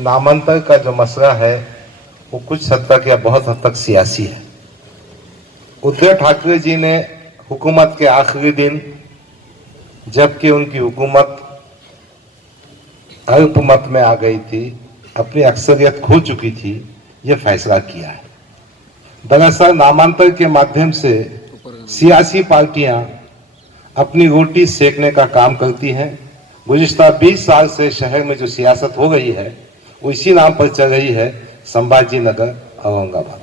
नामांतर का जो मसला है वो कुछ हद तक या बहुत हद तक सियासी है। उद्धव ठाकरे जी ने हुकूमत के आखिरी दिन, जबकि उनकी हुकूमत अल्पमत में आ गई थी, अपनी अक्सरियत खो चुकी थी, यह फैसला किया है। दरअसल नामांतर के माध्यम से सियासी पार्टियां अपनी रोटी सेकने का काम करती हैं। गुज़िश्ता 20 साल से शहर में जो सियासत हो रही है वो इसी नाम पर चल रही है, संभाजी नगर औरंगाबाद।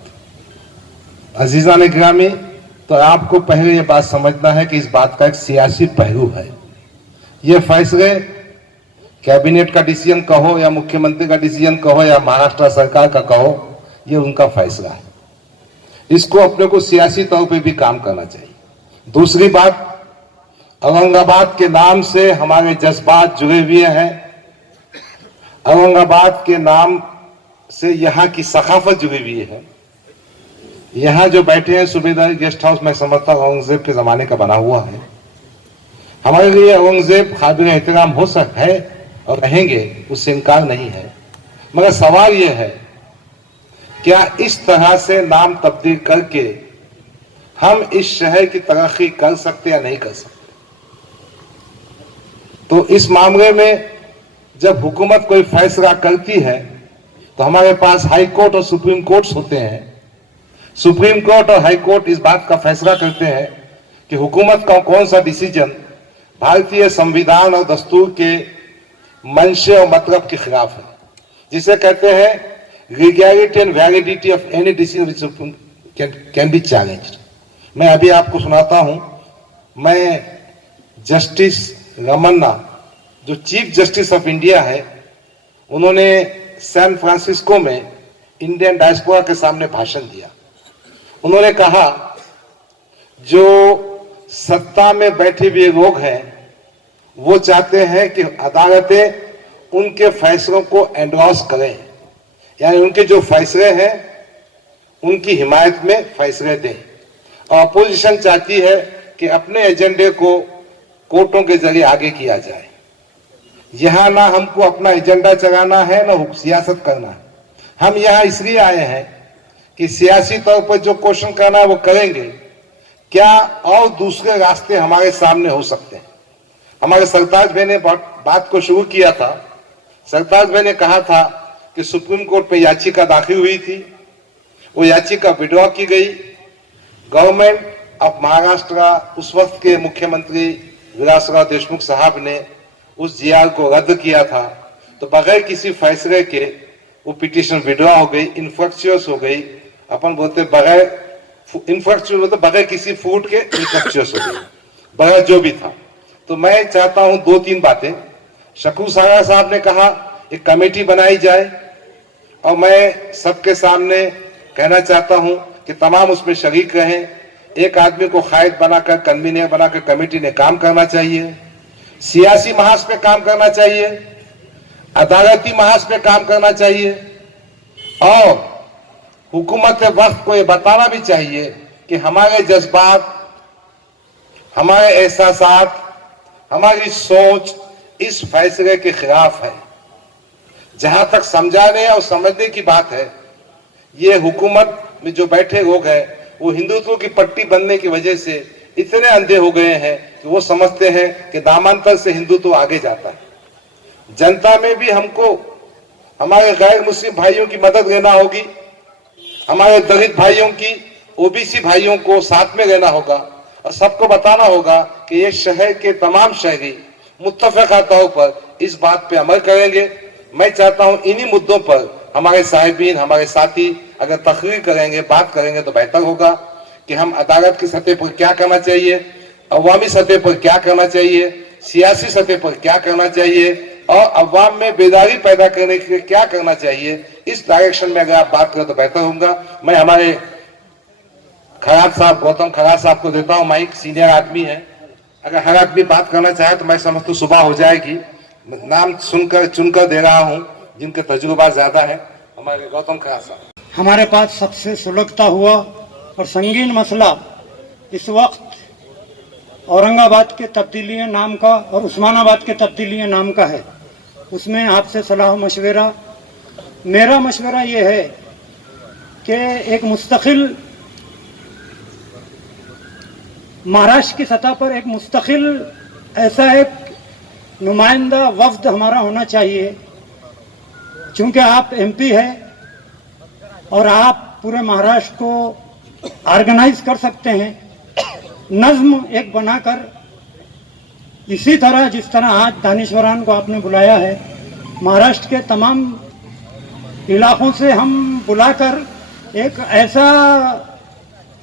अजीज़ान गिरामी, तो आपको पहले ये बात समझना है कि इस बात का एक सियासी पहलू है। ये फैसले कैबिनेट का डिसीजन कहो या मुख्यमंत्री का डिसीजन कहो या महाराष्ट्र सरकार का कहो, ये उनका फैसला है। इसको अपने को सियासी तौर पे भी काम करना चाहिए। दूसरी बात, औरंगाबाद के नाम से हमारे जज्बात जुड़े हुए हैं। औरंगाबाद के नाम से यहाँ की सकाफत जुड़ी हुई है। यहाँ जो बैठे हैं सूबेदार गेस्ट हाउस, मैं समझता हूँ औरंगजेब के जमाने का बना हुआ है। हमारे लिए औरंगजेब काबिल एहतराम हो सकता है और रहेंगे, उससे इनकार नहीं है, मगर सवाल यह है क्या इस तरह से नाम तब्दील करके हम इस शहर की तरक्की कर सकते या नहीं कर सकते। तो इस मामले में जब हुकूमत कोई फैसला करती है तो हमारे पास हाई कोर्ट और सुप्रीम कोर्ट होते हैं। सुप्रीम कोर्ट और हाई कोर्ट इस बात का फैसला करते हैं कि हुकूमत का कौन सा डिसीजन भारतीय संविधान और दस्तूर के मंशे और मतलब के खिलाफ है, जिसे कहते हैं legality and validity of any decision can be challenged. मैं अभी आपको सुनाता हूं। मैं जस्टिस रमन्ना, जो चीफ जस्टिस ऑफ इंडिया है, उन्होंने सैन फ्रांसिस्को में इंडियन डायस्पोरा के सामने भाषण दिया। उन्होंने कहा जो सत्ता में बैठे हुए लोग हैं वो चाहते हैं कि अदालतें उनके फैसलों को एंडोर्स करें, यानी उनके जो फैसले हैं उनकी हिमायत में फैसले दें। और अपोजिशन चाहती है कि अपने एजेंडे को कोर्टों के जरिए आगे किया जाए। यहां ना हमको अपना एजेंडा चलाना है ना सियासत करना है। हम यहां इसलिए आए हैं कि सियासी तौर पर जो क्वेश्चन करना है वो करेंगे, क्या और दूसरे रास्ते हमारे सामने हो सकते हैं। हमारे सरताज भाई ने बात को शुरू किया था। सरताज भाई ने कहा था कि सुप्रीम कोर्ट में याचिका दाखिल हुई थी, वो याचिका विड्रॉ की गई। गवर्नमेंट ऑफ महाराष्ट्र, उस वक्त के मुख्यमंत्री विलासराव देशमुख साहब ने उस जीआर को रद्द किया था। तो बगैर किसी फैसले के वो पिटीशन विड्रॉ हो गई, इनफ्रक्चुअस हो गई। अपन बोलते बगैर इनफ्रक्चुअस, मतलब बगैर किसी फूट के इनफ्रक्चुअस हो गई, बगैर जो भी था। तो मैं चाहता हूं 2-3 बातें। शकू सारा साहब ने कहा एक कमेटी बनाई जाए, और मैं सबके सामने कहना चाहता हूं कि तमाम उसमें शरीक रहें। एक आदमी को कायद बनाकर, कन्वीनर बनाकर कमेटी ने काम करना चाहिए। सियासी महाज पे काम करना चाहिए, अदालती महाज पे काम करना चाहिए, और हुकूमत वक्त को ये बताना भी चाहिए कि हमारे जज्बात, हमारे एहसासात, हमारी सोच इस फैसले के खिलाफ है। जहां तक समझाने और समझने की बात है, ये हुकूमत में जो बैठे लोग हैं वो हिंदुत्व की पट्टी बनने की वजह से इतने अंधे हो गए हैं कि वो समझते हैं कि नामांतर से हिंदुत्व आगे जाता है। जनता में भी हमको हमारे गैर मुस्लिम भाइयों की मदद लेना होगी, हमारे दलित भाइयों की, ओबीसी भाइयों को साथ में लेना होगा, और सबको बताना होगा कि ये शहर के तमाम शहरी मुत्तफिका तौर पर इस बात पे अमल करेंगे। मैं चाहता हूं इन्हीं मुद्दों पर हमारे साहिबीन, हमारे साथी अगर तकरीर करेंगे, बात करेंगे तो बेहतर होगा कि हम अदालत की सतह पर क्या करना चाहिए, अवामी सतह पर क्या करना चाहिए, सियासी सतह पर क्या करना चाहिए, और अवाम में बेदारी पैदा करने के लिए क्या करना चाहिए। इस डायरेक्शन में अगर आप बात करें तो बेहतर होगा। मैं हमारे खराब साहब, गौतम खराब साहब को देता हूं माइक, सीनियर आदमी है। अगर हर आदमी बात करना चाहे तो मैं समझता हूं सुबह हो जाएगी। नाम सुनकर चुनकर दे रहा हूं जिनके तजुर्बा ज्यादा है। हमारे गौतम खराब साहब। हमारे पास सबसे सुलगता हुआ और संगीन मसला इस वक्त औरंगाबाद के तब्दीली नाम का और उस्मानाबाद के तब्दीली नाम का है। उसमें आपसे सलाह मशवरा मेरा मशवरा ये है कि एक मुस्तकिल महाराष्ट्र की सतह पर एक मुस्तकिल ऐसा एक नुमाइंदा वफ्द हमारा होना चाहिए, क्योंकि आप एमपी है और आप पूरे महाराष्ट्र को ऑर्गेनाइज कर सकते हैं, नज्म एक बनाकर, इसी तरह जिस तरह आज दानिशवरान को आपने बुलाया है, महाराष्ट्र के तमाम इलाकों से हम बुलाकर एक ऐसा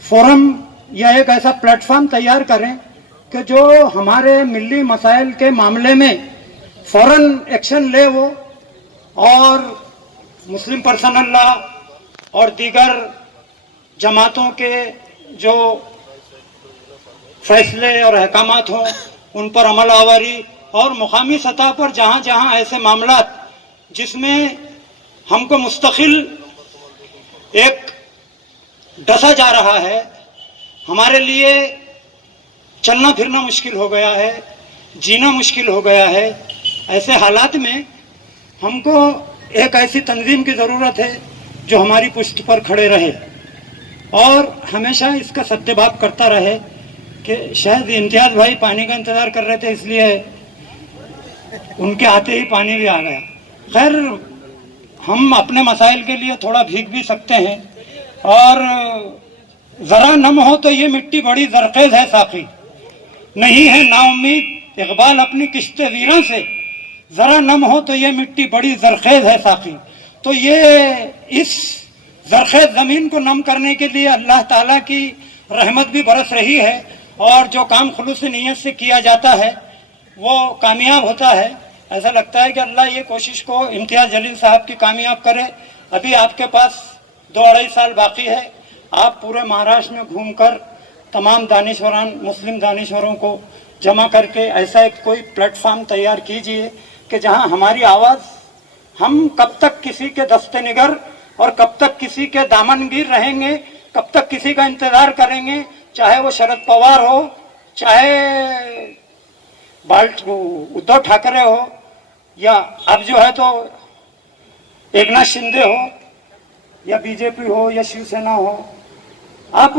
फोरम या एक ऐसा प्लेटफॉर्म तैयार करें कि जो हमारे मिली मसाइल के मामले में फौरन एक्शन ले वो, और मुस्लिम पर्सनल लॉ और दीगर जमातों के जो फैसले और अहकामात हों उन पर अमल आवारी, और मुकामी सतह पर जहाँ जहाँ ऐसे मामला जिसमें हमको मुस्तकिल एक डसा जा रहा है, हमारे लिए चलना फिरना मुश्किल हो गया है, जीना मुश्किल हो गया है, ऐसे हालात में हमको एक ऐसी तंजीम की ज़रूरत है जो हमारी पुष्ट पर खड़े रहे और हमेशा इसका सद्देबाप करता रहे। कि शायद इम्तियाज़ भाई पानी का इंतज़ार कर रहे थे, इसलिए उनके आते ही पानी भी आ गया। खैर, हम अपने मसाइल के लिए थोड़ा भीग भी सकते हैं, और ज़रा नम हो तो ये मिट्टी बड़ी जरखेज़ है साकी, नहीं है नाउम्मीद इकबाल अपनी किश्ते वीरां से, ज़रा नम हो तो ये मिट्टी बड़ी जरखेज़ है साकी। तो ये इस जरखेज़ ज़मीन को नम करने के लिए अल्लाह ताला की रहमत भी बरस रही है, और जो काम खुलूस नीयत से किया जाता है वो कामयाब होता है। ऐसा लगता है कि अल्लाह ये कोशिश को इम्तियाज़ जलील साहब की कामयाब करे। अभी आपके पास 2-2.5 साल बाकी है, आप पूरे महाराष्ट्र में घूमकर तमाम दानिशवरान, मुस्लिम दानिशवरों को जमा करके ऐसा एक कोई प्लेटफॉर्म तैयार कीजिए कि जहां हमारी आवाज़, हम कब तक किसी के दस्ते निगर और कब तक किसी के दामनगीर रहेंगे, कब तक किसी का इंतज़ार करेंगे, चाहे वो शरद पवार हो, चाहे उद्धव ठाकरे हो, या अब जो है तो एकनाथ शिंदे हो, या बीजेपी हो, या शिवसेना हो। अब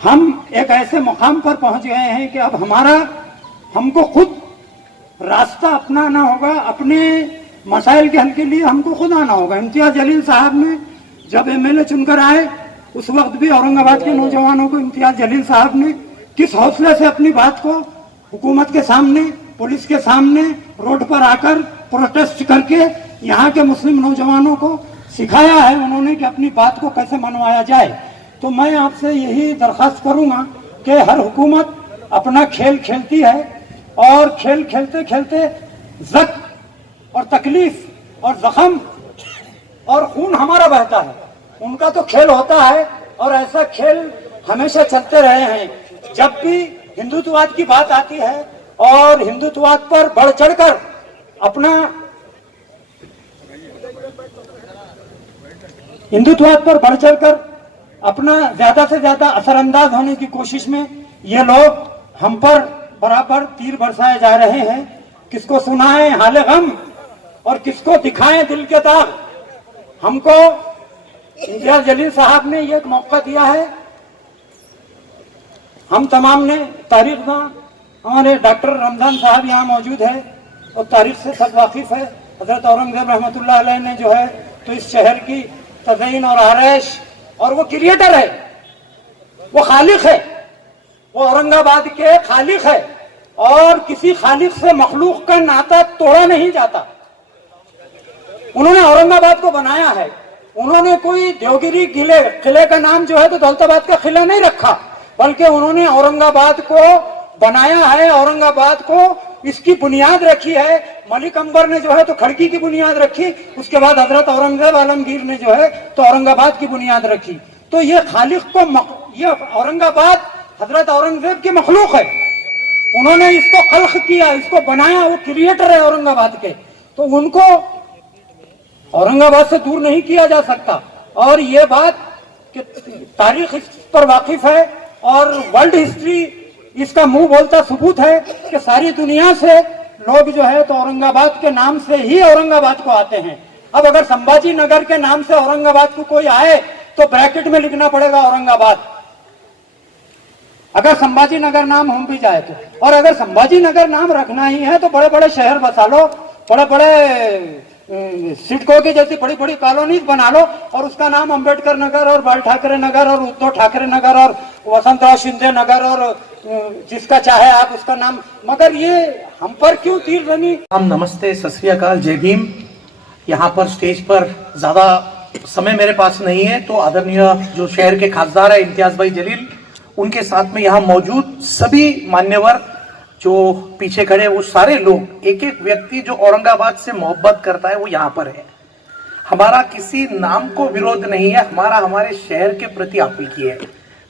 हम एक ऐसे मुकाम पर पहुंच गए हैं कि अब हमको खुद रास्ता अपनाना होगा, अपने मसाइल के हल के लिए हमको खुद आना होगा। इम्तियाज़ जलील साहब ने जब एमएलए चुनकर आए, उस वक्त भी औरंगाबाद के नौजवानों को इम्तियाज़ जलील साहब ने किस हौसले से अपनी बात को हुकूमत के सामने, पुलिस के सामने, रोड पर आकर प्रोटेस्ट करके यहाँ के मुस्लिम नौजवानों को सिखाया है उन्होंने कि अपनी बात को कैसे मनवाया जाए। तो मैं आपसे यही दरख्वास्त करूँगा कि हर हुकूमत अपना खेल खेलती है, और खेल खेलते खेलते ज़ख्म और तकलीफ और जख्म और खून हमारा बहता है, उनका तो खेल होता है, और ऐसा खेल हमेशा चलते रहे हैं। जब भी हिंदुत्ववाद की बात आती है और हिंदुत्ववाद पर बढ़ चढ़कर अपना ज्यादा से ज्यादा असरअंदाज होने की कोशिश में ये लोग हम पर बराबर तीर बरसाए जा रहे हैं। किसको सुनाएं हाले गम और किसको दिखाएं दिल के दाग। हमको इम्तियाज़ जलील साहब ने ये एक मौका दिया है, हम तमाम ने तारीख में, हमारे डॉक्टर रमजान साहब यहाँ मौजूद है और तारीख से सब वाकिफ है। हजरत औरंगजेब रहमतुल्लाह अलैह ने जो है तो इस शहर की तज़यीन और आरैश, और वो क्रिएटर है, वो खालिक है, वो औरंगाबाद के खालिक है, और किसी खालिक से मखलूक का नाता तोड़ा नहीं जाता। उन्होंने औरंगाबाद को बनाया है, उन्होंने कोई देवगिरी किले का नाम जो है तो दौलताबाद का किला नहीं रखा, बल्कि उन्होंने औरंगाबाद को बनाया है, औरंगाबाद को इसकी बुनियाद रखी है। मलिक अंबर ने जो है तो खड़की की बुनियाद रखी, उसके बाद हजरत औरंगजेब आलमगीर ने जो है तो औरंगाबाद की बुनियाद रखी। तो ये खालिक को, ये औरंगाबाद हजरत औरंगजेब की मखलूक है, उन्होंने इसको खल्क किया, इसको बनाया, वो क्रिएटर है औरंगाबाद के, तो उनको औरंगाबाद से दूर नहीं किया जा सकता। और ये बात कि तारीख इस पर वाकिफ है और वर्ल्ड हिस्ट्री इसका मुंह बोलता सबूत है कि सारी दुनिया से लोग जो है तो औरंगाबाद के नाम से ही औरंगाबाद को आते हैं। अब अगर संभाजी नगर के नाम से औरंगाबाद को कोई आए तो ब्रैकेट में लिखना पड़ेगा औरंगाबाद, अगर संभाजी नगर नाम हम भी जाए तो। और अगर संभाजी नगर नाम रखना ही है तो बड़े बड़े शहर बसा लो, बड़े बड़े सिडको की जैसी बड़ी बड़ी कॉलोनीज बना लो और उसका नाम अंबेडकर नगर और बाल ठाकरे नगर और उद्धव ठाकरे नगर और वसंतराव शिंदे नगर और जिसका चाहे आप उसका नाम, मगर ये हम पर क्यों तीर रनी। हम नमस्ते, सत श्री अकाल, जय भीम। यहाँ पर स्टेज पर ज्यादा समय मेरे पास नहीं है तो आदरणीय जो शहर के खासदार है इम्तियाज भाई जलील, उनके साथ में यहाँ मौजूद सभी मान्यवर जो पीछे खड़े वो सारे लोग, एक एक व्यक्ति जो औरंगाबाद से मोहब्बत करता है वो यहाँ पर है। हमारा किसी नाम को विरोध नहीं है, हमारा हमारे शहर के प्रति आपुलकी है।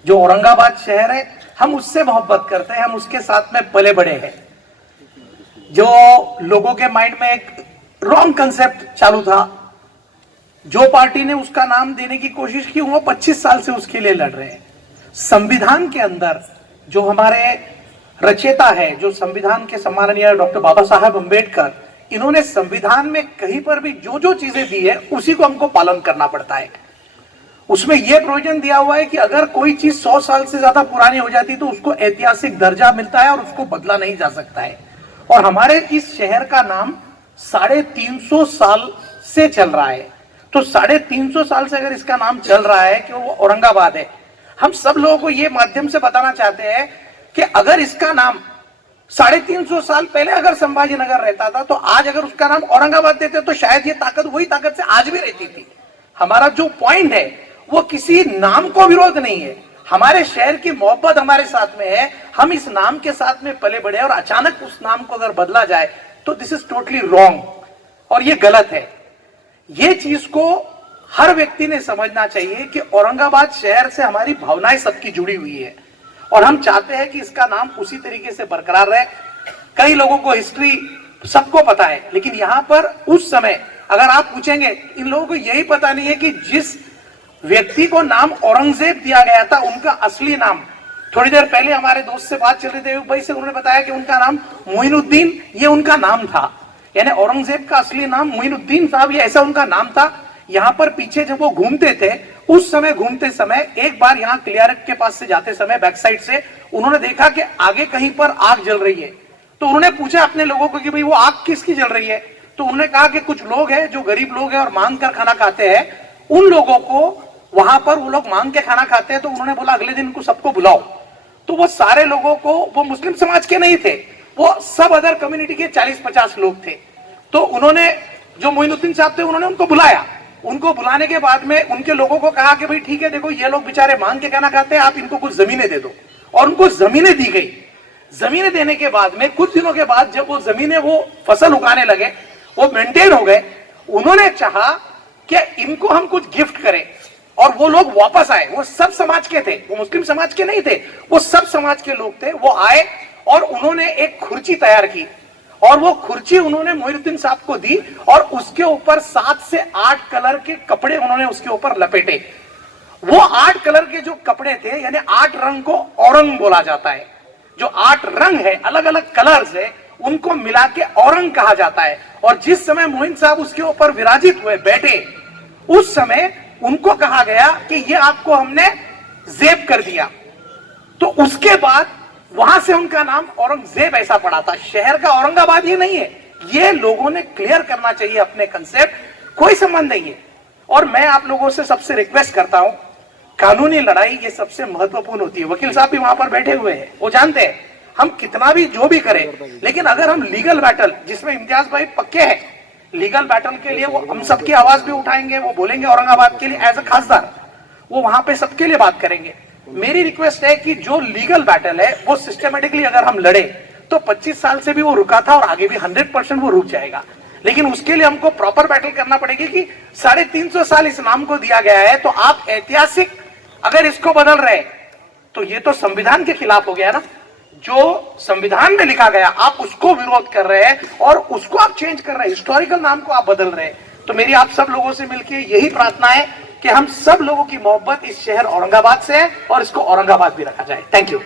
जो औरंगाबाद शहर है हम उससे मोहब्बत करते हैं, हम उसके साथ में पले बड़े हैं। जो लोगों के माइंड में एक रॉन्ग कंसेप्ट चालू था, जो पार्टी ने उसका नाम देने की कोशिश की वो 25 साल से उसके लिए लड़ रहे हैं। संविधान के अंदर जो हमारे रचयिता है, जो संविधान के सम्माननीय डॉक्टर बाबा साहब अम्बेडकर, इन्होंने संविधान में कहीं पर भी जो जो चीजें दी है उसी को हमको पालन करना पड़ता है। उसमें यह प्रोविजन दिया हुआ है कि अगर कोई चीज 100 साल से ज्यादा पुरानी हो जाती तो उसको ऐतिहासिक दर्जा मिलता है और उसको बदला नहीं जा सकता है। और हमारे इस शहर का नाम 350 साल से चल रहा है, तो 350 साल से अगर इसका नाम चल रहा है कि वो औरंगाबाद है, हम सब लोगों को ये माध्यम से बताना चाहते हैं कि अगर इसका नाम 350 साल पहले अगर संभाजी नगर रहता था तो आज अगर उसका नाम औरंगाबाद देते तो शायद ये ताकत वही ताकत से आज भी रहती थी। हमारा जो पॉइंट है वो किसी नाम को विरोध नहीं है, हमारे शहर की मोहब्बत हमारे साथ में है। हम इस नाम के साथ में पले बढ़े और अचानक उस नाम को अगर बदला जाए तो दिस इज टोटली रॉन्ग और ये गलत है। ये चीज को हर व्यक्ति ने समझना चाहिए कि औरंगाबाद शहर से हमारी भावनाएं सबकी जुड़ी हुई है और हम चाहते हैं कि इसका नाम उसी तरीके से बरकरार रहे। कई लोगों को हिस्ट्री सबको पता है, लेकिन यहां पर उस समय अगर आप पूछेंगे, इन लोगों को यही पता नहीं है कि जिस व्यक्ति को नाम औरंगजेब दिया गया था उनका असली नाम, थोड़ी देर पहले हमारे दोस्त से बात चल रही थी भाई से, उन्होंने बताया कि उनका नाम मोइनुद्दीन ये उनका नाम था, यानी औरंगजेब का असली नाम मोइनुद्दीन साहब, ये ऐसा उनका नाम था। यहाँ पर पीछे जब वो घूमते थे उस समय घूमते समय एक बार यहाँ क्लियरक के पास से जाते समय बैक साइड से उन्होंने देखा कि आगे कहीं पर आग जल रही है, तो उन्होंने पूछा अपने लोगों को कि भाई वो आग किसकी जल रही है, तो उन्होंने कहा कि कुछ लोग हैं जो गरीब लोग हैं और मांग कर खाना खाते हैं, उन लोगों को वहां पर वो लोग मांग के खाना खाते हैं। तो उन्होंने बोला अगले दिन उनको सबको बुलाओ, तो वो सारे लोगों को, वो मुस्लिम समाज के नहीं थे, वो सब अदर कम्युनिटी के 40-50 लोग थे, तो उन्होंने जो मोइनुद्दीन साहब थे उन्होंने उनको बुलाया। उनको बुलाने के बाद में उनके लोगों को कहा कि भाई ठीक है, देखो ये लोग बेचारे मांग के खाना खाते हैं, आप इनको कुछ जमीनें दे दो, और उनको जमीनें दी गई। जमीनें देने के बाद में कुछ दिनों के बाद जब वो जमीनें वो फसल उगाने लगे, वो मेंटेन हो गए, उन्होंने चाहा कि इनको हम कुछ गिफ्ट करें, और वो लोग वापस आए। वो सब समाज के थे, वो मुस्लिम समाज के नहीं थे, वो सब समाज के लोग थे। वो आए और उन्होंने एक खुर्ची तैयार की और वो खुर्ची उन्होंने मोइनुद्दीन साहब को दी और उसके ऊपर 7 से 8 कलर के कपड़े उन्होंने उसके ऊपर लपेटे। वो 8 कलर के जो कपड़े थे, यानी 8 रंग को औरंग बोला जाता है। जो 8 रंग है, अलग अलग कलर्स है, उनको मिला के औरंग कहा जाता है। और जिस समय मोइन साहब उसके ऊपर विराजित हुए, बैठे, उस समय उनको कहा गया कि ये आपको हमने जेब कर दिया। तो उसके बाद वहां से उनका नाम औरंगजेब ऐसा पड़ा था। शहर का औरंगाबाद ये नहीं है, ये लोगों ने क्लियर करना चाहिए अपने कंसेप्ट, कोई संबंध नहीं है। और मैं आप लोगों से सबसे रिक्वेस्ट करता हूं, कानूनी लड़ाई ये सबसे महत्वपूर्ण होती है। वकील साहब भी वहां पर बैठे हुए हैं, वो जानते हैं हम कितना भी जो भी करें, लेकिन अगर हम लीगल बैटल, जिसमें इम्तियाज भाई पक्के हैं, लीगल बैटल के लिए वो हम सबकी आवाज भी उठाएंगे, वो बोलेंगे औरंगाबाद के लिए एज अ खासदार, वो वहां पे सबके लिए बात करेंगे। मेरी रिक्वेस्ट है कि जो लीगल बैटल है वो सिस्टमेटिकली अगर हम लड़े तो 25 साल से भी वो रुका था और आगे भी 100% वो रुक जाएगा। लेकिन उसके लिए हमको प्रॉपर बैटल करना पड़ेगी कि 350 साल इस नाम को दिया गया है, तो आप ऐतिहासिक अगर इसको बदल रहे तो ये तो संविधान के खिलाफ हो गया ना। जो संविधान में लिखा गया आप उसको विरोध कर रहे हैं और उसको आप चेंज कर रहे हैं, हिस्टोरिकल नाम को आप बदल रहे हैं। तो मेरी आप सब लोगों से मिलकर यही प्रार्थना है कि हम सब लोगों की मोहब्बत इस शहर औरंगाबाद से है और इसको औरंगाबाद भी रखा जाए। Thank you.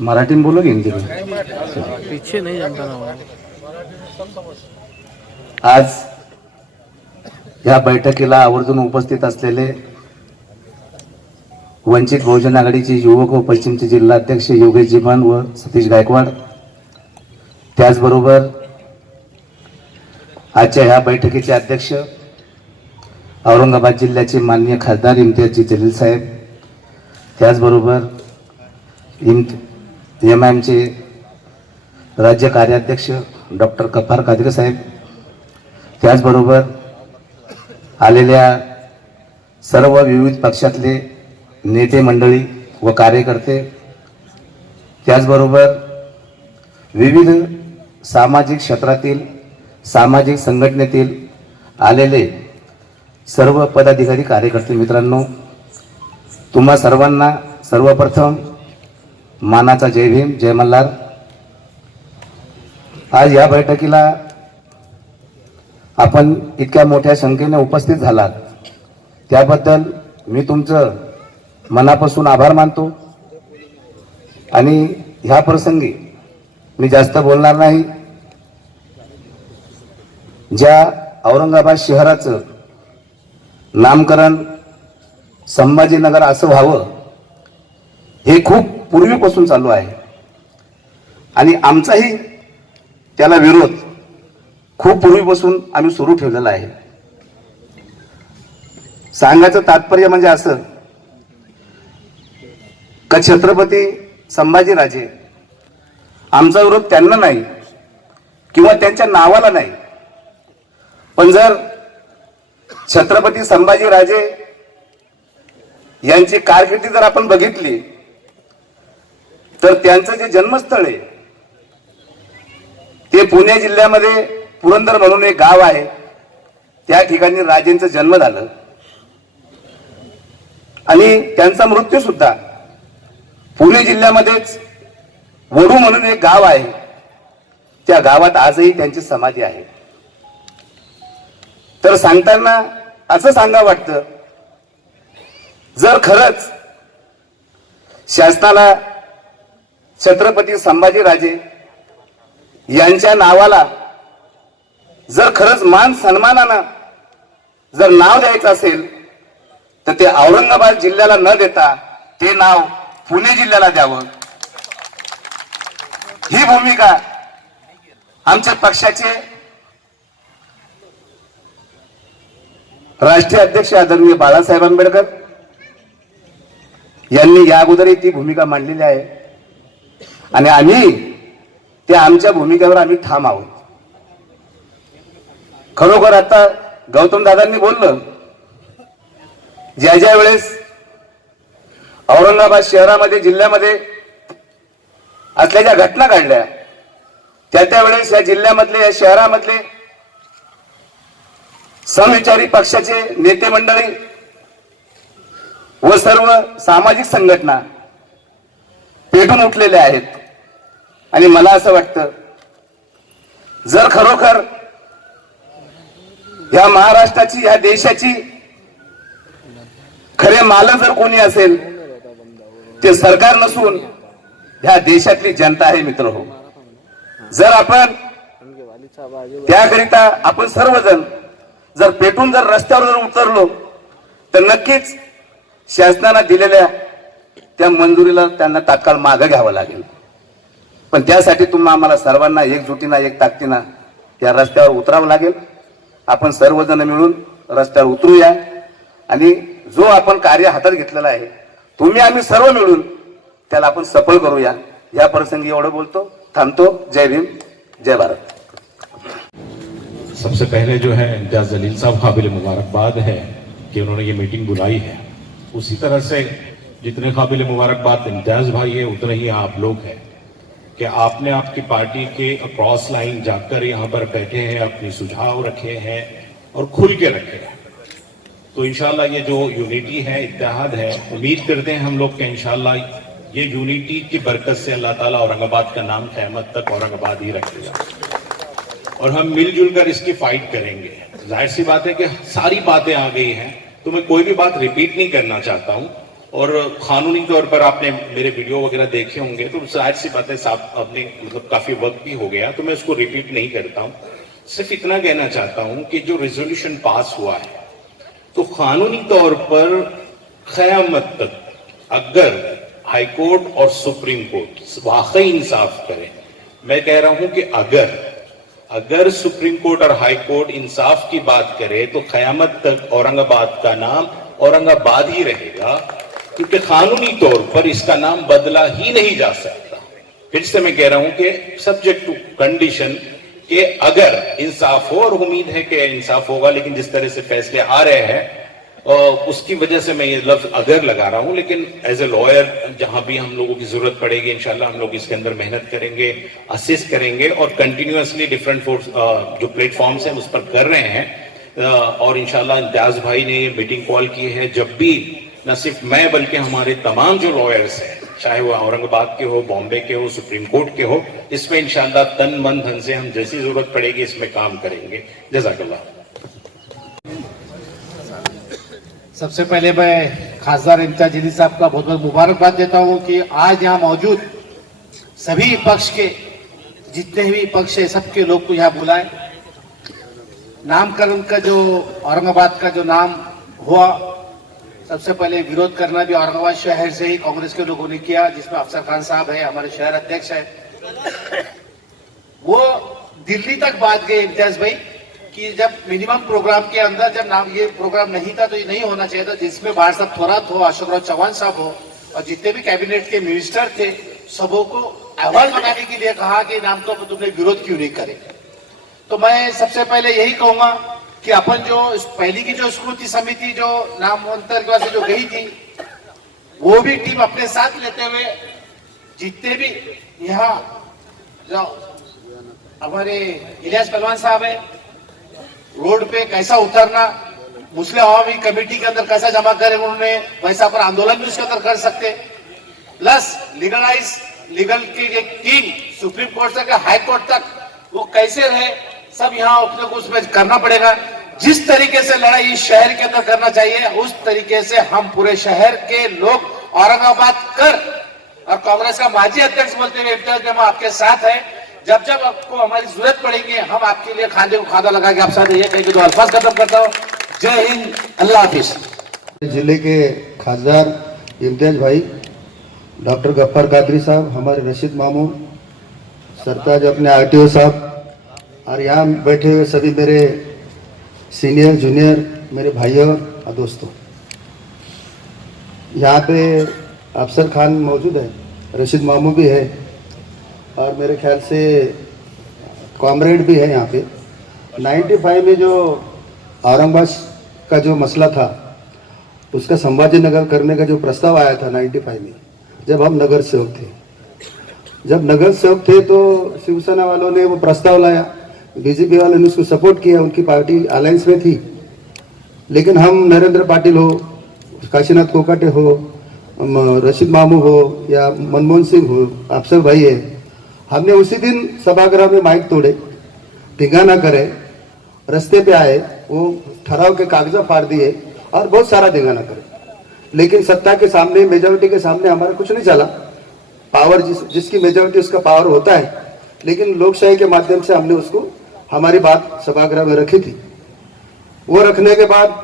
मराठी में बोलोगे हिंदी में? पीछे नहीं जमता ना। आज या बैठकीला आवर्जून उपस्थित असलेले वंचित बहुजन आघाडीचे युवक व पश्चिमचे जिल्हा अध्यक्ष योगेश जीवन व सतीश गायकवाड, त्याचबरोबर आजच्या ह्या बैठकीचे अध्यक्ष औरंगाबाद जिल्ह्याचे माननीय खासदार इम्तियाज जलील साहेब, त्याचबरोबर एमआयएमचे राज्य कार्याध्यक्ष डॉक्टर गफ्फार कादरी साहेब, त्याचबरोबर आलेल्या सर्व विविध पक्षातले नेते मंडळी व कार्यकर्ते, त्याचबरोबर विविध सामाजिक क्षेत्रातील सामाजिक संघटनेतील आलेले सर्व पदाधिकारी कार्यकर्ते मित्रांनो, तुम्हा सर्वांना सर्वप्रथम मानाचा जय भीम, जय मल्हार. आज या बैठकीला आपण इतक्या मोठ्या संख्येने उपस्थित झालात त्याबद्दल मी तुमचं मनापासून आभार मानतो. आणि ह्या प्रसंगी मी जास्त बोलणार नाही. ज्या औरंगाबाद शहराचं नामकरण संभाजीनगर असं व्हावं हे खूप पूर्वीपासून चालू आहे आणि आमचाही त्याला विरोध खूप पूर्वीपासून आम्ही सुरू ठेवलेला आहे. सांगायचं तात्पर्य म्हणजे असं का छत्रपती संभाजीराजे, आमचा विरोध त्यांना नाही किंवा त्यांच्या नावाला नाही, पण जर छत्रपती संभाजीराजे यांची कारकिर्दी जर आपण बघितली तर त्यांचं जे जन्मस्थळ आहे ते पुणे जिल्ह्यामध्ये पुरंदर म्हणून एक गाव आहे. त्या ठिकाणी राजेंचा जन्म झाला आणि त्यांचा मृत्यू सुद्धा पुणे जिल्ह्यामध्येच वडू म्हणून एक गाव आहे, त्या गावात आजही त्यांची समाधी आहे. तर सांगताना असं सांगा वाटतं, जर खरंच शासनाला छत्रपती संभाजीराजे यांच्या नावाला जर खरंच मान सन्मानानं जर नाव द्यायचं असेल तर ते औरंगाबाद जिल्ह्याला न देता ते नाव पुणे जिल्ह्याला द्यावं. ही भूमिका आमच्या पक्षाचे राष्ट्रीय अध्यक्ष आदरणीय बाळासाहेब आंबेडकर यांनी या अगोदरही ती भूमिका मांडलेली आहे आणि आम्ही त्या आमच्या भूमिकेवर आम्ही ठाम आहोत. खरोखर आता गौतम दादांनी बोललं, ज्या वेळेस औरंगाबाद शहरामध्ये जिल्ह्यामध्ये असल्या ज्या घटना घडल्या त्यावेळेस या जिल्ह्यामधले या शहरामधले समविचारी पक्षाचे नेते मंडळी व सर्व सामाजिक संघटना पेटून उठलेले आहेत. आणि मला असं वाटतं, जर खरोखर या महाराष्ट्राची या देशाची खरे मालक जर कोणी असेल ते सरकार नसून ह्या देशातली जनता आहे मित्र हो. जर आपण त्याकरिता आपण सर्वजण जर पेटून जर रस्त्यावर जर उतरलो तर नक्कीच शासनाने दिलेल्या त्या मंजुरीला त्यांना तात्काळ मागे घ्यावं लागेल. पण त्यासाठी तुम्हाला आम्हाला सर्वांना एकजुटीनं एक ताकदीनं या रस्त्यावर उतरावं लागेल. आपण सर्वजण मिळून रस्त्यावर उतरूया आणि जो आपण कार्य हातात घेतलेला आहे तुम्ही आम्ही सर्व मिळून त्याला आपण सफल करूया. या प्रसंगी एवढं बोलतो, थांबतो. जय भीम, जय भारत. सबसे पहले जो है इम्तियाज जलील साहब काबिल मुबारकबाद है कि उन्होंने ये मीटिंग बुलाई है. उसी तरह से जितने काबिल मुबारकबाद इम्तियाज भाई है उतने ही आप लोग हैं कि आपने आपकी पार्टी के अक्रॉस लाइन जाकर यहाँ पर बैठे हैं, अपनी सुझाव रखे हैं और खुल के रखे हैं. तो इंशाल्लाह ये जो यूनिटी है, इत्तेहाद है, उम्मीद करते हैं हम लोग कि इंशाल्लाह ये यूनिटी की बरकत से अल्लाह ताला औरंगाबाद का नाम क़यामत तक औरंगाबाद ही रखेगा और हम मिलजुल कर इसकी फाइट करेंगे. जाहिर सी बात है कि सारी बातें आ गई हैं तो मैं कोई भी बात रिपीट नहीं करना चाहता हूं. और कानूनी तौर पर आपने मेरे वीडियो वगैरह देखे होंगे, तो जाहिर सी बात है साहब, आपने मतलब काफी वक्त भी हो गया, तो मैं उसको रिपीट नहीं करता हूं। सिर्फ इतना कहना चाहता हूं कि जो रेजोल्यूशन पास हुआ है, तो कानूनी तौर पर क़यामत तक अगर हाई कोर्ट और सुप्रीम कोर्ट वाकई इंसाफ करें, मैं कह रहा हूं कि अगर सुप्रीम कोर्ट और हाई कोर्ट इंसाफ की बात करे, तो क़यामत तक औरंगाबाद का नाम औरंगाबाद ही रहेगा, क्योंकि कानूनी तौर पर इसका नाम बदला ही नहीं जा सकता। फिर से मैं कह रहा हूं कि सब्जेक्ट टू कंडीशन कि अगर इंसाफ हो, और उम्मीद है कि इंसाफ होगा, लेकिन जिस तरह से फैसले आ रहे हैं उसकी वजह से मैं ये लफ्ज अगर लगा रहा हूं। लेकिन एज ए लॉयर जहां भी हम लोगों की जरूरत पड़ेगी, इंशाल्लाह हम लोग इसके अंदर मेहनत करेंगे, असिस्ट करेंगे, और कंटिन्यूअसली डिफरेंट जो प्लेटफॉर्म्स हैं उस पर कर रहे हैं। और इंशाल्लाह इम्तियाज भाई ने ये मीटिंग कॉल की है, जब भी न सिर्फ मैं बल्कि हमारे तमाम जो लॉयर्स हैं, चाहे वो औरंगाबाद के हो, बॉम्बे के हो, सुप्रीम कोर्ट के हो, इसमें इंशाल्लाह तन मन धन से हम जैसी जरूरत पड़ेगी इसमें काम करेंगे। जज़ाकल्लाह। सबसे पहले मैं खासदार इम्तियाज जलील साहब का बहुत बहुत मुबारकबाद देता हूं कि आज यहाँ मौजूद सभी पक्ष के जितने भी पक्ष है सबके लोग को यहाँ बुलाए। नामकरण का जो औरंगाबाद का जो नाम हुआ, सबसे पहले विरोध करना भी औरंगाबाद शहर से ही कांग्रेस के लोगों ने किया, जिसमें अफसर खान साहब है, हमारे शहर अध्यक्ष है। वो दिल्ली तक बात गए इम्तियाज भाई कि जब मिनिमम प्रोग्राम के अंदर जब नाम ये प्रोग्राम नहीं था तो ये नहीं होना चाहिए था, जिसमें बाहर साहब थोरात हो, अशोक राव चौहान साहब हो और जितने भी कैबिनेट के मिनिस्टर थे, सबों को अहवाल बनाने के लिए कहा कि नाम को तुमने विरोध क्यों नहीं करे। तो मैं सबसे पहले यही कहूंगा कि अपन जो पहली की जो स्मृति समिति जो नामांतर की वजह से जो गई थी, वो भी टीम अपने साथ लेते हुए जितने भी यहाँ जो हमारे इलियास पहलवान साहब है, रोड पे कैसा उतरना, मुस्लिम अवामी कमेटी के अंदर कैसा जमा करे उन्होंने, वैसा पर आंदोलन भी उसके अंदर कर सकते। प्लस लीगल की एक टीम सुप्रीम कोर्ट से हाई कोर्ट तक वो कैसे रहे, सब यहाँ अपने को उसमें करना पड़ेगा। जिस तरीके से लड़ाई इस शहर के अंदर करना चाहिए, उस तरीके से हम पूरे शहर के लोग औरंगाबाद कर, और कांग्रेस का माजी अध्यक्ष बोलते हुए इम्तियाज में आपके साथ है, जब जब आपको हमारी जरूरत पड़ेगी हम आपके लिए खाने को खादा लगा के आप साथ ये कह के दो अल्फाज खत्म करता हूँ। जय हिंद, अल्लाह हाफिज। जिले के खासदार इम्तियाज भाई, डॉक्टर गफ्फार कादरी साहब, हमारे रशीद मामू, सरताज अपने आरटीओ साहब, और यहाँ बैठे हुए सभी मेरे सीनियर जूनियर मेरे भाइयों और दोस्तों, यहाँ पे अफसर खान मौजूद है, रशीद मामू भी है, और मेरे ख्याल से कॉमरेड भी है यहाँ पे। 95 में जो औरंगाबाद का जो मसला था, उसका संभाजी नगर करने का जो प्रस्ताव आया था 95 में, जब हम नगर सेवक थे, तो शिवसेना वालों ने वो प्रस्ताव लाया, बीजेपी वालों ने उसको सपोर्ट किया, उनकी पार्टी अलायंस में थी। लेकिन हम नरेंद्र पाटिल हो, काशीनाथ कोकाटे हो, रशीद मामू हो या मनमोहन सिंह हो, अफसर भाई है, हमने उसी दिन सभागृह में माइक तोड़े, ढिंगाना करे, रास्ते पे आए, वो ठहराव के कागजा फाड़ दिए और बहुत सारा ढिंगाना करे। लेकिन सत्ता के सामने, मेजोरिटी के सामने हमारा कुछ नहीं चला। पावर जिसकी मेजोरिटी उसका पावर होता है, लेकिन लोकशाही के माध्यम से हमने उसको हमारी बात सभागृह में रखी थी। वो रखने के बाद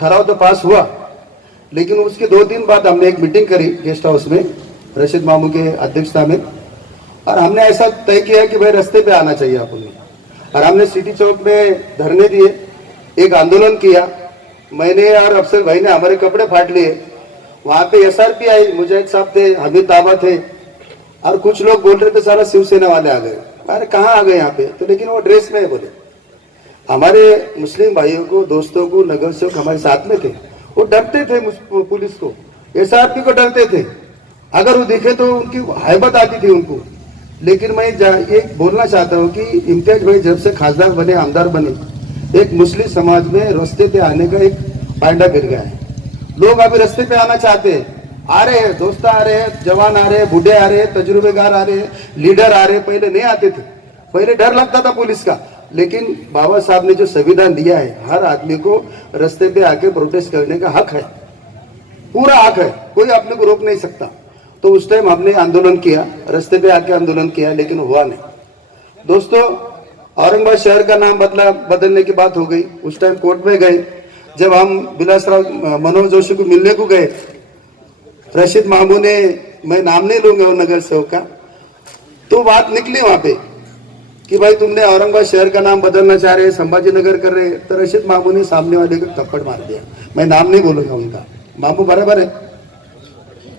ठहराव तो पास हुआ, लेकिन उसके 2 दिन बाद हमने एक मीटिंग करी गेस्ट हाउस में रशीद मामू के अध्यक्षता में, और हमने ऐसा तय किया कि भाई रास्ते पे आना चाहिए अपन, और हमने सिटी चौक में धरने दिए, एक आंदोलन किया। मैंने और अफसर भाई ने हमारे कपड़े फाड़ लिए। वहां पे एसआरपी आई, मुजाहिद साहब थे, हमीद ताबा थे, और कुछ लोग बोल रहे थे सारा शिवसेना वाले आ गए। अरे कहाँ आ गए यहाँ पे, तो लेकिन वो ड्रेस में है बोले। हमारे मुस्लिम भाइयों को, दोस्तों को, नगर सेवक हमारे साथ में थे, वो डरते थे पुलिस को, एसआरपी को डरते थे, अगर वो दिखे तो उनकी हैबत आती थी उनको। लेकिन मैं ये बोलना चाहता हूँ कि इम्तियाज भाई जब से खासदार बने, आमदार बने, एक मुस्लिम समाज में रास्ते पे आने का एक पांडा गिर गया है। लोग अभी रास्ते पे आना चाहते हैं, आ रहे हैं, दोस्त आ रहे हैं, जवान आ रहे हैं, बूढ़े आ रहे हैं, तजुर्बेकार आ रहे हैं, लीडर आ रहे हैं। पहले नहीं आते थे, पहले डर लगता था पुलिस का। लेकिन बाबा साहब ने जो संविधान दिया है, हर आदमी को रास्ते पे आके प्रोटेस्ट करने का हक है। पूरा हक है, कोई अपने को रोक नहीं सकता। तो उस टाइम हमने आंदोलन किया, रास्ते पे आके आंदोलन किया, लेकिन हुआ नहीं। दोस्तों, औरंगाबाद शहर का नाम बदलने की बात हो गई। उस टाइम कोर्ट में गए, जब हम विलासराव मनोज जोशी को मिलने को गए, रशीद मामू ने, मैं नाम नहीं लूंगा वो नगर सेवक का, तो बात निकली वहां पे कि भाई तुमने औरंगाबाद शहर का नाम बदलना चाह रहे, संभाजी नगर कर रहे। तो रशीद मामू ने सामने वाले को थप्पड़ मार दिया। मैं नाम नहीं बोलूंगा उनका, मामू बराबर है,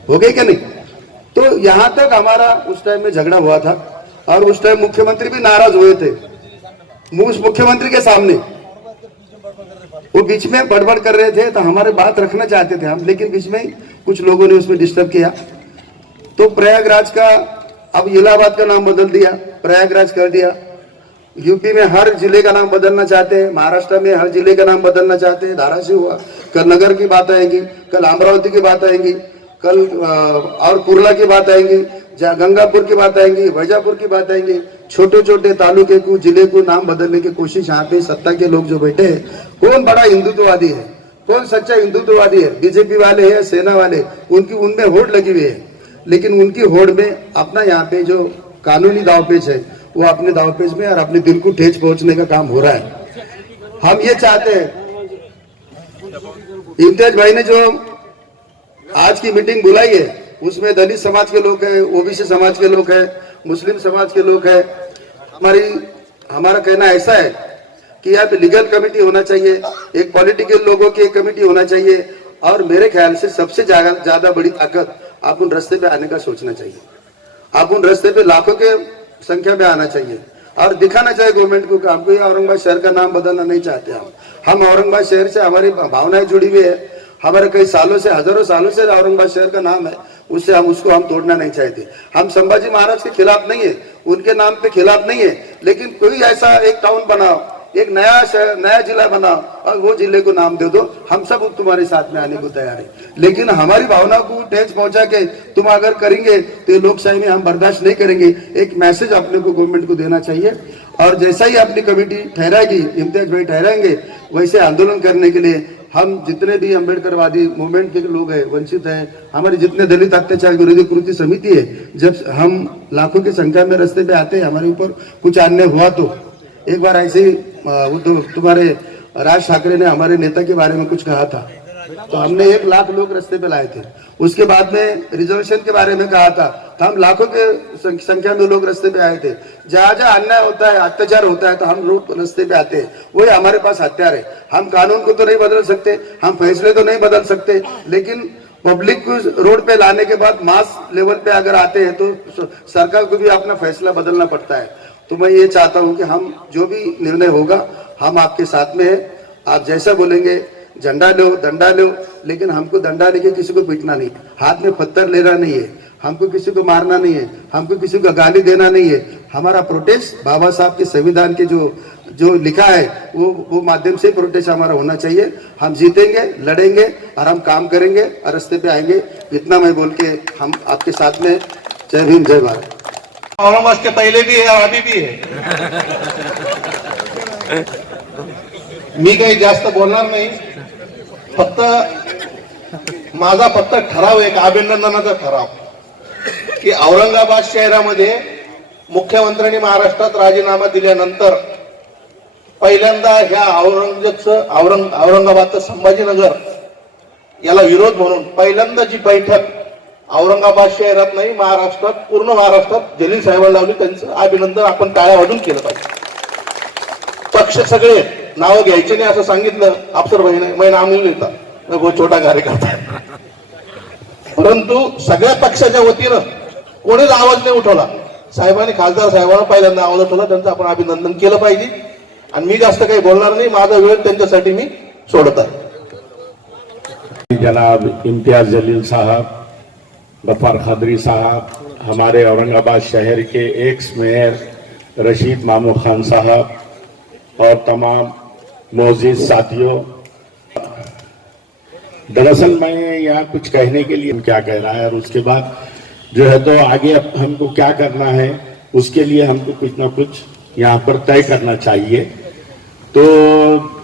हो गई क्या नहीं? तो यहां तक हमारा उस टाइम में झगड़ा हुआ था, और उस टाइम मुख्यमंत्री भी नाराज हुए थे मुख्यमंत्री के सामने। वो बीच में बड़बड़ कर रहे थे, तो हमारे बात रखना चाहते थे हम, लेकिन बीच में कुछ लोगों ने उसमें डिस्टर्ब किया। तो प्रयागराज का, अब इलाहाबाद का नाम बदल दिया, प्रयागराज कर दिया। यूपी में हर जिले का नाम बदलना चाहते हैं, महाराष्ट्र में हर जिले का नाम बदलना चाहते हैं। धाराशिव हुआ, कल नगर की बात आएगी, कल अमरावती की बात आएगी, कल और कुर्ला की बात आएंगी, गंगापुर की बात आएंगी, वैजापुर की बात आएंगी। छोटे छोटे तालुके को, जिले को नाम बदलने की कोशिश यहाँ पे सत्ता के लोग जो बैठे हैं, कौन बड़ा हिंदुत्ववादी है, कौन सच्चा हिंदुत्ववादी है? बीजेपी वाले है, सेना वाले, उनमें होड़ लगी हुई है। लेकिन उनकी होड़ में अपना यहाँ पे जो कानूनी दावपेच है, वो अपने दावपेच में और अपने दिल को ठेस पहुंचने का काम हो रहा है। हम ये चाहते हैं, इम्तियाज भाई ने जो आज की मीटिंग बुलाई है, उसमें दलित समाज के लोग हैं, ओबीसी समाज के लोग हैं, मुस्लिम समाज के लोग हैं। हमारा कहना ऐसा है कि यहाँ पे लीगल कमेटी होना चाहिए, एक पॉलिटिकल लोगों की एक कमेटी होना चाहिए, और मेरे ख्याल से सबसे ज्यादा बड़ी ताकत आप उन रास्ते पे आने का सोचना चाहिए। आप उन रास्ते पे लाखों के संख्या में आना चाहिए और दिखाना चाहिए गवर्नमेंट को कि हमको ये औरंगाबाद शहर का नाम बदलना नहीं चाहते। हम औरंगाबाद शहर से हमारी भावनाएं जुड़ी हुई है, हमारे कई सालों से, हजारों सालों से औरंगाबाद शहर का नाम है, उससे हम तोड़ना नहीं चाहते। हम संभाजी महाराज के खिलाफ नहीं है, उनके नाम पे खिलाफ नहीं है, लेकिन कोई ऐसा एक टाउन बनाओ, एक नया जिला बनाओ और वो जिले को नाम दे दो, हम सब तुम्हारे साथ में आने को तैयार है। लेकिन हमारी भावना को ठेस पहुंचा के तुम अगर करेंगे तो लोकशाही में हम बर्दाश्त नहीं करेंगे। एक मैसेज अपने को गवर्नमेंट को देना चाहिए, और जैसा ही अपनी कमेटी ठहराएगी, इम्तियाज भाई ठहराएंगे, वैसे आंदोलन करने के लिए हम जितने भी अम्बेडकरवादी मूवमेंट के लोग हैं, वंचित हैं, हमारे जितने दलित अत्याचार विरोधी कृति समिति है, जब हम लाखों की संख्या में रास्ते पे आते हैं, हमारे ऊपर कुछ अन्याय हुआ तो एक बार ऐसे ही तुम्हारे राज ठाकरे ने हमारे नेता के बारे में कुछ कहा था, तो हमने 1 लाख लोग रास्ते पे लाए थे। उसके बाद में रिजर्वेशन के बारे में कहा था, तो हम लाखों के संख्या में लोग रास्ते पे आए थे। जहाँ जहाँ अन्याय होता है, अत्याचार होता है, तो हम लोग रास्ते पे आते हैं। वही हमारे पास हथियार है। हम कानून को तो नहीं बदल सकते, हम फैसले तो नहीं बदल सकते, लेकिन पब्लिक को रोड पे लाने के बाद मास लेवल पे अगर आते हैं तो सरकार को भी अपना फैसला बदलना पड़ता है। तो मैं ये चाहता हूं कि हम जो भी निर्णय होगा, हम आपके साथ में है। आप जैसा बोलेंगे, झंडा लो, डंडा लो, लेकिन हमको डंडा लेके किसी को पीटना नहीं, हाथ में पत्थर लेना नहीं है, हमको किसी को मारना नहीं है, हमको किसी को गाली देना नहीं है। हमारा प्रोटेस्ट बाबा साहब के संविधान के जो लिखा है वो माध्यम से प्रोटेस्ट हमारा होना चाहिए। हम जीतेंगे, लड़ेंगे और हम काम करेंगे और रास्ते पे आएंगे। इतना मैं बोल के हम आपके साथ में, जय भीम, जय भारत। औरंगाबाद के पहले भी है और अभी भी है। मी काही जास्त बोलणार नाही, माझा ठराव, एक अभिनंदनाचा ठराव की औरंगाबाद शहरामध्ये मुख्यमंत्र्यांनी महाराष्ट्रात राजीनामा दिल्यानंतर पहिल्यांदा ह्या औरंगाबादचं संभाजीनगर याला विरोध म्हणून पहिल्यांदा जी बैठक औरंगाबाद शहरात नाही, महाराष्ट्रात, पूर्ण महाराष्ट्रात जलील साहेबांना लावली। त्यांचं अभिनंदन आपण टाळ्या वाजून केलं पाहिजे। पक्ष सगळे नाव घ्यायचे नाही असं सांगितलं अफसर भाईने, मैं नाम नहीं लेता, मैं बहुत छोटा कार्यकर्ता है, परंतु सगळ्या पक्षाच्या वतीनं कोणीच आवाज नाही उठवला। साहेबांनी, खासदार साहेबांना पहिल्यांदा आवाज उठवला, त्यांचं आपण अभिनंदन केलं पाहिजे। आणि मी जास्त काही बोलणार नाही, माझा वेळ त्यांच्यासाठी मी सोडत आहे। जनाब इम्तियाज जलील साहब, गफ्फार खादरी साहब, हमारे औरंगाबाद शहर के एक्स मेयर रशीद मामू खान साहब और तमाम मौजूद साथियों, दरअसल मैं यहाँ कुछ कहने के लिए क्या कह रहा है और उसके बाद जो है तो आगे हमको क्या करना है, उसके लिए हमको कुछ ना कुछ यहाँ पर तय करना चाहिए। तो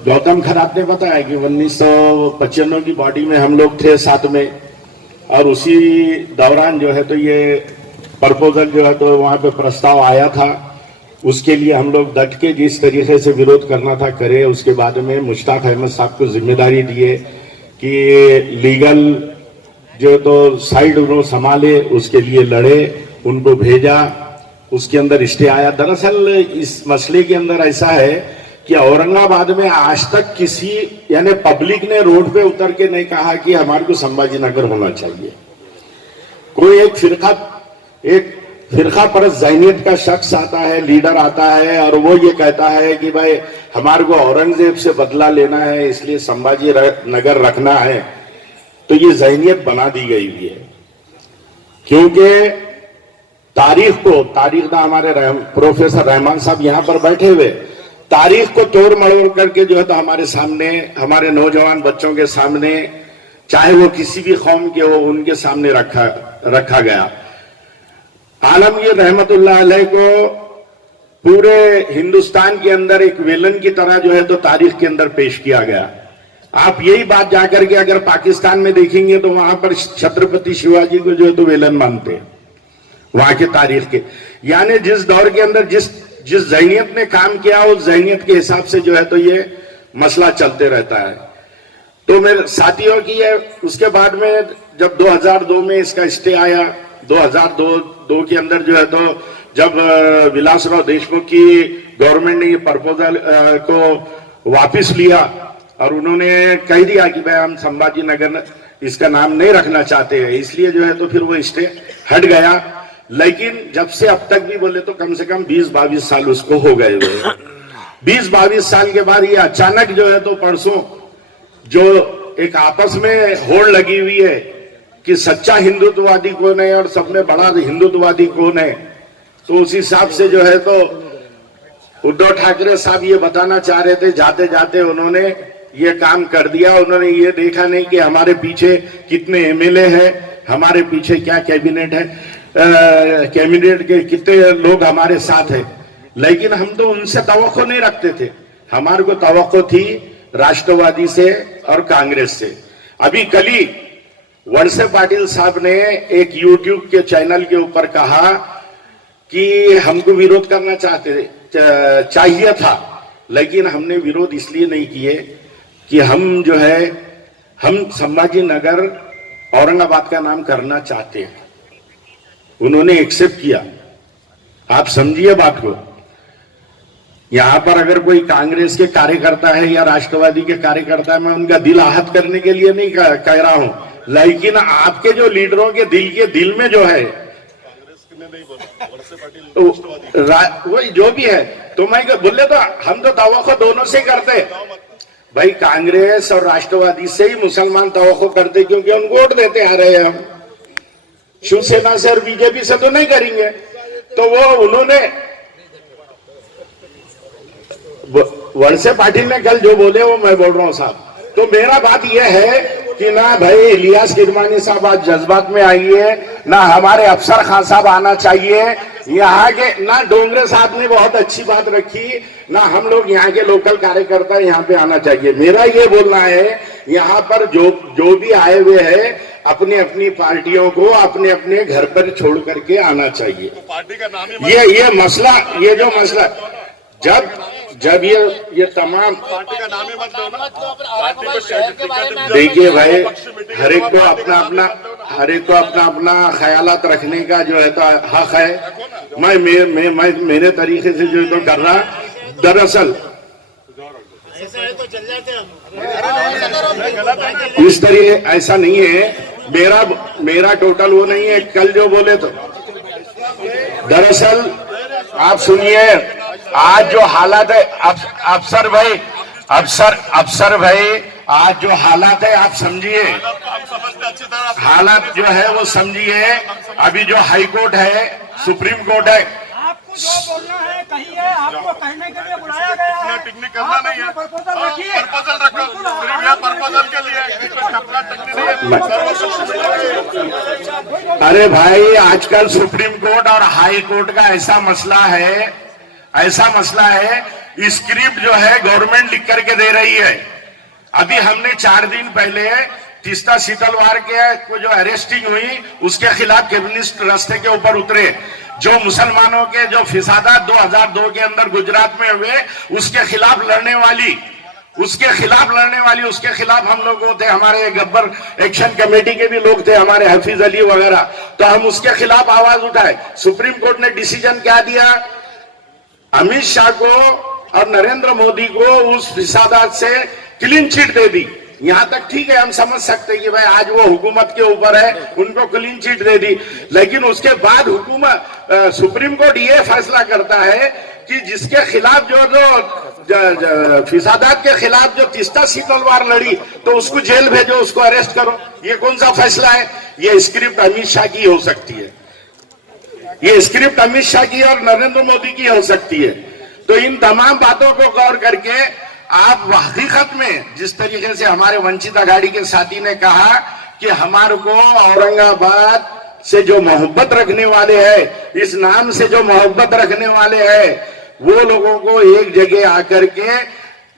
गौतम खरात ने बताया कि 1995 की बॉडी में हम लोग थे साथ में, और उसी दौरान जो है तो ये प्रपोजल जो है तो वहां पे प्रस्ताव आया था। उसके लिए हम लोग डट के जिस तरीके से विरोध करना था करे। उसके बाद में मुश्ताक अहमद साहब को जिम्मेदारी दिए कि लीगल जो तो साइड उन्होंने संभाले, उसके लिए लड़े, उनको भेजा, उसके अंदर स्टे आया। दरअसल इस मसले के अंदर ऐसा है कि औरंगाबाद में आज तक किसी यानी पब्लिक ने रोड पे उतर के नहीं कहा कि हमारे को संभाजी नगर होना चाहिए। कोई एक फिरका परस्त ज़हनियत का शख्स आता है, लीडर आता है, और वो ये कहता है कि भाई हमारे को औरंगजेब से बदला लेना है, इसलिए संभाजी नगर रखना है। तो ये ज़हनियत बना दी गई हुई है, क्योंकि तारीख ना हमारे प्रोफेसर रहमान साहब यहाँ पर बैठे हुए, तारीख को तोड़ मड़ोड़ करके जो है तो हमारे सामने, हमारे नौजवान बच्चों के सामने, चाहे वो किसी भी कौम के हो, उनके सामने रखा गया। आलमगीर रहमतुल्लाह अलैह को पूरे हिंदुस्तान के अंदर एक विलन की तरह जो है तो तारीख के अंदर पेश किया गया। आप यही बात जाकर के अगर पाकिस्तान में देखेंगे तो वहां पर छत्रपति शिवाजी को जो है तो विलन मानते हैं वहां के तारीख के। यानी जिस दौर के अंदर जिस ज़हनियत ने काम किया, उस ज़हनियत के हिसाब से जो है तो ये मसला चलते रहता है। तो मेरे साथियों की है, उसके बाद में जब 2002 में इसका स्टे आया, 2002 के अंदर जो है तो जब विलासराव देशमुख की गवर्नमेंट ने ये प्रपोजल को वापस लिया और उन्होंने कह दिया कि भाई हम संभाजी नगर इसका नाम नहीं रखना चाहते हैं, इसलिए जो है तो फिर वो स्टे हट गया। लेकिन जब से अब तक भी बोले तो कम से कम 20-22 साल उसको हो गए हुए। 20-22 साल के बाद ये अचानक जो है तो परसों जो एक आपस में होड़ लगी हुई है कि सच्चा हिंदुत्ववादी कौन है और सब में बड़ा हिंदुत्ववादी कौन है, तो उस हिसाब से जो है तो उद्धव ठाकरे साहब ये बताना चाह रहे थे, जाते जाते उन्होंने ये काम कर दिया। उन्होंने ये देखा नहीं कि हमारे पीछे कितने एमएलए हैं, हमारे पीछे क्या कैबिनेट है, कैबिनेट के कितने लोग हमारे साथ हैं। लेकिन हम तो उनसे तवक्को नहीं रखते थे, हमारे को तवक्को थी राष्ट्रवादी से और कांग्रेस से। अभी कल ही वळसे पाटिल साहब ने एक यूट्यूब के चैनल के ऊपर कहा कि हमको विरोध करना चाहिए था, लेकिन हमने विरोध इसलिए नहीं किए कि हम जो है हम संभाजी नगर औरंगाबाद का नाम करना चाहते हैं। उन्होंने एक्सेप्ट किया। आप समझिए बात को। यहां पर अगर कोई कांग्रेस के कार्यकर्ता है या राष्ट्रवादी के कार्यकर्ता है, मैं उनका दिल आहत करने के लिए नहीं कह रहा हूं, लेकिन आपके जो लीडरों के दिल में जो है तो वही जो भी है, तो मैं बोले तो हम तो तवक्को दोनों से करते भाई, कांग्रेस और राष्ट्रवादी से ही मुसलमान तवक्को करते, क्योंकि उनको वोट देते आ रहे हैं हम। शिवसेना से और बीजेपी से तो नहीं करेंगे। तो वो उन्होंने वळसे पाटिल ने कल जो बोले वो मैं बोल रहा हूं साहब। तो मेरा बात यह है कि ना भाई इलियास किरमानी साहब आज जज्बात में आइए, ना हमारे अफसर खान साहब आना चाहिए, यहाँ के ना डोंगरे साहब ने बहुत अच्छी बात रखी, ना हम लोग यहाँ के लोकल कार्यकर्ता यहाँ पे आना चाहिए। मेरा ये बोलना है यहाँ पर जो भी आए हुए हैं अपनी अपनी पार्टियों को अपने अपने घर पर छोड़ करके आना चाहिए। पार्टी का नाम ये मसला, ये जो मसला जब ये तमाम पार्टी का नाम ही मत लो। देखिए भाई, हर एक को अपना अपना ख्यालात रखने का जो है तो हक है। मैं मेरे तरीके से जो तो कर रहा, दरअसल इस तरीके ऐसा नहीं है। मेरा टोटल वो नहीं है। कल जो बोले तो दरअसल आप सुनिए, आज जो हालात है अफसर भाई आज जो हालात है आप समझिए, हालात जो है वो समझिए। अभी जो हाई कोर्ट है, सुप्रीम कोर्ट है, आपको जो बोलना है कहिए, आपको कहने के लिए बुलाया गया है। टिकने करना नहीं है, प्रपोजल रखिए, प्रपोजल रखो, प्रपोजल के लिए। अरे भाई, आजकल सुप्रीम कोर्ट और हाई कोर्ट का ऐसा मसला है स्क्रिप्ट जो है गवर्नमेंट लिख करके दे रही है। अभी हमने 4 दिन पहले तीस्ता शीतलवार के को जो अरेस्टिंग हुई उसके खिलाफ कैबिनेट रास्ते के ऊपर उतरे। जो मुसलमानों के जो फिसादा 2002 के अंदर गुजरात में हुए उसके खिलाफ लड़ने वाली उसके खिलाफ हम लोग थे, हमारे गब्बर एक्शन कमेटी के भी लोग थे, हमारे हफीज अली वगैरह, तो हम उसके खिलाफ आवाज उठाए। सुप्रीम कोर्ट ने डिसीजन क्या दिया, अमित शाह को और नरेंद्र मोदी को उस फिसादात से क्लीन चिट दे दी। यहां तक ठीक है, हम समझ सकते हैं कि भाई आज वो हुकूमत के ऊपर है, उनको क्लीन चिट दे दी, लेकिन उसके बाद सुप्रीम कोर्ट ये फैसला करता है कि जिसके खिलाफ जो फिसादात के खिलाफ जो तीस्ता शीतलवार लड़ी तो उसको जेल भेजो, उसको अरेस्ट करो। ये कौन सा फैसला है? ये स्क्रिप्ट अमित शाह की हो सकती है, ये स्क्रिप्ट अमित शाह की और नरेंद्र मोदी की हो सकती है। तो इन तमाम बातों को गौर करके आप हकीकत में जिस तरीके से हमारे वंचित आघाड़ी के साथी ने कहा कि हमारे को औरंगाबाद से जो मोहब्बत रखने वाले हैं, इस नाम से जो मोहब्बत रखने वाले हैं, वो लोगों को एक जगह आकर के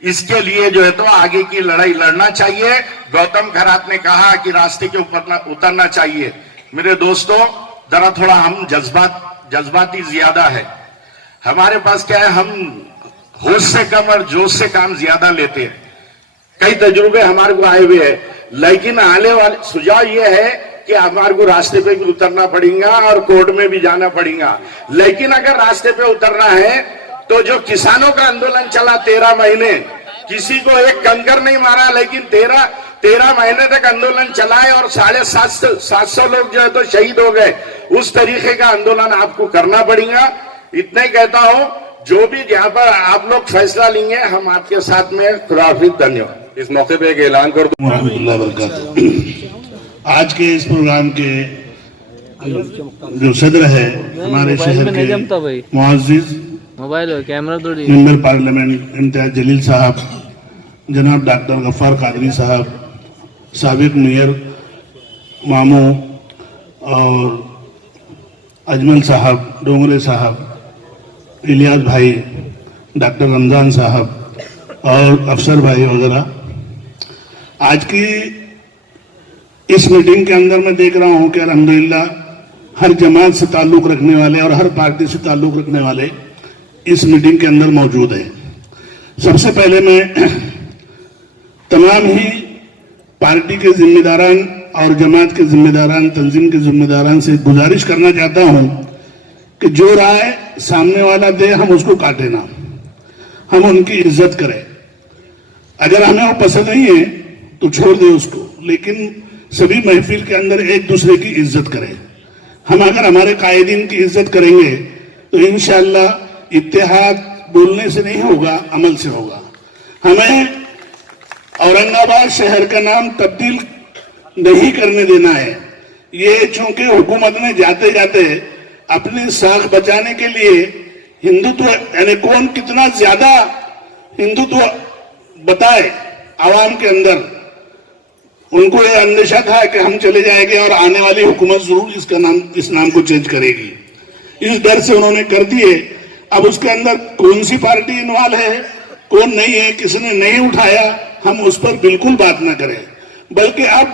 इसके लिए जो है तो आगे की लड़ाई लड़ना चाहिए। गौतम खरात ने कहा कि रास्ते के ऊपर उतरना चाहिए। मेरे दोस्तों, जरा थोड़ा हम जज्बाती ज्यादा है। हमारे पास क्या है, हम होश से कम और जोश से काम ज्यादा लेते हैं। कई तजुर्बे हमारे को आए हुए हैं, लेकिन आने वाले सुझाव ये है कि हमारे को रास्ते पे भी उतरना पड़ेगा और कोर्ट में भी जाना पड़ेगा। लेकिन अगर रास्ते पे उतरना है तो जो किसानों का आंदोलन चला 13 महीने, किसी को एक कंकर नहीं मारा, लेकिन 13 महीने तक आंदोलन चलाए और 750 लोग जो है तो शहीद हो गए। उस तरीके का आंदोलन आपको करना पड़ेगा। इतना ही कहता हूं, जो भी जहां पर आप लोग फैसला लेंगे हम आपके साथ में। खुदा हाफिज, धन्यवाद। इस मौके पे एक ऐलान कर दूं। रहमतुल्लाह बरकातहू। आज के इस प्रोग्राम के जो सदर है हमारे शहर के मुअज़्ज़िज़ मोबाइल कैमरा थोड़ी मेंबर पार्लियामेंट इम्तियाज जलील साहब, जनाब डॉक्टर गफ्फार कादरी साहब, साबिक मेयर मामू और अजमल साहब, डोंगरे साहब, इलियास भाई, डॉक्टर रमजान साहब और अफसर भाई वगैरह, आज की इस मीटिंग के अंदर मैं देख रहा हूं कि अल्हम्दुलिल्लाह हर जमात से ताल्लुक रखने वाले और हर पार्टी से ताल्लुक रखने वाले इस मीटिंग के अंदर मौजूद हैं। सबसे पहले मैं तमाम ही पार्टी के जिम्मेदारान और जमात के जिम्मेदारान, तंजीम के जिम्मेदारान से गुजारिश करना चाहता हूं कि जो राय सामने वाला दे हम उसको काटे ना, हम उनकी इज्जत करें। अगर हमें वो पसंद नहीं है तो छोड़ दे उसको, लेकिन सभी महफिल के अंदर एक दूसरे की इज्जत करें। हम अगर हमारे कायदीन की इज्जत करेंगे तो इंशाअल्लाह इत्तेहाद बोलने से नहीं होगा, अमल से होगा। हमें औरंगाबाद शहर का नाम तब्दील नहीं करने देना है। ये चूंकि हुकूमत ने जाते जाते अपनी साख बचाने के लिए हिंदुत्व यानी कौन कितना ज्यादा हिंदुत्व बताए आवाम के अंदर, उनको ये अंदेशा था कि हम चले जाएंगे और आने वाली हुकूमत जरूर इस नाम को चेंज करेगी। इस डर से उन्होंने कर दिए। अब उसके अंदर कौन सी पार्टी इन्वॉल्व है, कौन नहीं है, किसने नहीं उठाया, हम उस पर बिल्कुल बात ना करें, बल्कि अब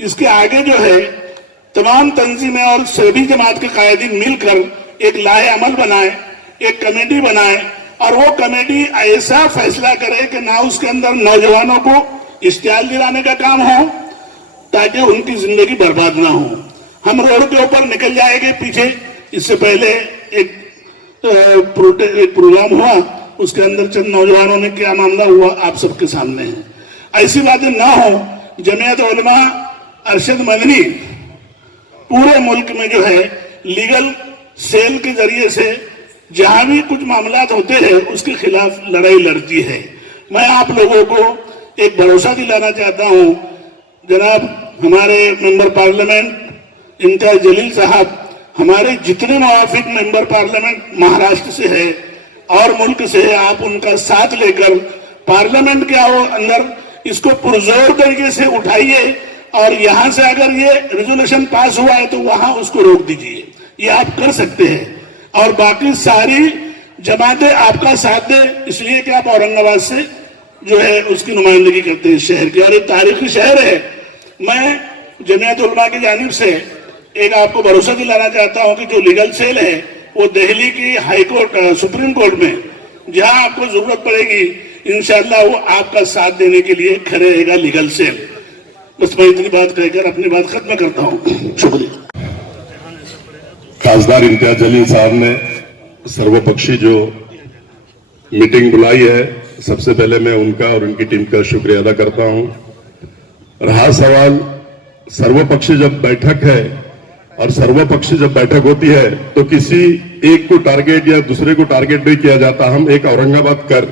इसके आगे जो है तमाम तंजीमें और सभी जमात के कायदीन मिलकर एक लाहे अमल बनाए, एक कमेटी बनाए और वो कमेटी ऐसा फैसला करे कि ना उसके अंदर नौजवानों को इश्तियाल दिलाने का काम हो ताकि उनकी जिंदगी बर्बाद ना हो। हम रोड के ऊपर निकल जाएंगे पीछे। इससे पहले एक प्रोग्राम हुआ, उसके अंदर चंद नौजवानों ने क्या मामला हुआ आप सबके सामने है। ऐसी बातें ना हो। जमीयत उलमा अरशद मदनी पूरे मुल्क में जो है लीगल सेल के जरिए से जहां भी कुछ मामलात होते हैं उसके खिलाफ लड़ाई लड़ती है। मैं आप लोगों को एक भरोसा दिलाना चाहता हूं, जनाब हमारे मेंबर पार्लियामेंट इम्तियाज जलील साहब, हमारे जितने मुवाफिक मेंबर पार्लियामेंट महाराष्ट्र से है और मुल्क से है, आप उनका साथ लेकर पार्लियामेंट के अंदर इसको पुरजोर तरीके से उठाइए और यहां से अगर ये रेजोल्यूशन पास हुआ है तो वहां उसको रोक दीजिए। ये आप कर सकते हैं। और बाकी सारी जमात आपका साथ दे, इसलिए कि आप औरंगाबाद से जो है उसकी नुमाइंदगी करते हैं शहर की, और ये तारीखी शहर है। मैं जमीयत उलमा की जानिब से एक आपको भरोसा दिलाना चाहता हूं कि जो लीगल सेल है वो दिल्ली की हाई कोर्ट, सुप्रीम कोर्ट में जहां आपको जरूरत पड़ेगी इंशाअल्लाह वो आपका साथ देने के लिए खड़े रहेगा लीगल सेल। बस मैं इतनी बात कहकर अपनी बात खत्म करता हूं। शुक्रिया। खासदार इम्तियाज जलील साहब ने सर्वपक्षीय जो मीटिंग बुलाई है, सबसे पहले मैं उनका और उनकी टीम का शुक्रिया अदा करता हूं। रहा सवाल सर्वपक्षीय जब बैठक है और सर्वपक्षीय जब बैठक होती है तो किसी एक को टारगेट या दूसरे को टारगेट नहीं किया जाता। हम एक औरंगाबाद कर,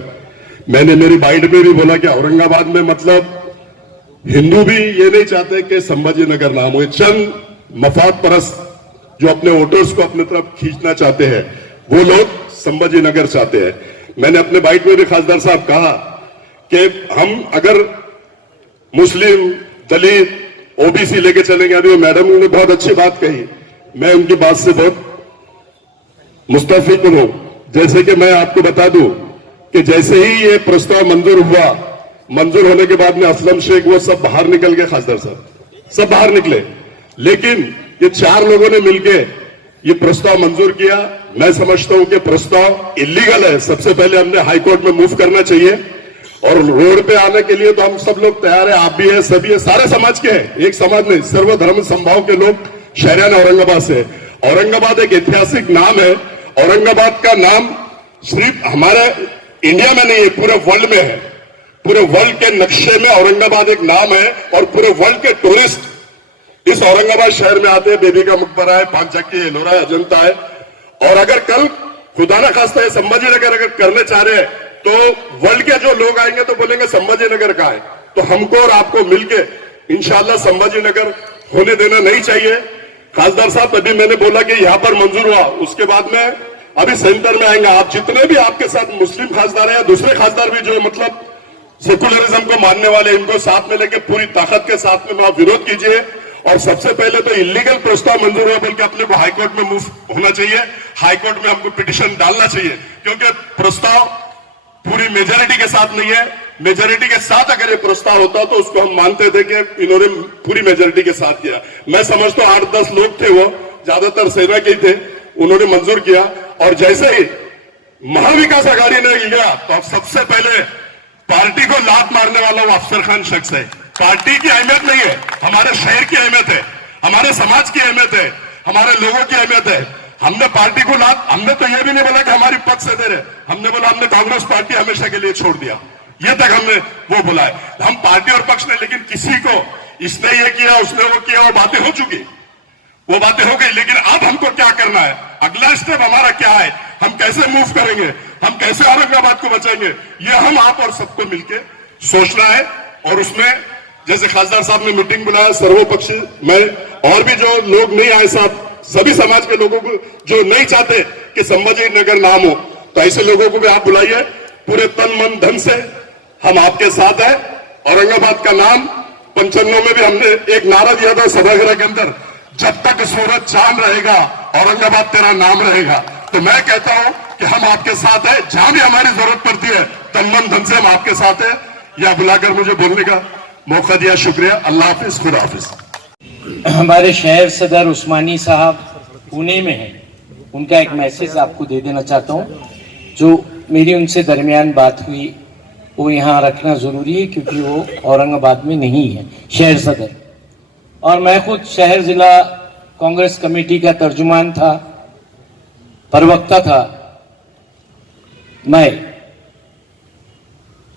मैंने मेरी बाइट में भी बोला कि औरंगाबाद में मतलब हिंदू भी ये नहीं चाहते कि संभाजी नगर नाम हो। चंद मफाद परस्त जो अपने वोटर्स को अपने तरफ खींचना चाहते हैं वो लोग संभाजी नगर चाहते हैं। मैंने अपने बाइट में भी खासदार साहब कहा कि हम अगर मुस्लिम, दलित, ओबीसी लेके चलेंगे। अभी मैडम ने बहुत अच्छी बात कही, मैं उनकी बात से बहुत मुस्तफिक हूं। जैसे कि मैं आपको बता दूं कि जैसे ही ये प्रस्ताव मंजूर हुआ, मंजूर होने के बाद में असलम शेख वो सब बाहर निकल गए, खासदार साहब सब बाहर निकले, लेकिन ये 4 लोगों ने मिलके ये प्रस्ताव मंजूर किया। मैं समझता हूं कि प्रस्ताव इलीगल है। सबसे पहले हमने हाई कोर्ट में मूव करना चाहिए और रोड पे आने के लिए तो हम सब लोग तैयार है, आप भी है, सभी है, सारे समाज के हैं, एक समाज नहीं, सर्वधर्म संभाव के लोग शहरियान औरंगाबाद से। औरंगाबाद एक ऐतिहासिक नाम है। औरंगाबाद का नाम सिर्फ हमारे इंडिया में नहीं है, पूरे वर्ल्ड में है। पूरे वर्ल्ड के नक्शे में औरंगाबाद एक नाम है और पूरे वर्ल्ड के टूरिस्ट इस औरंगाबाद शहर में आते हैं। बेबी का मकबरा है, पांचक्की है, एलोरा है, अजंता है। और अगर कल खुदा ना खास्ता है संभाजी नगर अगर करने चाह रहे हैं तो वर्ल्ड के जो लोग आएंगे तो बोलेंगे संभाजी नगर का है। तो हमको और आपको मिलके इंशाल्लाह संभाजी नगर होने देना नहीं चाहिए। खासदार साहब, अभी मैंने बोला कि यहां पर मंजूर हुआ, उसके बाद में अभी सेंटर में आएंगे। आप जितने भी आपके साथ मुस्लिम खासदार है या दूसरे खासदार भी जो मतलब सेकुलरिज्म को मानने वाले, इनको साथ में लेके पूरी ताकत के साथ में आप विरोध कीजिए। और सबसे पहले तो इलीगल प्रस्ताव मंजूर हुआ, बल्कि अपने को हाईकोर्ट में मूव होना चाहिए। हाईकोर्ट में हमको पिटीशन डालना चाहिए, क्योंकि प्रस्ताव पूरी मेजोरिटी के साथ नहीं है। मेजोरिटी के साथ अगर ये प्रस्ताव होता तो उसको हम मानते थे कि इन्होंने पूरी मेजोरिटी के साथ किया। मैं समझता हूं 8-10 लोग थे, वो ज्यादातर सेना के थे, उन्होंने मंजूर किया। और जैसे ही महाविकास आघाड़ी ने लिया तो अब सबसे पहले पार्टी को लात मारने वाला वो अफसर खान शख्स है। पार्टी की अहमियत नहीं है, हमारे शहर की अहमियत है, हमारे समाज की अहमियत है, हमारे लोगों की अहमियत है। हमने पार्टी को लात, हमने तो यह भी नहीं बोला कि हमारी पक्ष से दे रहे, हमने बोला हमने कांग्रेस पार्टी हमेशा के लिए छोड़ दिया, ये तक हमने वो बोला है। हम पार्टी और पक्ष नहीं, लेकिन किसी को इसने ये किया, उसने वो किया, वो बातें हो चुकी, वो बातें हो गई। लेकिन अब हमको क्या करना है, अगला स्टेप हमारा क्या है, हम कैसे मूव करेंगे, हम कैसे औरंगाबाद को बचाएंगे, ये हम आप और सबको मिलके सोचना है। और उसमें जैसे खासदार साहब ने मीटिंग बुलाया सर्वपक्षीय, मैं और भी जो लोग नहीं आए साहब, सभी समाज के लोगों को जो नहीं चाहते कि संभाजी नगर नाम हो, तो ऐसे लोगों को भी आप बुलाइए। पूरे तन मन धन से हम आपके साथ हैं। औरंगाबाद का नाम 95 में भी हमने एक नारा दिया था सभागृह के अंदर, जब तक सूरज चांद रहेगा औरंगाबाद तेरा नाम रहेगा। तो मैं कहता हूं कि हम आपके साथ हैं, जहां भी हमारी जरूरत पड़ती है तन मन धन से हम आपके साथ हैं। यह बुलाकर मुझे बोलने का मौका दिया, शुक्रिया। अल्लाह हाफिज, खुदा हाफिज। हमारे शहर सदर उस्मानी साहब पुणे में हैं, उनका एक मैसेज आपको दे देना चाहता हूं। जो मेरी उनसे दरमियान बात हुई वो यहाँ रखना जरूरी है, क्योंकि वो औरंगाबाद में नहीं है, शहर सदर। और मैं खुद शहर जिला कांग्रेस कमेटी का तर्जुमान था, प्रवक्ता था।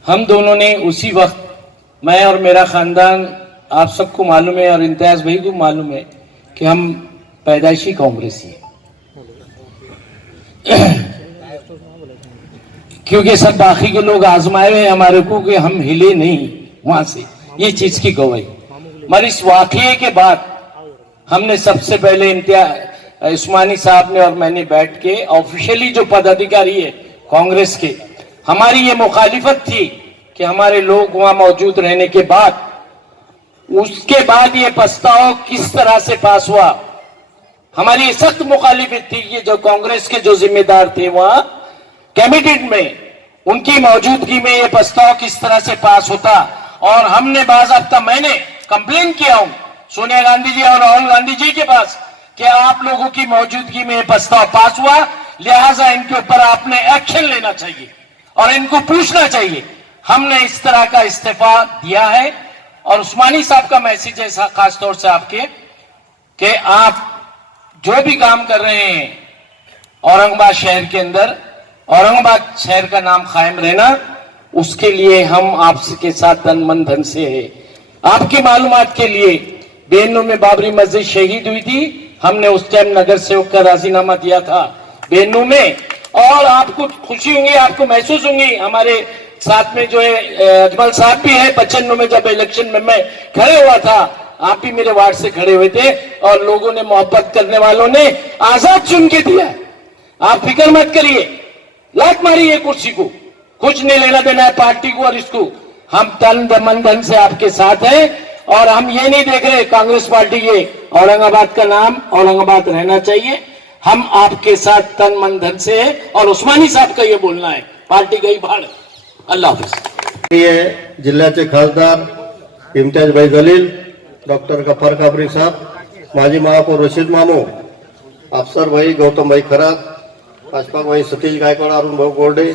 हम दोनों ने उसी वक्त, मैं और मेरा खानदान, आप सबको मालूम है और इम्तियाज भाई को मालूम है कि हम पैदाइशी कांग्रेसी हैं। क्योंकि सब बाकी के लोग आजमाए हुए हमारे को कि हम हिले नहीं वहां से, ये चीज की गवाही। मगर इस वाकये के बाद हमने सबसे पहले उस्मानी साहब ने और मैंने बैठ के ऑफिशियली जो पदाधिकारी है कांग्रेस के, हमारी ये मुखालिफत थी कि हमारे लोग वहां मौजूद रहने के बाद, उसके बाद ये प्रस्ताव किस तरह से पास हुआ, हमारी सख्त मुखालिफत थी। ये जो कांग्रेस के जो जिम्मेदार थे वहां, कैबिनेट में उनकी मौजूदगी में ये प्रस्ताव किस तरह से पास होता, और हमने बाज़ाब्ता मैंने कंप्लेन किया हूं सोनिया गांधी जी और राहुल गांधी जी के पास कि आप लोगों की मौजूदगी में ये प्रस्ताव पास हुआ, लिहाजा इनके ऊपर आपने एक्शन लेना चाहिए और इनको पूछना चाहिए। हमने इस तरह का इस्तीफा दिया है और उस्मानी साहब का मैसेज है खासतौर से आपके कि आप जो भी काम कर रहे हैं औरंगाबाद शहर के अंदर, औरंगाबाद शहर का नाम कायम रहना, उसके लिए हम आपके साथ तन मन धन से है। आपकी मालूमात के लिए बेनू में बाबरी मस्जिद शहीद हुई थी, हमने उस टाइम नगर सेवक का राजीनामा दिया था बेनू में, और आपको खुशी होंगी, आपको महसूस होंगी, हमारे साथ में जो है अजमल साहब भी है, 95 में जब इलेक्शन में मैं खड़े हुआ था, आप भी मेरे वार्ड से खड़े हुए थे और लोगों ने, मोहब्बत करने वालों ने आजाद चुन के दिया। आप फिक्र मत करिए, लात मारी है कुर्सी को, कुछ नहीं लेना देना है पार्टी को और इसको। हम तन मन धन से आपके साथ हैं और हम ये नहीं देख रहे कांग्रेस पार्टी के, औरंगाबाद का नाम औरंगाबाद रहना चाहिए। हम आपके साथ तन मन धन से है और उस्मानी साहब का ये बोलना है, पार्टी गई भाड़। अल्लाह हाफिज। जिल्ह्याचे खासदार इम्तियाजभाई जलील, डॉक्टर गफ्फार कादरी साहब, माजी महापौर रशीद मामू, अफसर भाई गौतम भाई खरात, अशफाक भाई सतीश गायकवाड, अरुण भाऊ गोरडे,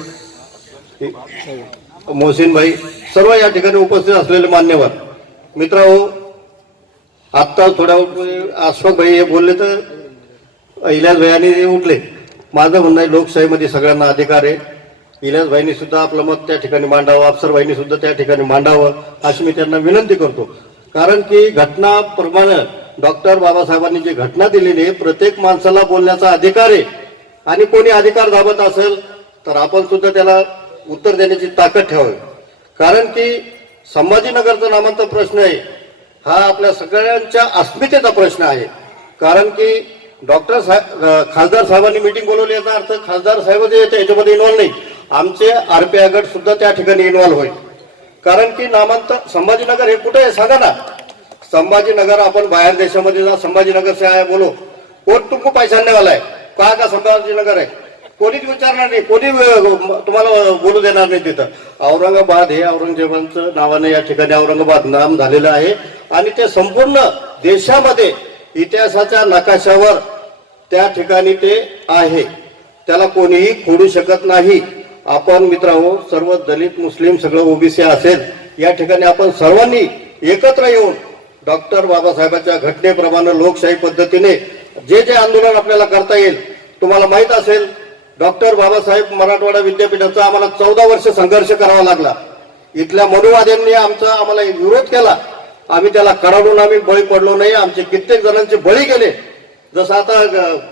मोहसिन भाई, सर्व या ठिकाणी उपस्थित असलेले मान्यवर मित्रांनो, आता थोड्या अशफाक भाई हे बोलले तर इलियास भाईंनी उठले. माझं म्हणणं आहे लोकशाहीमध्ये सगळ्यांना अधिकार आहे. इलियास भाईंनी सुद्धा आपलं मत त्या ठिकाणी मांडावं, अफसर भाईंनी सुद्धा त्या ठिकाणी मांडावं अशी मी त्यांना विनंती करतो. कारण की घटनाप्रमाणे डॉक्टर बाबासाहेबांनी जी घटना दिलेली आहे, प्रत्येक माणसाला बोलण्याचा अधिकार आहे आणि कोणी अधिकार दाबत असेल तर आपण सुद्धा त्याला उत्तर देण्याची ताकद ठेवावी. कारण की संभाजीनगरचा नामांतर प्रश्न आहे हा आपल्या सगळ्यांच्या अस्मितेचा प्रश्न आहे. कारण की डॉक्टर साहेब, खासदार साहेबांनी मीटिंग बोलवली, याचा अर्थ खासदार साहेब जे याच्यामध्ये इन्व्हॉल्व नाही, आमचे आरपीआय गट सुद्धा त्या ठिकाणी इन्व्हॉल्व होईल. कारण की नामांतर संभाजीनगर हे कुठे आहे सांगा ना. संभाजीनगर आपण बाहेर देशामध्ये जा, संभाजीनगर से आया बोलो, कोण तुमको पैशाने वाला आहे का संभाजीनगर आहे, कोणीच विचारणार नाही, कोणी तुम्हाला बोलू देणार नाही. तिथं औरंगाबाद हे औरंगजेबांचं नावाने या ठिकाणी औरंगाबाद नाम झालेलं आहे आणि ते संपूर्ण देशामध्ये इतिहासाच्या नकाशावर त्या ठिकाणी ते आहे, त्याला कोणीही खोडू शकत नाही. आपण मित्रांनो, सर्व दलित मुस्लिम सगळं ओबीसी असेल, या ठिकाणी आपण सर्वांनी एकत्र येऊन डॉक्टर बाबासाहेबांच्या घटनेप्रमाणे लोकशाही पद्धतीने जे जे आंदोलन आपल्याला करता येईल. तुम्हाला माहित असेल, डॉक्टर बाबासाहेब मराठवाडा विद्यापीठाचा आम्हाला 14 वर्ष संघर्ष करावा लागला. इथल्या मनुवाद्यांनी आम्हाला विरोध केला, आम्ही त्याला कडाडून आम्ही बळी पडलो नाही. आमचे कित्येक जणांचे बळी गेले. जसं आता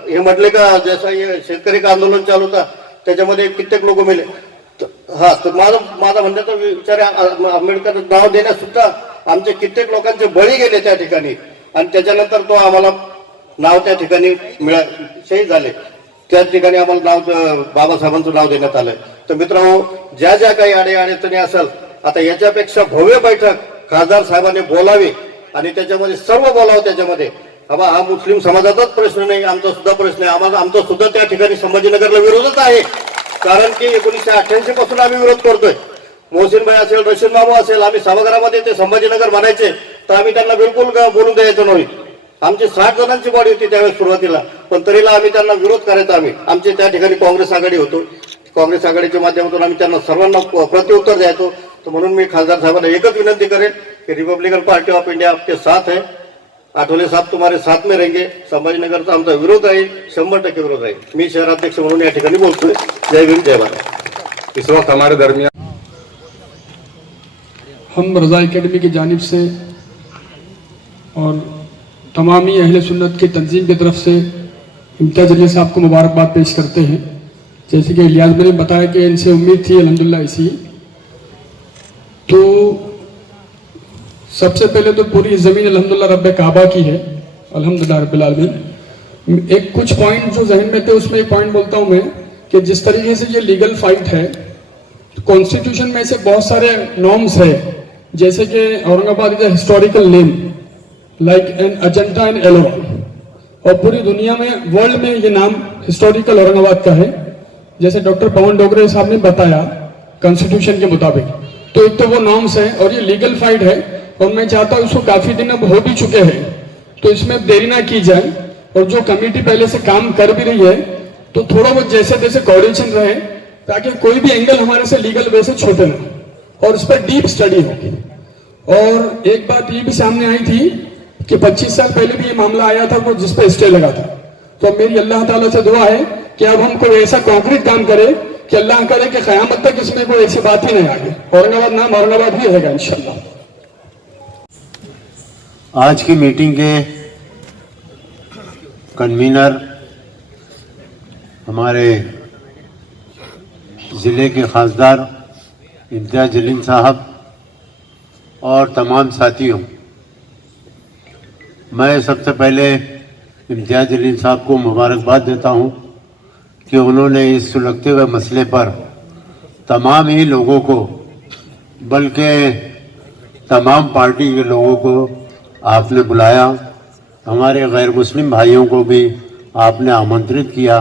हे म्हटले का, जसं हे शेतकरी आंदोलन चालू होता त्याच्यामध्ये कित्येक लोक मेले. हा, तर माझा म्हणण्याचा विचार आहे, आंबेडकर नाव देण्यास सुद्धा आमचे कित्येक लोकांचे बळी गेले त्या ठिकाणी आणि त्याच्यानंतर तो आम्हाला नाव त्या ठिकाणी शहीद झाले. त्या ठिकाणी आम्हाला नाव बाबासाहेबांचं नाव देण्यात आलंय. तर मित्रांनो, ज्या ज्या काही अडचणी असेल, आता याच्यापेक्षा भव्य बैठक खासदार साहेबांनी बोलावी आणि त्याच्यामध्ये सर्व बोलावं. त्याच्यामध्ये हा मुस्लिम समाजाचाच प्रश्न नाही, आमचा सुद्धा प्रश्न आहे. आमचा सुद्धा त्या ठिकाणी संभाजीनगरला विरोधच आहे. कारण की 1988 पासून आम्ही विरोध करतोय. मोहसिन भाई असेल, रशीद मामू असेल, आम्ही सभागृहामध्ये ते संभाजीनगर म्हणायचे तर आम्ही त्यांना बिलकुल बोलून द्यायचं नाही. आमची 60 जणांची बॉडी होती त्यावेळेस सुरुवातीला, पण तरीला आम्ही त्यांना विरोध करायचा. आमचे त्या ठिकाणी काँग्रेस आघाडी होतो, काँग्रेस आघाडीच्या माध्यमातून आम्ही त्यांना सर्वांना प्रत्युत्तर द्यायचो. तर म्हणून मी खासदार साहेबांना एकच विनंती करेन की रिपब्लिकन पार्टी ऑफ इंडिया आपके साथ है, आठवले साहब तुम्हारे साथ में रहेंगे. संभाजीनगरचा आमचा विरोध आहे, 100% विरोध आहे. मी शहराध्यक्ष म्हणून या ठिकाणी बोलतोय. जय भीम, जय भारत. इस वक्त हमारे दरमियान हम रज़ा एकेडमी की जानिब से और तमामी अहले सुन्नत की तंजीम की तरफ से इम्तियाज जलील साहब को मुबारकबाद पेश करते हैं. जैसे कि इलियास भाई ने बताया कि इनसे उम्मीद थी अल्हम्दुलिल्लाह इसी. तो सबसे पहले तो पूरी ज़मीन अल्हम्दुलिल्लाह रब्बे काबा की है, अल्हम्दुलिल्लाह रब्बिल आलमीन. एक कुछ पॉइंट जो जहन में थे उसमें एक पॉइंट बोलता हूँ मैं कि जिस तरीके से ये लीगल फाइट है, कॉन्स्टिट्यूशन में से बहुत सारे नॉर्म्स है, जैसे कि Aurangabad is a historical name like an Ajanta and Ellora, और पूरी दुनिया में वर्ल्ड में ये नाम हिस्टोरिकल औरंगाबाद का है. जैसे डॉक्टर पवन डोगरे साहब ने बताया कॉन्स्टिट्यूशन के मुताबिक, तो एक तो वो नॉर्म्स है और ये लीगल फाइट है, और मैं चाहता हूँ इसको काफी दिन अब हो भी चुके हैं, तो इसमें देरी ना की जाए। और जो कमेटी पहले से काम कर भी रही है तो थोड़ा बहुत जैसे तैसे कोऑर्डिनेशन रहे, ताकि कोई भी एंगल हमारे से लीगल वे से छूटे ना, और इस पर डीप स्टडी होगी। और एक बात ये भी सामने आई थी कि 25 साल पहले भी ये मामला आया था को जिस पे स्टे लगा था। तो मेरी अल्लाह ताला से दुआ है कि अब हम कोई ऐसा कॉन्क्रीट काम करें कि अल्लाह करे कि क़यामत तक इसमें कोई ऐसी बात ही नहीं आगे। औरंगाबाद नाम औरंगाबाद ही रहेगा इंशाल्लाह। आज की मीटिंग के कन्वीनर हमारे ज़िले के खासदार इम्तियाज़ जलील साहब और तमाम साथियों, मैं सबसे पहले इम्तियाज़ जलील साहब को मुबारकबाद देता हूं कि उन्होंने इस सुलगते हुए मसले पर तमाम ही लोगों को, बल्कि तमाम पार्टी के लोगों को आपने बुलाया, हमारे गैर मुस्लिम भाइयों को भी आपने आमंत्रित किया,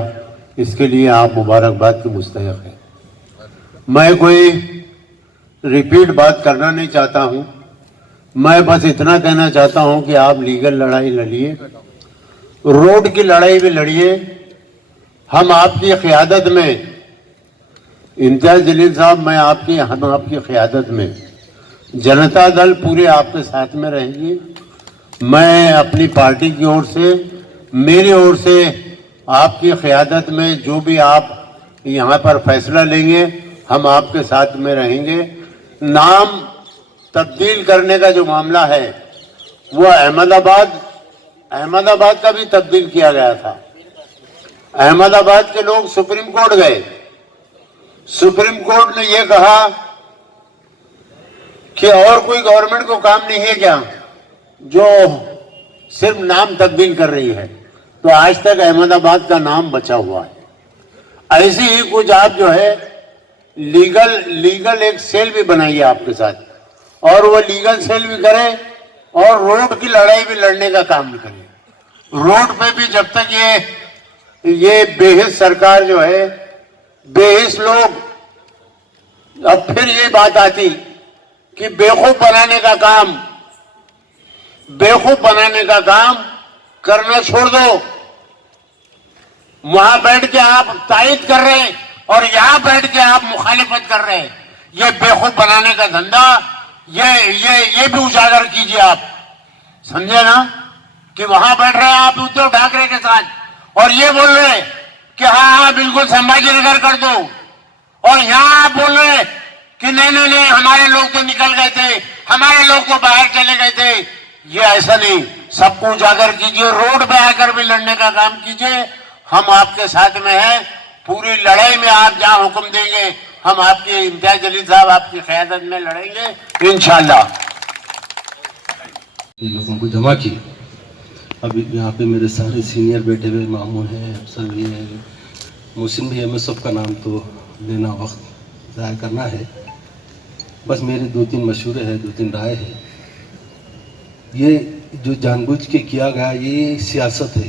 इसके लिए आप मुबारकबाद के मुस्तहिक़ हैं। मैं कोई रिपीट बात करना नहीं चाहता हूं, मैं बस इतना कहना चाहता हूं कि आप लीगल लड़ाई लड़िए, रोड की लड़ाई भी लड़िए। हम आपकी क़यादत में, इम्तियाज़ जलील साहब, हम आपकी क़यादत में, जनता दल पूरे आपके साथ में रहेगी। मैं अपनी पार्टी की ओर से, मेरी ओर से आपकी क़यादत में जो भी आप यहाँ पर फैसला लेंगे हम आपके साथ में रहेंगे। नाम तब्दील करने का जो मामला है वो अहमदाबाद का भी तब्दील किया गया था। अहमदाबाद के लोग सुप्रीम कोर्ट गए, सुप्रीम कोर्ट ने यह कहा कि और कोई गवर्नमेंट को काम नहीं है क्या जो सिर्फ नाम तब्दील कर रही है, तो आज तक अहमदाबाद का नाम बचा हुआ है। ऐसे ही कुछ आप जो है लीगल एक सेल भी बनाइए आपके साथ, और वो लीगल सेल भी करे और रोड की लड़ाई भी लड़ने का काम भी करे। रोड पे भी जब तक ये बेहिस सरकार जो है, बेहिस लोग, अब फिर ये बात आती कि बेवकूफ बनाने का काम करना छोड़ दो। वहां बैठ के आप तायद कर रहे हैं और यहां बैठ के आप मुखालिफत कर रहे हैं। ये बेवकूफ बनाने का धंधा ये भी उजागर कीजिए आप, समझे ना, कि वहां बैठ रहे हैं आप उद्धव ठाकरे के साथ और ये बोल रहे हैं कि हाँ बिल्कुल संभाजी नगर कर दो, और यहां आप बोल रहे हैं कि नहीं हमारे लोग तो निकल गए थे, हमारे लोग तो बाहर चले गए थे। ये ऐसा नहीं, सबको उजागर कीजिए, रोड पे आकर भी लड़ने का काम कीजिए। हम आपके साथ में हैं, पूरी लड़ाई में आप जहां हुक्म देंगे हम आपके, इम्तियाज़ जलील साहब आपकी क़यादत में लड़ेंगे इंशाल्लाह। लोगों को जमा किए, अभी यहाँ पे मेरे सारे सीनियर बैठे हुए, मामून है, अफसर भी है, मोहसिन भी है, मैं सबका नाम तो लेना वक्त ज़ाहिर करना है। बस मेरे 2-3 मशवरे हैं, 2-3 राय है। ये जो जानबूझ के किया गया ये सियासत है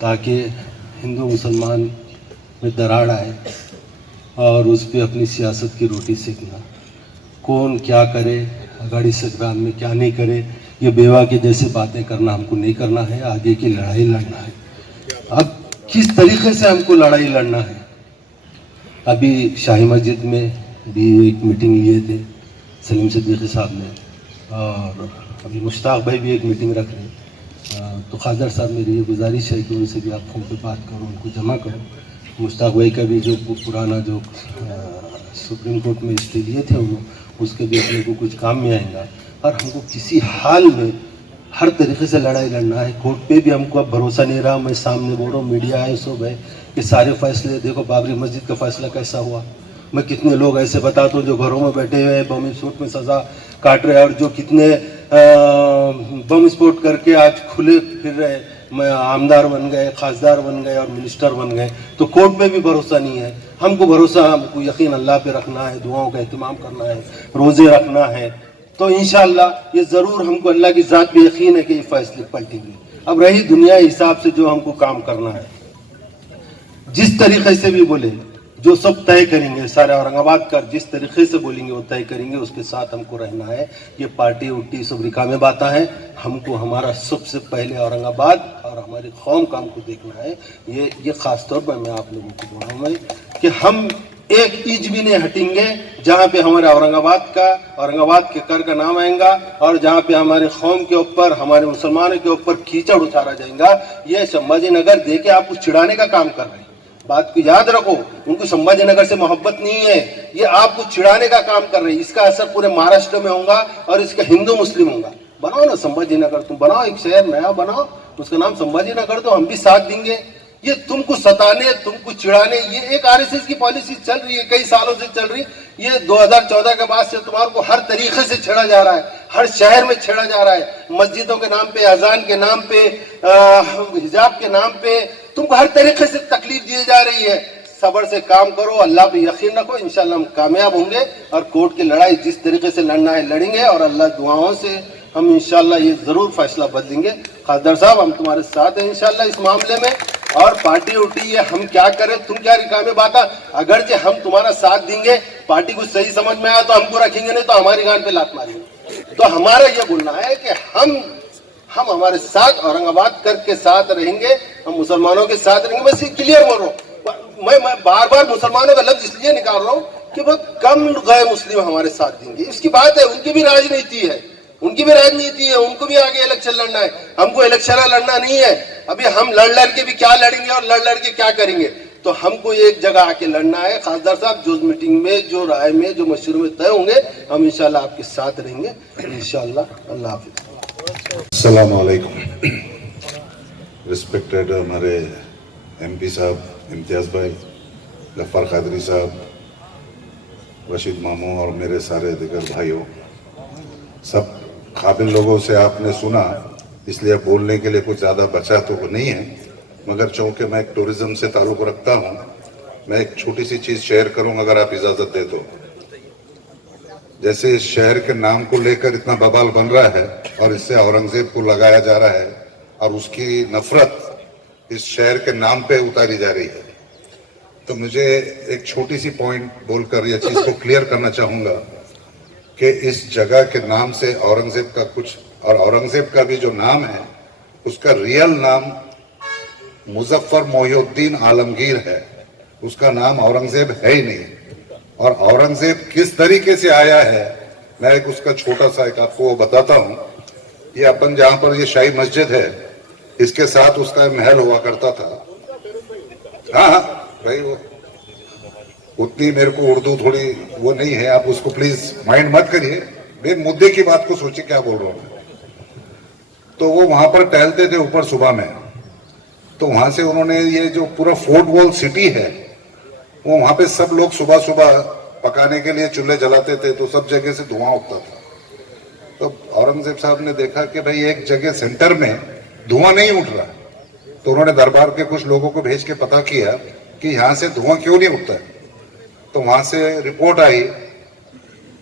ताकि हिंदू मुसलमान में दरार आए और उस पर अपनी सियासत की रोटी सेकना, कौन क्या करे, अगाड़ी संग्राम में क्या नहीं करे, ये बेवा के जैसे बातें करना हमको नहीं करना है। आगे की लड़ाई लड़ना है। अब किस तरीके से हमको लड़ाई लड़ना है, अभी शाही मस्जिद में भी एक मीटिंग लिए थे सलीम सिद्दीकी साहब ने, और अभी मुश्ताक भाई भी एक मीटिंग रख रहे हैं। तो खादर साहब मेरी ये गुजारिश है कि उनसे भी आप फ़ोन पे बात करो, उनको जमा करो। मुश्ताक भाई का भी जो पुराना जो सुप्रीम कोर्ट में स्टे लिए थे उसके भी अपने को कुछ काम में आएगा। और हमको किसी हाल में हर तरीके से लड़ाई लड़ना है। कोर्ट पे भी हमको अब भरोसा नहीं रहा। मैं सामने बोल रहा हूँ, मीडिया है, सब है, कि सारे फैसले देखो, बाबरी मस्जिद का फैसला कैसा हुआ। मैं कितने लोग ऐसे बताता हूँ जो घरों में बैठे हुए बम विस्फोट में सज़ा काट रहे हैं, और जो कितने बम विस्फोट करके आज खुले फिर रहे, मैं आमदार बन गए, खासदार बन गए और मिनिस्टर बन गए। तो कोर्ट पे भी भरोसा नहीं है। हमको भरोसा, हमको यकीन अल्लाह पे रखना है, दुआओं का एहतमाम करना है, रोज़े रखना है। तो इंशाअल्लाह ये ज़रूर, हमको अल्लाह की ज़ात पे यकीन है कि ये फैसले पलटेंगे। अब रही दुनिया हिसाब से जो हमको काम करना है, जिस तरीके से भी बोले, जो सब तय करेंगे, सारे औरंगाबाद का जिस तरीके से बोलेंगे वो तय करेंगे, उसके साथ हमको रहना है। ये पार्टी उट्टी सब रिकामे बातें हैं। हमको हमारा सबसे पहले औरंगाबाद और हमारी कौम का हमको देखना है। ये खास तौर पर मैं आप लोगों को बोल रहा हूँ कि हम एक इंच भी नहीं हटेंगे जहाँ पे हमारे औरंगाबाद के कर का नाम आएगा और जहाँ पे हमारे कौम के ऊपर, हमारे मुसलमानों के ऊपर कीचड़ उतारा जाएगा। ये संभाजी नगर देके आपको चिढ़ाने का काम कर रहे हैं। बात को याद रखो, उनको संभाजी नगर से मोहब्बत नहीं है, ये आपको चिढ़ाने का काम कर रहे हैं। इसका असर पूरे महाराष्ट्र में होगा और इसका हिंदू मुस्लिम होगा। बनाओ ना संभाजी नगर, तुम बनाओ एक शहर नया बनाओ, उसका नाम संभाजी नगर, तो हम भी साथ देंगे। ये तुमको सताने, तुमको चिढ़ाने, ये एक आरएसएस की पॉलिसी चल रही है, कई सालों से चल रही। ये 2014 के बाद से तुम्हारे को हर तरीके से छेड़ा जा रहा है, हर शहर में छेड़ा जा रहा है। मस्जिदों के नाम पे, अजान के नाम पे, हिजाब के नाम पे तुमको हर तरीके से तकलीफ दी जा रही है। सब्र से काम करो, अल्लाह पे यकीन रखो, इंशाल्लाह हम कामयाब होंगे और कोर्ट की लड़ाई जिस तरीके से लड़ना है लड़ेंगे और अल्लाह दुआओं से हम इंशाल्लाह ये जरूर फैसला बदलेंगे। खासदार साहब, हम तुम्हारे साथ हैं इंशाल्लाह इस मामले में। और पार्टी उठी ये हम क्या करें, तुम क्या रिकामे बात, अगर जे हम तुम्हारा साथ देंगे, पार्टी को सही समझ में आया तो हमको रखेंगे, नहीं तो हमारी गांड पे लात मारेंगे। तो हमारा ये बोलना है कि हम हमारे साथ औरंगाबाद कर के साथ रहेंगे, हम मुसलमानों के साथ रहेंगे। बस ये क्लियर बोल रहा हूँ मैं बार बार मुसलमानों का लफ्ज इसलिए निकाल रहा हूँ कि बहुत कम गए मुस्लिम हमारे साथ देंगे। इसकी बात है, उनकी भी राजनीति है, उनको भी आगे इलेक्शन लड़ना है। हमको इलेक्शन लड़ना नहीं है। अभी हम लड़ के भी क्या लड़ेंगे और लड़ के क्या करेंगे, तो हमको एक जगह आके लड़ना है। खासदार साहब, जो मीटिंग में, जो राय में, जो मशवरे में तय होंगे, हम इंशाल्लाह आपके साथ रहेंगे इंशाल्लाह। अल्लाह हाफिज। अस्सलाम वालेकुम। रिस्पेक्टेड हमारे एमपी साहब इम्तियाज भाई, गफ्फार कादरी साहब, रशीद मामू और मेरे सारे दिगर भाइयों, सब काबिल लोगों से आपने सुना, इसलिए बोलने के लिए कुछ ज़्यादा बचा तो नहीं है, मगर चूँकि मैं एक टूरिज्म से ताल्लुक़ रखता हूँ, मैं एक छोटी सी चीज़ शेयर करूँगा अगर आप इजाज़त दे तो। जैसे इस शहर के नाम को लेकर इतना बवाल बन रहा है और इससे औरंगजेब को लगाया जा रहा है और उसकी नफरत इस शहर के नाम पे उतारी जा रही है, तो मुझे एक छोटी सी पॉइंट बोलकर यह चीज़ को क्लियर करना चाहूँगा कि इस जगह के नाम से औरंगजेब का कुछ, और औरंगजेब का भी जो नाम है उसका रियल नाम मुजफ्फर मोहिउद्दीन आलमगीर है, उसका नाम औरंगजेब है ही नहीं। और औरंगजेब किस तरीके से आया है, मैं एक उसका छोटा सा एक आपको बताता हूँ। ये अपन जहाँ पर ये शाही मस्जिद है, इसके साथ उसका महल हुआ करता था। हाँ भाई, वो उतनी मेरे को उर्दू थोड़ी वो नहीं है, आप उसको प्लीज माइंड मत करिए, मेरे मुद्दे की बात को सोचिए क्या बोल रहा हूँ। तो वो वहां पर टहलते थे ऊपर सुबह में, तो वहां से उन्होंने ये जो पूरा फोर्ट वॉल सिटी है, वो वहां पे सब लोग सुबह सुबह पकाने के लिए चूल्हे जलाते थे, तो सब जगह से धुआं उठता था। तो औरंगजेब साहब ने देखा कि भाई एक जगह सेंटर में धुआं नहीं उठ रहा, तो उन्होंने दरबार के कुछ लोगों को भेज के पता किया कि यहाँ से धुआं क्यों नहीं उठता है। तो वहां से रिपोर्ट आई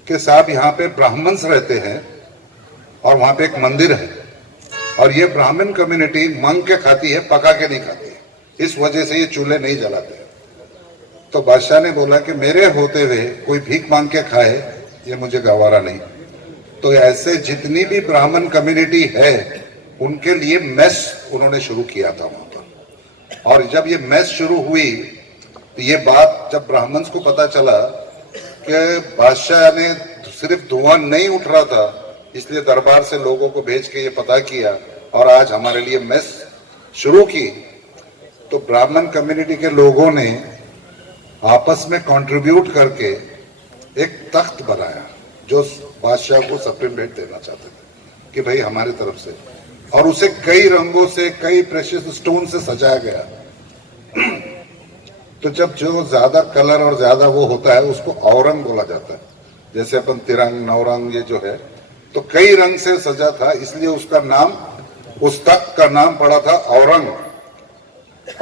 कि साहब यहाँ पे ब्राह्मण्स रहते हैं और वहां पे एक मंदिर है, और ये ब्राह्मण कम्युनिटी मांग के खाती है, पका के नहीं खाती है, इस वजह से ये चूल्हे नहीं जलाते। तो बादशाह ने बोला कि मेरे होते हुए कोई भीख मांग के खाए, ये मुझे गवारा नहीं। तो ऐसे जितनी भी ब्राह्मण कम्युनिटी है उनके लिए मेस उन्होंने शुरू किया था वहां पर। और जब ये मेस शुरू हुई तो ये बात जब ब्राह्मण्स को पता चला कि बादशाह ने सिर्फ धुआं नहीं उठ रहा था, इसलिए दरबार से लोगों को भेज के ये पता किया और आज हमारे लिए मेस शुरू की, तो ब्राह्मण कम्युनिटी के लोगों ने आपस में कंट्रीब्यूट करके एक तख्त बनाया जो बादशाह को सुप्रीम भेंट देना चाहते थे कि भाई हमारी तरफ से, और उसे कई रंगों से, कई प्रेशियस स्टोन से सजाया गया। तो जब जो ज्यादा कलर और ज्यादा वो होता है उसको औरंग बोला जाता है, जैसे अपन तिरंग, नौरंग ये जो है, तो कई रंग से सजा था, इसलिए उसका नाम, उस तख्त का नाम पड़ा था औरंग।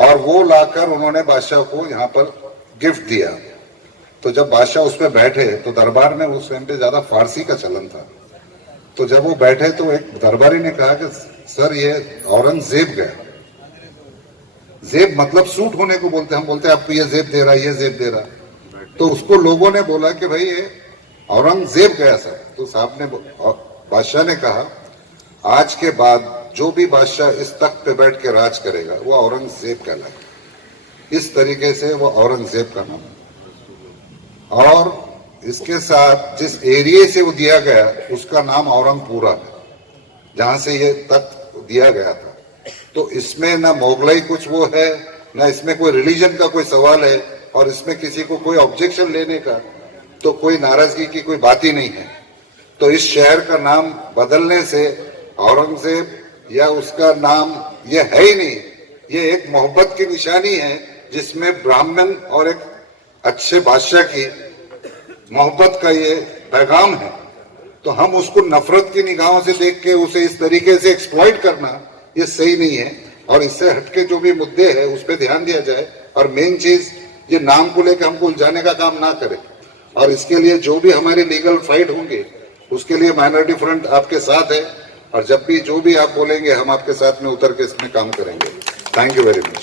और वो लाकर उन्होंने बादशाह को यहाँ पर गिफ्ट दिया। तो जब बादशाह उस पर बैठे तो दरबार में उस टाइम पे ज्यादा फारसी का चलन था, तो जब वो बैठे तो एक दरबारी ने कहा कि सर ये औरंगजेब गया, जेब मतलब सूट होने को बोलते हैं, हम बोलते हैं आपको ये जेब दे रहा, ये जेब दे रहा। तो उसको लोगों ने बोला कि भाई ये औरंगजेब गया सर। तो साहब ने, बादशाह ने कहा आज के बाद जो भी बादशाह इस तख्त पे बैठ के राज करेगा वो औरंगजेब कहलाएगा। इस तरीके से वो औरंगजेब का नाम है। और इसके साथ जिस एरिया से वो दिया गया उसका नाम औरंगपुरा है, जहां से ये तख्त दिया गया था। तो इसमें ना मोगलाई कुछ वो है, ना इसमें कोई रिलीजन का कोई सवाल है, और इसमें किसी को कोई ऑब्जेक्शन लेने का तो कोई नाराजगी की कोई बात ही नहीं है। तो इस शहर का नाम बदलने से औरंगजेब या उसका नाम ये है ही नहीं, ये एक मोहब्बत की निशानी है जिसमें ब्राह्मण और एक अच्छे बादशाह की मोहब्बत का ये पैगाम है। तो हम उसको नफरत की निगाहों से देख के उसे इस तरीके से एक्सप्लॉइट करना ये सही नहीं है। और इससे हटके जो भी मुद्दे हैं उस पर ध्यान दिया जाए, और मेन चीज ये नाम को लेकर हमको उलझाने का काम ना करें। और इसके लिए जो भी हमारे लीगल फाइट होंगे उसके लिए माइनॉरिटी फ्रंट आपके साथ है, और जब भी जो भी आप बोलेंगे हम आपके साथ में उतर के इसमें काम करेंगे। Thank you very much.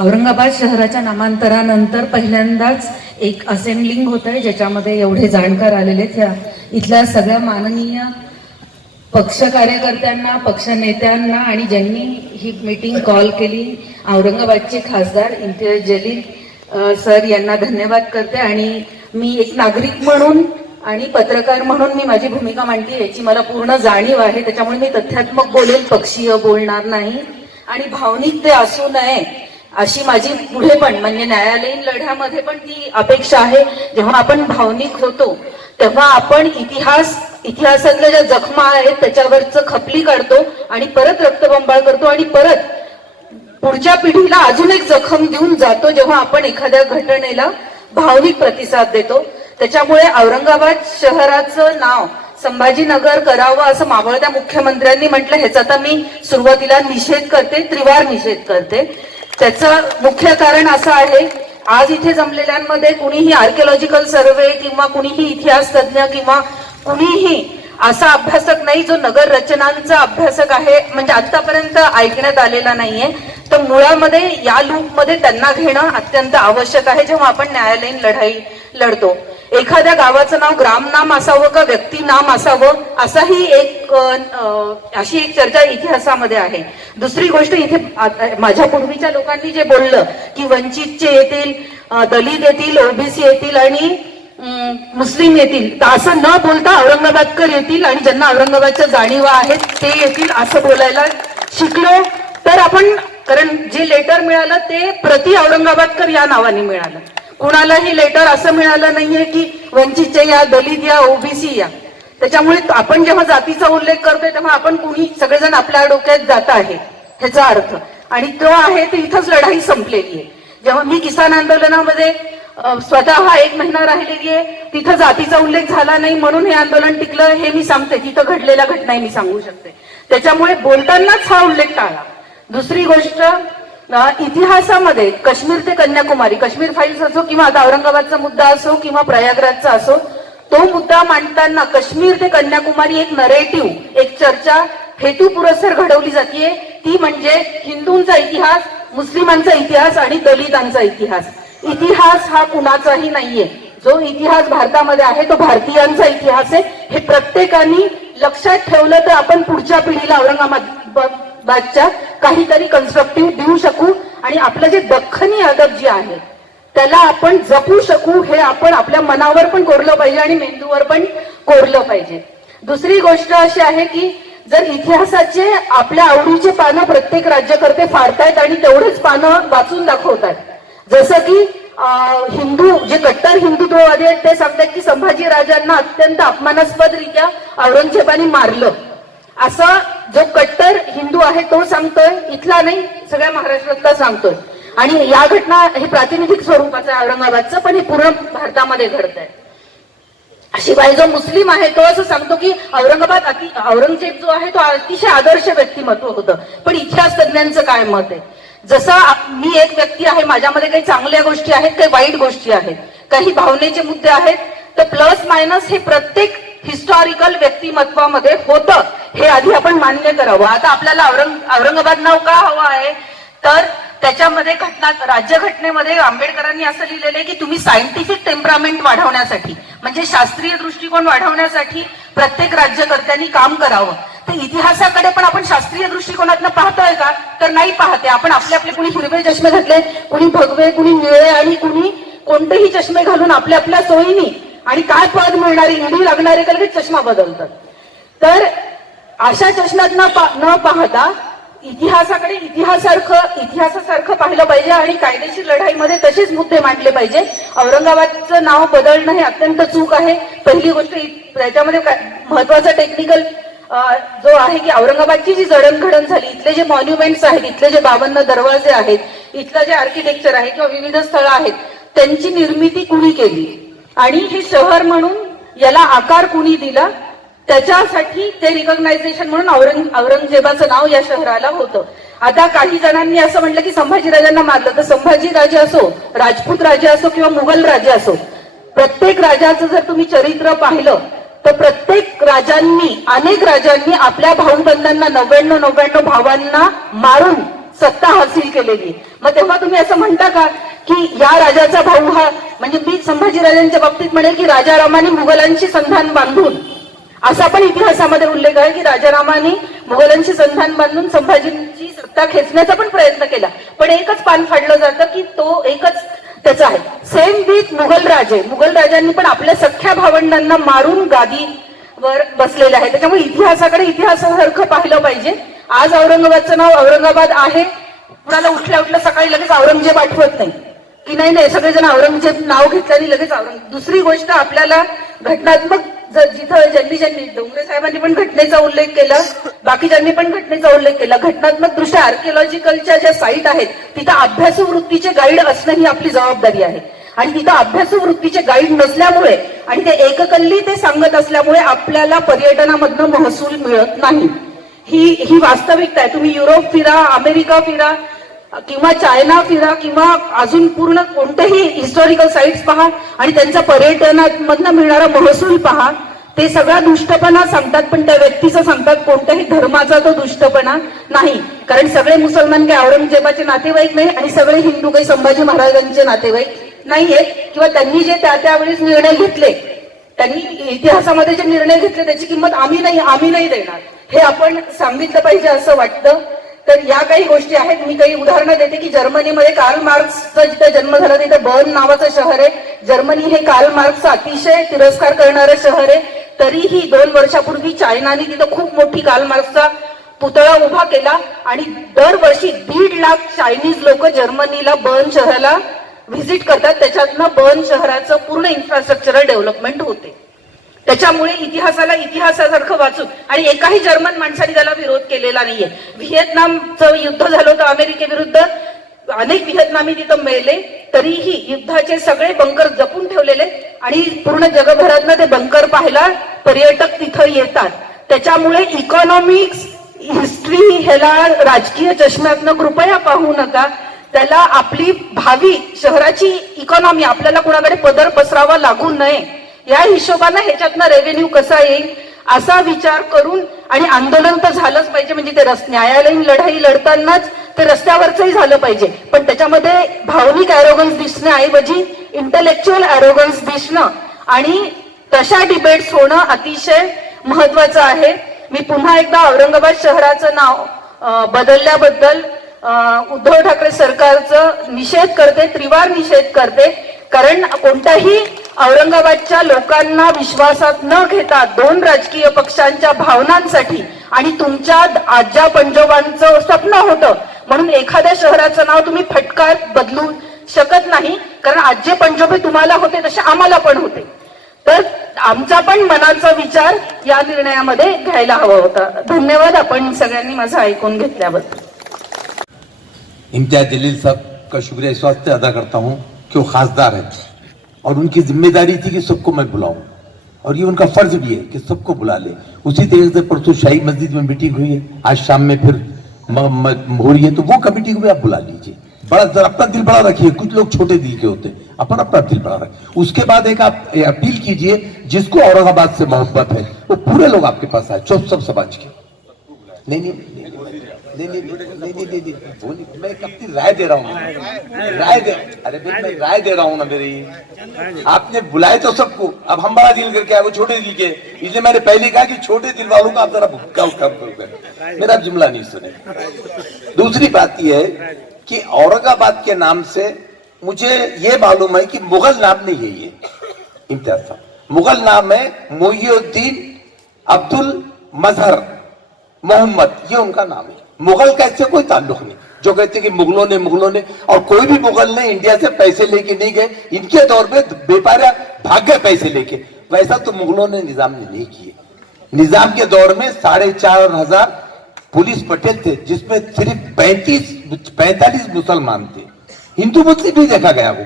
Aurangabad शहराच्या नामांतरानंतर पहिल्यांदाच एक असेंब्लिंग होत आहे ज्याच्यामध्ये एवढे जाणकार आलेले आहेत। इथल्या सगळ्या माननीय पक्ष कार्यकर्त्यांना, पक्ष नेत्यांना आणि ज्यांनी ही मीटिंग कॉल केली, औरंगाबादचे खासदार इम्तियाज जलील सर यांना धन्यवाद करते। आणि मी एक नागरिक म्हणून आणि पत्रकार म्हणून मी माझी भूमिका मांडली, याची मला पूर्ण जाणीव आहे, त्याच्यामुळे मी तथ्यात्मक बोलेल, पक्षीय बोलणार नाही। आणि भावनिक ते असू नये अशी माझी पुढे पण म्हणजे न्यायालयीन लढ्यामध्ये पण ती अपेक्षा आहे। जेव्हा आपण भावनिक होतो तेव्हा आपण इतिहासातल्या ज्या जखमा आहेत त्याच्यावरच खपली काढतो आणि परत रक्तबंबाळ करतो आणि परत पुढच्या पिढीला अजून एक जखम देऊन जातो जेव्हा आपण एखाद्या घटनेला भावनिक प्रतिसाद देतो। त्याच्यामुळे औरंगाबाद शहराचं नाव संभाजीनगर करावं असं मावळत्या मुख्यमंत्र्यांनी म्हटलं, ह्याचा आता मी सुरुवातीला निषेध करते, त्रिवार निषेध करते। त्याचं मुख्य कारण असं आहे, आज इथे जमलेल्यांमध्ये कुणीही आर्किओलॉजिकल सर्वे किंवा कुणीही इतिहास तज्ञ किंवा कुणीही असा अभ्यासक नाही जो नगर रचनांचा अभ्यासक आहे, म्हणजे आतापर्यंत ऐकण्यात आलेला नाहीये। तर मुळामध्ये या लूपमध्ये त्यांना घेणं अत्यंत आवश्यक आहे जेव्हा आपण न्यायालयीन लढाई लढतो। एखाद्या गावाचं नाव ग्रामनाम असावं का व्यक्ती नाम असावं असाही अशी एक चर्चा इतिहासामध्ये आहे। दुसरी गोष्ट, इथे माझ्या पूर्वीच्या लोकांनी जे बोललं की वंचितचे येतील, दलित येतील, ओबीसी येतील आणि मुस्लिम येतील, तर असं न बोलता औरंगाबादकर येतील आणि ज्यांना औरंगाबादच्या जाणीवा आहेत ते येतील असं बोलायला शिकलो तर आपण, कारण जे लेटर मिळालं ते प्रति औरंगाबादकर या नावाने मिळालं, कुणालाही लेटर असं मिळालं नाहीये की वंचितचे या, दलित या, ओबीसी या। त्याच्यामुळे आपण जेव्हा जातीचा उल्लेख करतोय तेव्हा आपण कुणी सगळेजण आपल्या डोक्यात जात आहे ह्याचा अर्थ, आणि तो आहे ते इथंच लढाई संपलेली आहे। जेव्हा मी किसान आंदोलनामध्ये स्वतः 1 महिना राहिलेली आहे, तिथं जातीचा उल्लेख झाला नाही म्हणून हे आंदोलन टिकलं हे मी सांगते, तिथं घडलेल्या घटनाही मी सांगू शकते। त्याच्यामुळे बोलतानाच हा उल्लेख टाळा। दुसरी गोष्ट, इतिहासामध्ये काश्मीर ते कन्याकुमारी, काश्मीर फाईल्स असो किंवा आता औरंगाबादचा मुद्दा असो किंवा प्रयागराजचा असो, तो मुद्दा मांडताना काश्मीर ते कन्याकुमारी एक नरेटिव्ह, एक चर्चा हेतुपुरस्सर घडवली जाते, ती म्हणजे हिंदूंचा इतिहास, मुस्लिमांचा इतिहास आणि दलितांचा इतिहास। इतिहास हा कुणाचाही नाहीये, जो इतिहास भारतामध्ये आहे तो भारतीयांचा इतिहास आहे। हे प्रत्येकाने लक्षात ठेवलं तर आपण पुढच्या पिढीला औरंगाबादच्या काहीतरी कन्स्ट्रक्टिव्ह देऊ शकू आणि आपलं जे दख्खनी अदब जे आहे त्याला आपण जपू शकू, हे आपण आपल्या मनावर पण कोरलं पाहिजे आणि मेंदूवर पण कोरलं पाहिजे। दुसरी गोष्ट अशी आहे की जर इतिहासाचे आपल्या आवडीचे पानं प्रत्येक राज्यकर्ते फाडतायत आणि तेवढेच पानं वाचून दाखवतात, जसं की हिंदू जे कट्टर हिंदुत्ववादी आहेत ते सांगतात की संभाजी राजांना अत्यंत अपमानास्पदरित्या औरंगजेबाने मारलं, असं जो कट्टर हिंदू आहे तो सांगतोय, इथला नाही सगळ्या महाराष्ट्रातला सांगतोय। आणि या घटना हे प्रातिनिधिक स्वरूपाचं आहे औरंगाबादचं, पण हे पूर्ण भारतामध्ये घडत आहे। शिवाय जो मुस्लिम आहे तो असं सांगतो की औरंगजेब जो आहे तो अतिशय आदर्श व्यक्तिमत्व होतं, पण इतिहास तज्ञांचं काय मत आहे? जसं मी एक व्यक्ती आहे, माझ्यामध्ये काही चांगल्या गोष्टी आहेत, काही वाईट गोष्टी आहेत, काही भावनेचे मुद्दे आहेत, तर प्लस मायनस हे प्रत्येक हिस्टॉरिकल व्यक्तिमत्वामध्ये होतं, हे आधी आपण मान्य करावं. आता आपल्याला औरंगाबाद नाव का हवं आहे, तर त्याच्यामध्ये राज्यघटनेमध्ये आंबेडकरांनी असं लिहिलेलं आहे की तुम्ही सायंटिफिक टेम्परामेंट वाढवण्यासाठी, म्हणजे शास्त्रीय दृष्टिकोन वाढवण्यासाठी प्रत्येक राज्यकर्त्यांनी काम करावं. तर इतिहासाकडे पण आपण शास्त्रीय दृष्टिकोनातनं पाहतोय का, तर नाही पाहते. आपण आपले आपले कुणी हिरवे चष्मे घातले, कुणी भगवे, कुणी निळे आणि कुणी कोणतेही चष्मे घालून आपल्या आपल्या सोयीनी आणि काय पद मिळणारे, ईडी लागणारे का लगेच चष्मा बदलतात. तर अशा चष्म्यात न पाहता इतिहासाकडे इतिहासासारखं पाहिलं पाहिजे आणि कायदेशीर लढाईमध्ये तसेच मुद्दे मांडले पाहिजे. औरंगाबादचं नाव बदलणं हे अत्यंत चूक आहे. पहिली गोष्ट त्याच्यामध्ये महत्वाचा टेक्निकल जो आहे की औरंगाबादची जी जडणघडण झाली, इथले जे मॉन्युमेंट्स आहेत, इथले जे 52 दरवाजे आहेत, इथलं जे आर्किटेक्चर आहे किंवा विविध स्थळं आहेत, त्यांची निर्मिती कुणी केली आणि हे शहर म्हणून याला आकार कुणी दिला, त्याच्यासाठी ते रिकॉग्नायझेशन म्हणून औरंगजेबाचं नाव या शहराला होतं. आता काही जणांनी असं म्हटलं की संभाजीराजांना मारलं, तर संभाजी राजे असो, राजपूत राजे असो किंवा मुघल राजे असो, प्रत्येक राजाचं जर तुम्ही चरित्र पाहिलं तर प्रत्येक अनेक राजांनी आपल्या भाऊबंधांना 99 भावांना मारून सत्ता हासिल केलेली. मग तेव्हा तुम्ही असं म्हणता का की या राजाचा भाऊ हा, म्हणजे मी संभाजीराजांच्या बाबतीत म्हणेल की राजारामांनी मुघलांशी संधान बांधून, असा पण इतिहासामध्ये उल्लेख आहे की राजारामांनी मुघलांशी संधान बांधून संभाजींची सत्ता खेचण्याचा पण प्रयत्न केला, पण एकच पान फाडलं जातं की तो एकच त्याचा आहे. सेम विथ मुघल राजांनी पण आपल्या सख्या भावंडांना मारून गादीवर बसलेले आहे. त्याच्यामुळे इतिहासाकडे इतिहासासारखं पाहिलं पाहिजे. आज औरंगाबादचं नाव औरंगाबाद आहे, कुणाला उठल्या सकाळी लगेच औरंगजेब आठवत नाही की नाही सगळेजण औरंगजेब नाव घेतल्याने लगेच दुसरी गोष्ट आपल्याला घटनात्मक, जिथं ज्यांनी डोंगरे साहेबांनी पण घटनेचा उल्लेख केला, बाकीच्यांनी पण घटनेचा उल्लेख केला, घटनात्मक दृष्ट्या आर्किओलॉजिकलच्या ज्या साईट आहेत तिथं अभ्यासू वृत्तीचे गाईड असणं ही आपली जबाबदारी आहे. आणि तिथं अभ्यासू वृत्तीचे गाईड नसल्यामुळे आणि ते एककल्ली ते सांगत असल्यामुळे आपल्याला पर्यटनामधनं महसूल मिळत नाही. ही वास्तविकता आहे. तुम्ही युरोप फिरा, अमेरिका फिरा किंवा चायना फिरा किंवा अजून पूर्ण कोणतेही हिस्टॉरिकल साईट्स पहा आणि त्यांचा पर्यटनामधनं मिळणारा महसूल पहा. ते सगळा दुष्टपणा सांगतात, पण त्या व्यक्तीचं सांगतात, कोणत्याही धर्माचा तो दुष्टपणा नाही. कारण सगळे मुसलमान काही औरंगजेबाचे नातेवाईक नाही आणि सगळे हिंदू काही संभाजी महाराजांचे नातेवाईक नाहीयेत, किंवा त्यांनी जे त्यावेळेस निर्णय घेतले, त्यांनी इतिहासामध्ये जे निर्णय घेतले त्याची किंमत आम्ही नाही देणार, हे आपण सांगितलं पाहिजे असं वाटतं. तर या काही गोष्टी आहेत. मी काही उदाहरणं देते की जर्मनीमध्ये कार्ल मार्क्सचा जिथे जन्म झाला तिथे बर्न नावाचं शहर आहे. जर्मनी हे कार्ल मार्क्सचा अतिशय तिरस्कार करणारं शहर आहे. तरीही 2 वर्षापूर्वी चायनाने तिथं खूप मोठी कार्ल मार्क्सचा पुतळा उभा केला आणि दरवर्षी 1.5 लाख चायनीज लोक जर्मनीला बर्न शहराला व्हिजिट करतात. त्याच्यातनं बर्न शहराचं पूर्ण इन्फ्रास्ट्रक्चरल डेव्हलपमेंट होते. त्याच्यामुळे इतिहासाला इतिहासासारखं वाचून, आणि एकाही जर्मन माणसाने त्याला विरोध केलेला नाहीये. व्हिएतनामचं युद्ध झालं होतं अमेरिकेविरुद्ध, अनेक व्हिएतनामी तिथं मेले, तरीही युद्धाचे सगळे बंकर जपून ठेवलेले आणि पूर्ण जगभरातनं ते बंकर पाहायला पर्यटक तिथं येतात. त्याच्यामुळे इकॉनॉमिक्स हिस्ट्री ह्याला राजकीय चष्म्यातनं कृपया पाहू नका. त्याला आपली भावी शहराची इकॉनॉमी, आपल्याला कुणाकडे पदर पसरावा लागू नये या हिशोबानं ह्याच्यातनं रेव्हेन्यू कसा येईल असा विचार करून, आणि आंदोलन तर झालंच पाहिजे, म्हणजे ते न्यायालयीन लढाई लढतानाच ते रस्त्यावरचंही झालं पाहिजे, पण त्याच्यामध्ये भावनिक ॲरोगन्स दिसण्याऐवजी इंटलेक्च्युअल ॲरोगन्स दिसणं आणि तशा डिबेट्स होणं अतिशय महत्वाचं आहे. मी पुन्हा एकदा औरंगाबाद शहराचं नाव बदलल्याबद्दल उद्धव ठाकरे सरकारचं निषेध करते, त्रिवार निषेध करते. कारण कोणत्याही औरंगाबादच्या लोकांना विश्वासात न घेता 2 राजकीय पक्षांच्या भावनांसाठी आणि तुमच्या आज्या पंजोबांचं स्वप्न होतं म्हणून एखाद्या शहराचं नाव तुम्ही फटकात बदलू शकत नाही. कारण आज्य पंजोबे तुम्हाला होते तसे आम्हाला पण होते. तर आमचा पण मनाचा विचार या निर्णयामध्ये घ्यायला हवा होता. धन्यवाद आपण सगळ्यांनी माझं ऐकून घेतल्याबद्दल. इम्तियाज जलील साहब का शुक्रिया इस वास्ते अदा करता हूँ कि वो खासदार है और उनकी जिम्मेदारी थी कि सबको मैं बुलाऊं, और ये उनका फर्ज भी है कि सबको बुला ले. उसी तरीके से परसों शाही मस्जिद में मीटिंग हुई है, आज शाम में फिर हो रही है, तो वो कमेटी को भी आप बुला लीजिए. बड़ा जरा अपना दिल बड़ा रखिए, कुछ लोग छोटे दिल के होते हैं, अपन अपना दिल बड़ा रखिए। उसके बाद एक आप अपील कीजिए, जिसको औरंगाबाद से मोहब्बत है वो पूरे लोग आपके पास आए, चुप सब समाज के। नहीं, मैं अपनी राय दे रहा हूँ, अरे मैं राय दे रहा हूँ ना मेरी। आपने बुलाए तो सबको, अब हम बड़ा दिल करके आए, वो छोटे दिल के, इसलिए मैंने पहले कहा कि छोटे दिल वालों का आप जरा भुक्का कम करो, मेरा जुमला नहीं सुने। दूसरी बात यह है कि औरंगाबाद के नाम से मुझे ये मालूम है कि मुगल नाम नहीं है ये इम्तियाज साहब, मुगल नाम है मोहिउद्दीन अब्दुल मजहर मोहम्मद, ये उनका नाम है। मुगल का इससे कोई ताल्लुक नहीं। जो कहते कि मुगलों ने, और कोई भी मुगल ने इंडिया से पैसे लेके नहीं गए, इनके दौर में बेपारा भाग गए पैसे लेके, वैसा तो मुगलों ने निजाम ने नहीं किए। निजाम के दौर में 4,500 पुलिस पटेल थे, जिसमें सिर्फ 45 मुसलमान थे, हिंदू मुस्लिम भी देखा गया। वो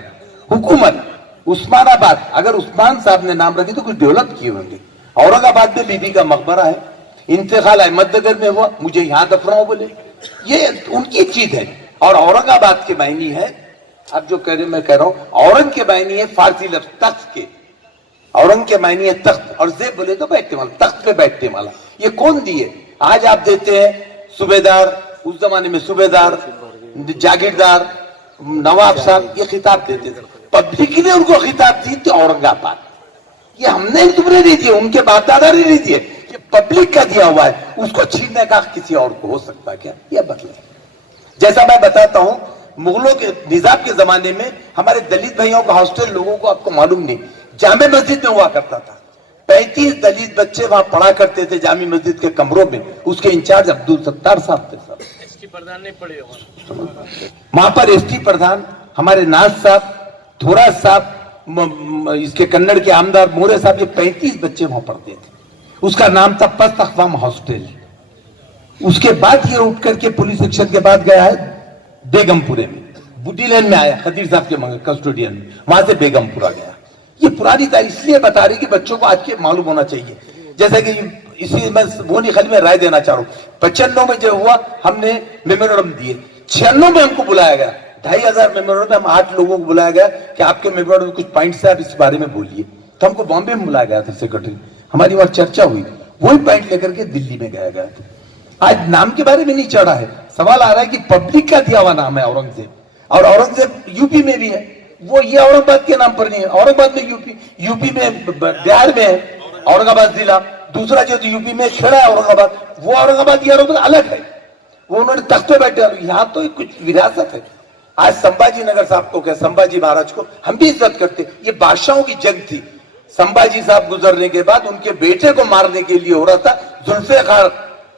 हुकूमत उस्मानाबाद, अगर उस्मान साहब ने नाम रखी तो कुछ डेवलप किए होंगे। औरंगाबाद में बीबी का मकबरा है, इंतकाल अहमदनगर में हुआ, मुझे यहां दफनाओ बोले, ये उनकी चीज है। और औरंगाबाद के मायनी है, अब जो कह रहे मैं कह रहा हूं, औरंग के मायनी है फारसी लफ्ज तख्त के, औरंग के मायनी है तख्त, और जेब बोले तो बैठने वाला, तख्त पे बैठने वाला। ये कौन दिए? आज आप देते हैं सूबेदार, उस जमाने में सूबेदार, जागीरदार, नवाब साहब, ये खिताब देते थे। पब्लिक ने उनको खिताब दी थी औरंगाबाद, ये हमने तुमने नहीं दिए, उनके बाप दादा ने नहीं दिए, ये पब्लिक का दिया हुआ है। उसको छीनने का किसी और को हो सकता क्या? यह बदले। जैसा मैं बताता हूं, मुगलों के निजाम के जमाने में हमारे दलित भाइयों का हॉस्टल, लोगों को आपको मालूम नहीं, जामे मस्जिद में हुआ करता था। 35 दलित बच्चे वहां पढ़ा करते थे जामी मस्जिद के कमरों में। उसके इंचार्ज अब्दुल सत्तार साहब थे। साहब एसटी प्रधान नहीं पढ़े वहां पर, एसटी प्रधान हमारे नाज साहब, थोरा साहब, इसके कन्नड़ के आमदार मोरे साहब, ये 35 बच्चे वहां पढ़ते थे। उसका नाम था पस्त अखवाम हॉस्टल। उसके बाद ये उठ करके पुलिस सेक्शन के बाद गया है बेगमपुरे में, बुड्डी लेन में आया खदीर साहब के कस्टोडियन में, वहां से बेगमपुरा गया। ये पुरानी तारीख इसलिए बता रही कि बच्चों को आज के मालूम होना चाहिए। जैसे कि इसी मैं वो नहीं, खाली मैं राय देना चाह रहा हूँ। 95 में जो हुआ, हमने मेमोरेंडम दिए, 96 में हमको बुलाया गया, 2,500 मेमोरेंडम में हम 8 लोगों को बुलाया गया कि आपके मेमोरेंडम में कुछ पॉइंट्स है, आप इस बारे में बोलिए। तो हमको बॉम्बे में बुलाया गया था सेक्रेटरी, हमारी वहां चर्चा हुई, वही पॉइंट लेकर के दिल्ली में गया था। आज नाम के बारे में नहीं चढ़ा है, सवाल आ रहा है कि पब्लिक का दिया हुआ नाम है औरंगजेब, और औरंगजेब यूपी में भी है, वो ये औरंगाबाद के नाम पर नहीं है। औरंगाबाद में यूपी में बिहार में है औरंगाबाद जिला, दूसरा जो यूपी में खेड़ा है औरंगाबाद, वो औरंगाबाद की औरंगाबाद अलग है, वो उन्होंने तख्त पे बैठे। यहाँ तो कुछ विरासत है। आज संभाजी नगर साहब को क्या, संभाजी महाराज को हम भी इज्जत करते, ये बादशाहों की जंग थी। संभाजी साहब गुजरने के बाद उनके बेटे को मारने के लिए हो रहा था, जुल्फिकार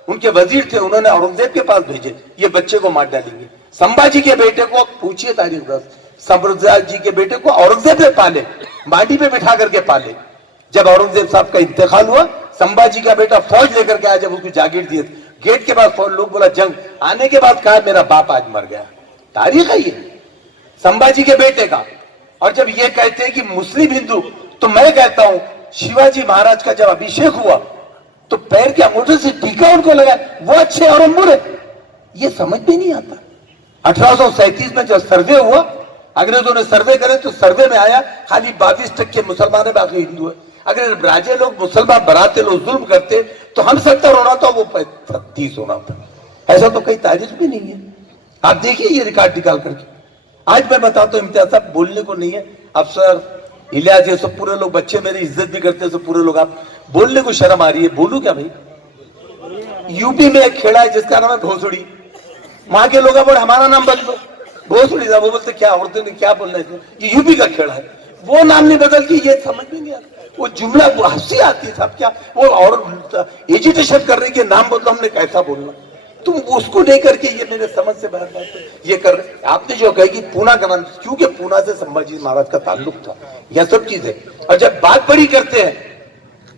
उनके वजीर थे, उन्होंने औरंगजेब के पास भेजे, ये बच्चे को मार डालेंगे। संभाजी के बेटे को पूछिए तारीख 10, संभाजी के बेटे को औरंगजेब ने पाले, माटी पे बिठा करके पाले। जब औरंगजेब साहब का इंतकाल हुआ, संभाजी का बेटा फौज लेकर के आया, जब उसको जागीर दिए, गेट के बाद फौज, लोग बोला जंग, आने के बाद कहा मेरा बाप आज मर गया। तारीख है ये संभाजी के बेटे का। और जब ये कहते हैं कि मुस्लिम हिंदू, तो मैं कहता हूं शिवाजी महाराज का जब अभिषेक हुआ तो पैर के अंगूठे से टीका उनको लगा, वो अच्छे और हम बुरे, ये समझ में नहीं आता। 1837 में जब सर्वे हुआ, अंग्रेजों ने सर्वे करे तो सर्वे में आया खाली 22% मुसलमान है, बाकी हिंदू है। अगर राजे लोग मुसलमान बराते लोग जुल्म करते तो हम 70 होना था, वो 30 होना था। ऐसा तो कई तारीख भी नहीं है। आप देखिए ये रिकॉर्ड निकाल करके। आज मैं बताता हूं, इम्तियाज साहब बोलने को नहीं है, अफसर इलियास ये सब पूरे लोग, बच्चे मेरी इज्जत भी करते हैं, सब पूरे लोग, आप बोलने को शर्म आ रही है, बोलू क्या भाई? यूपी में एक खेड़ा है जिसका नाम है भोसड़ी, वहां के लोग बोले हमारा नाम बदल दो, भोसड़ी था। वो बोलते क्या औरतें ने क्या बोलना है, ये यूपी का खेड़ा है, वो नाम नहीं बदल की, ये समझ में नहीं आता। वो जुमला हंसी आती है साहब, क्या वो और एजिटेशन कर रही है, नाम बदलो, हमने कैसा बोलना, तुम उसको नहीं करके ये मेरे समझ से बाहर बात है। ये कर रहे आपने जो कही कि पूना का नाम, क्योंकि पूना से संभाजी महाराज का ताल्लुक था, यह सब चीजें। और जब बात बड़ी करते हैं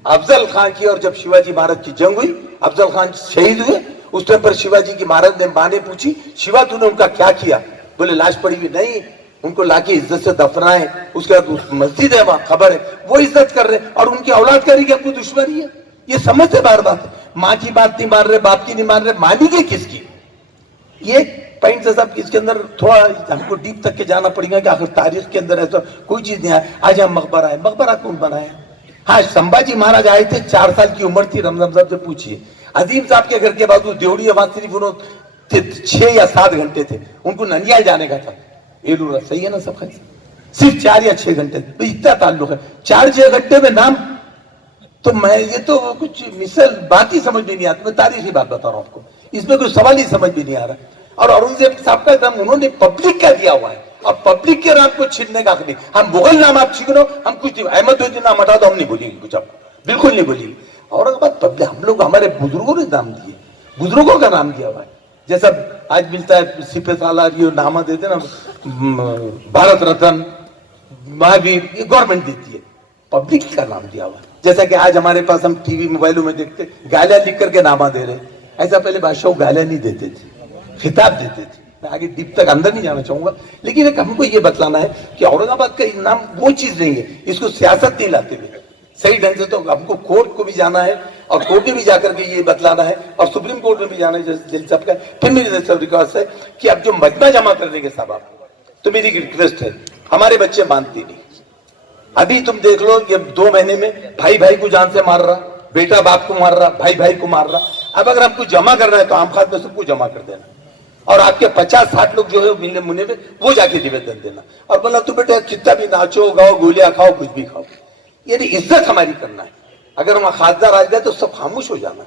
अफजल खान की, और जब शिवाजी महाराज की जंग हुई, अफजल खान शहीद हुए, उस टाइम पर शिवाजी की महाराज ने मां ने पूछी, शिवा तूने उनका क्या किया? बोले लाश पड़ी हुई, नहीं उनको लाके इज्जत से दफनाए, उसके बाद मस्जिद है वहां, खबर है, वो इज्जत कर रहे, और उनकी औलाद करेगी, हमको दुश्मनी है। ये समझते बार बात है, माँ की बात नहीं मान रहे, बाप की नहीं मान रहे, मानेंगे किसकी? ये पॉइंट है साहब, इसके अंदर थोड़ा हमको डीप तक के जाना पड़ेगा कि आखिर तारीख के अंदर ऐसा कोई चीज नहीं है। आज हम मकबरा है, मकबरा कौन बनाया? हाँ, संभाजी महाराज आए थे, 4 साल की उम्र थी, रमजान साहब से पूछिए। अजीम साहब के घर के बाजू देवड़ी वहां सिर्फ उन्होंने 6 या 7 घंटे थे, उनको ननियाल जाने का था। एलूरा सही है ना सब? सिर्फ 4 या 6 घंटे तो इतना ताल्लुक है। 4-6 घंटे में नाम, तो मैं ये तो कुछ मिसल बात ही समझ में नहीं आती। मैं तारीखी बात बता रहा हूँ आपको, इसमें कोई सवाल ही समझ में नहीं आ रहा। और औरंगजेब साहब का नाम उन्होंने पब्लिक का दिया हुआ है, और पब्लिक के नाम को छीनने का नहीं। हम मुगल नाम आप छीन लो, हम कुछ अहमदुद्दीन नाम हटा दो, हम नहीं बोलेंगे कुछ, आपको बिल्कुल नहीं बोलेंगे। औरंगाबाद पब्लिक, हम लोग हमारे बुजुर्गों ने नाम दिए, बुजुर्गों का नाम दिया हुआ है। जैसा आज मिलता है सिपह सालार, ये नामा देते ना, भारत रत्न, महावीर, ये गवर्नमेंट देती है, पब्लिक का नाम दिया हुआ है। जैसा कि आज हमारे पास हम टीवी मोबाइलों में देखते, गालियां लिख करके नामा दे रहे, ऐसा पहले बादशाह गालियां नहीं देते थे, खिताब देते थे। मैं आगे डीप तक अंदर नहीं जाना चाहूंगा, लेकिन एक हमको ये बतलाना है कि औरंगाबाद का नाम वो चीज नहीं है, इसको सियासत नहीं लाते हुए सही ढंग से। तो हमको कोर्ट को भी जाना है, और कोर्ट में भी जाकर के ये बतलाना है, और सुप्रीम कोर्ट में भी जाना है जैसे जज साहब का। फिर मेरी रिक्वेस्ट है कि अब जो मजमा जमा कर देंगे साहब आप, तो मेरी रिक्वेस्ट है, हमारे बच्चे मानते नहीं। अभी तुम देख लो, ये 2 महीने में भाई भाई को जान से मार रहा, बेटा बाप को मार रहा, भाई भाई को मार रहा। अब अगर हमको जमा करना है तो आम खाद में सबको जमा कर देना, और आपके 50-60 लोग जो है मिलने मुन्ने में, वो जाके निवेदन देना, और बोला तो बेटा कितना भी नाचो गाओ, गोलियां खाओ, कुछ भी खाओ। ये इज्जत हमारी करना है। अगर हम खासदार आ गए तो सब खामोश हो जाना।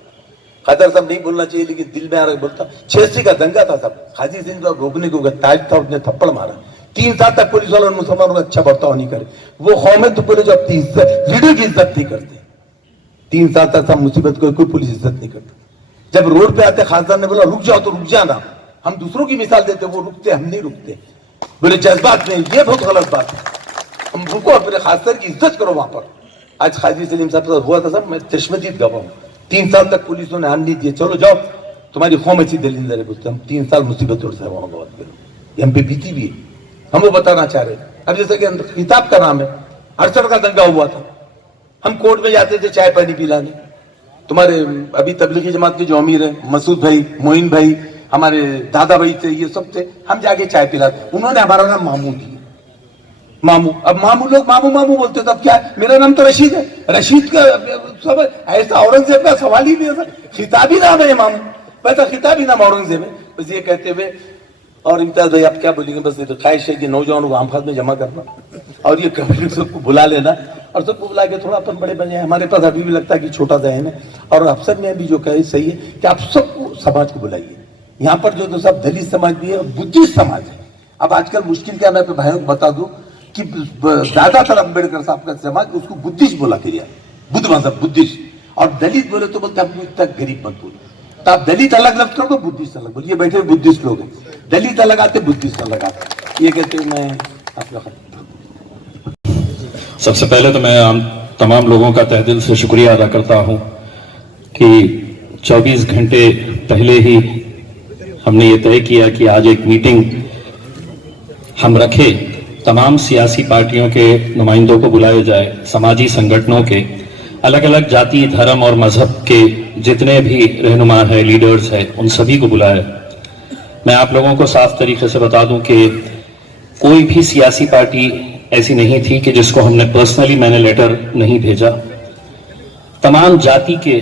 खादर साहब नहीं बोलना चाहिए, लेकिन दिल में आ रहा बोलता। 86 का दंगा था सब, हाजी सिंह को रोकने को ताज था, उसने थप्पड़ मारा। 3 साल तक पुलिस वालों ने मुसलमानों का अच्छा बर्ताव नहीं करे। वो कौम है तो पुलिस अपनी इज्जत, लीडर की इज्जत नहीं करते। 3 साल तक सब मुसीबत कोई पुलिस इज्जत नहीं करता। जब रोड पे आते खासदार ने बोला रुक जाओ तो रुक जाना, हम दूसरों की मिसाल देते, वो रुकते, हम नहीं रुकते। बोले जज्बात नहीं, ये बहुत गलत बात है। हम रुको, अपने खासदार की इज्जत करो वहां पर। आज खाजी सलीम साहब का हुआ था साहब, मैं चश्मदीद गवा हूं। 3 साल तक पुलिसों ने हाथ नहीं दिए, चलो जाओ तुम्हारी कौम अच्छी दलिंदर है। बोलते हम 3 साल मुसीबत और साहब औरंगाबाद के हम पे बीती भी है, हम वो बताना चाह रहे। अब जैसे कि किताब का नाम है, 68 का दंगा हुआ था, हम कोर्ट में जाते थे चाय पानी पिलाने। तुम्हारे अभी तबलीगी जमात के जो अमीर है, मसूद भाई, मोइन भाई, हमारे दादा भाई थे, ये सब थे, हम जाके चाय पिलाते। उन्होंने हमारा नाम मामू दिया, मामू। अब मामू लोग मामू मामू बोलते, तो अब क्या है? मेरा नाम तो रशीद है, रशीद का सब ऐसा औरंगजेब का सवाल ही नहीं है। खिताबी नाम है मामू, वैसा खिताबी नाम औरंगजेब है। बस ये कहते हुए, और इम्तियाज भाई आप क्या बोलेंगे? बस ये तो ख्वाहिश है कि नौजवानों को आमखाद में जमा करना, और ये कमेटी सबको बुला लेना, और सबको बुला के थोड़ा अपन बड़े बने। हमारे पास अभी भी लगता है कि छोटा जहन है, और अफसर ने भी जो कहे सही है कि आप सबको समाज को बुलाइए। यहाँ पर जो तो सब दलित समाज भी है, बुद्धिस्ट समाज है। अब आजकल मुश्किल क्या, मैं भाइयों को बता दूं कि ज्यादातर अम्बेडकर साहब का समाज उसको बुद्धिस्ट बोला किया, बुद्ध मजहब बुद्धिस्ट। और दलित बोले तो बोलते हमको इतना गरीब मत बोलो, तो आप दलित अलग लफ्ज करो, बुद्धिस्ट अलग बोलिए। बैठे बुद्धिस्ट लोग हैं, दलित अलग आते, बुद्धिस्ट अलग आते। ये कहते हैं मैं आपका। सबसे पहले तो मैं तमाम लोगों का तहे दिल से शुक्रिया अदा करता हूं कि 24 घंटे पहले ही हमने ये तय किया कि आज एक मीटिंग हम रखें, तमाम सियासी पार्टियों के नुमाइंदों को बुलाया जाए, समाजी संगठनों के, अलग अलग जाति, धर्म और मजहब के जितने भी रहनुमा है, लीडर्स है, उन सभी को बुलाया। मैं आप लोगों को साफ तरीके से बता दूं कि कोई भी सियासी पार्टी ऐसी नहीं थी कि जिसको हमने पर्सनली मैंने लेटर नहीं भेजा। तमाम जाति के,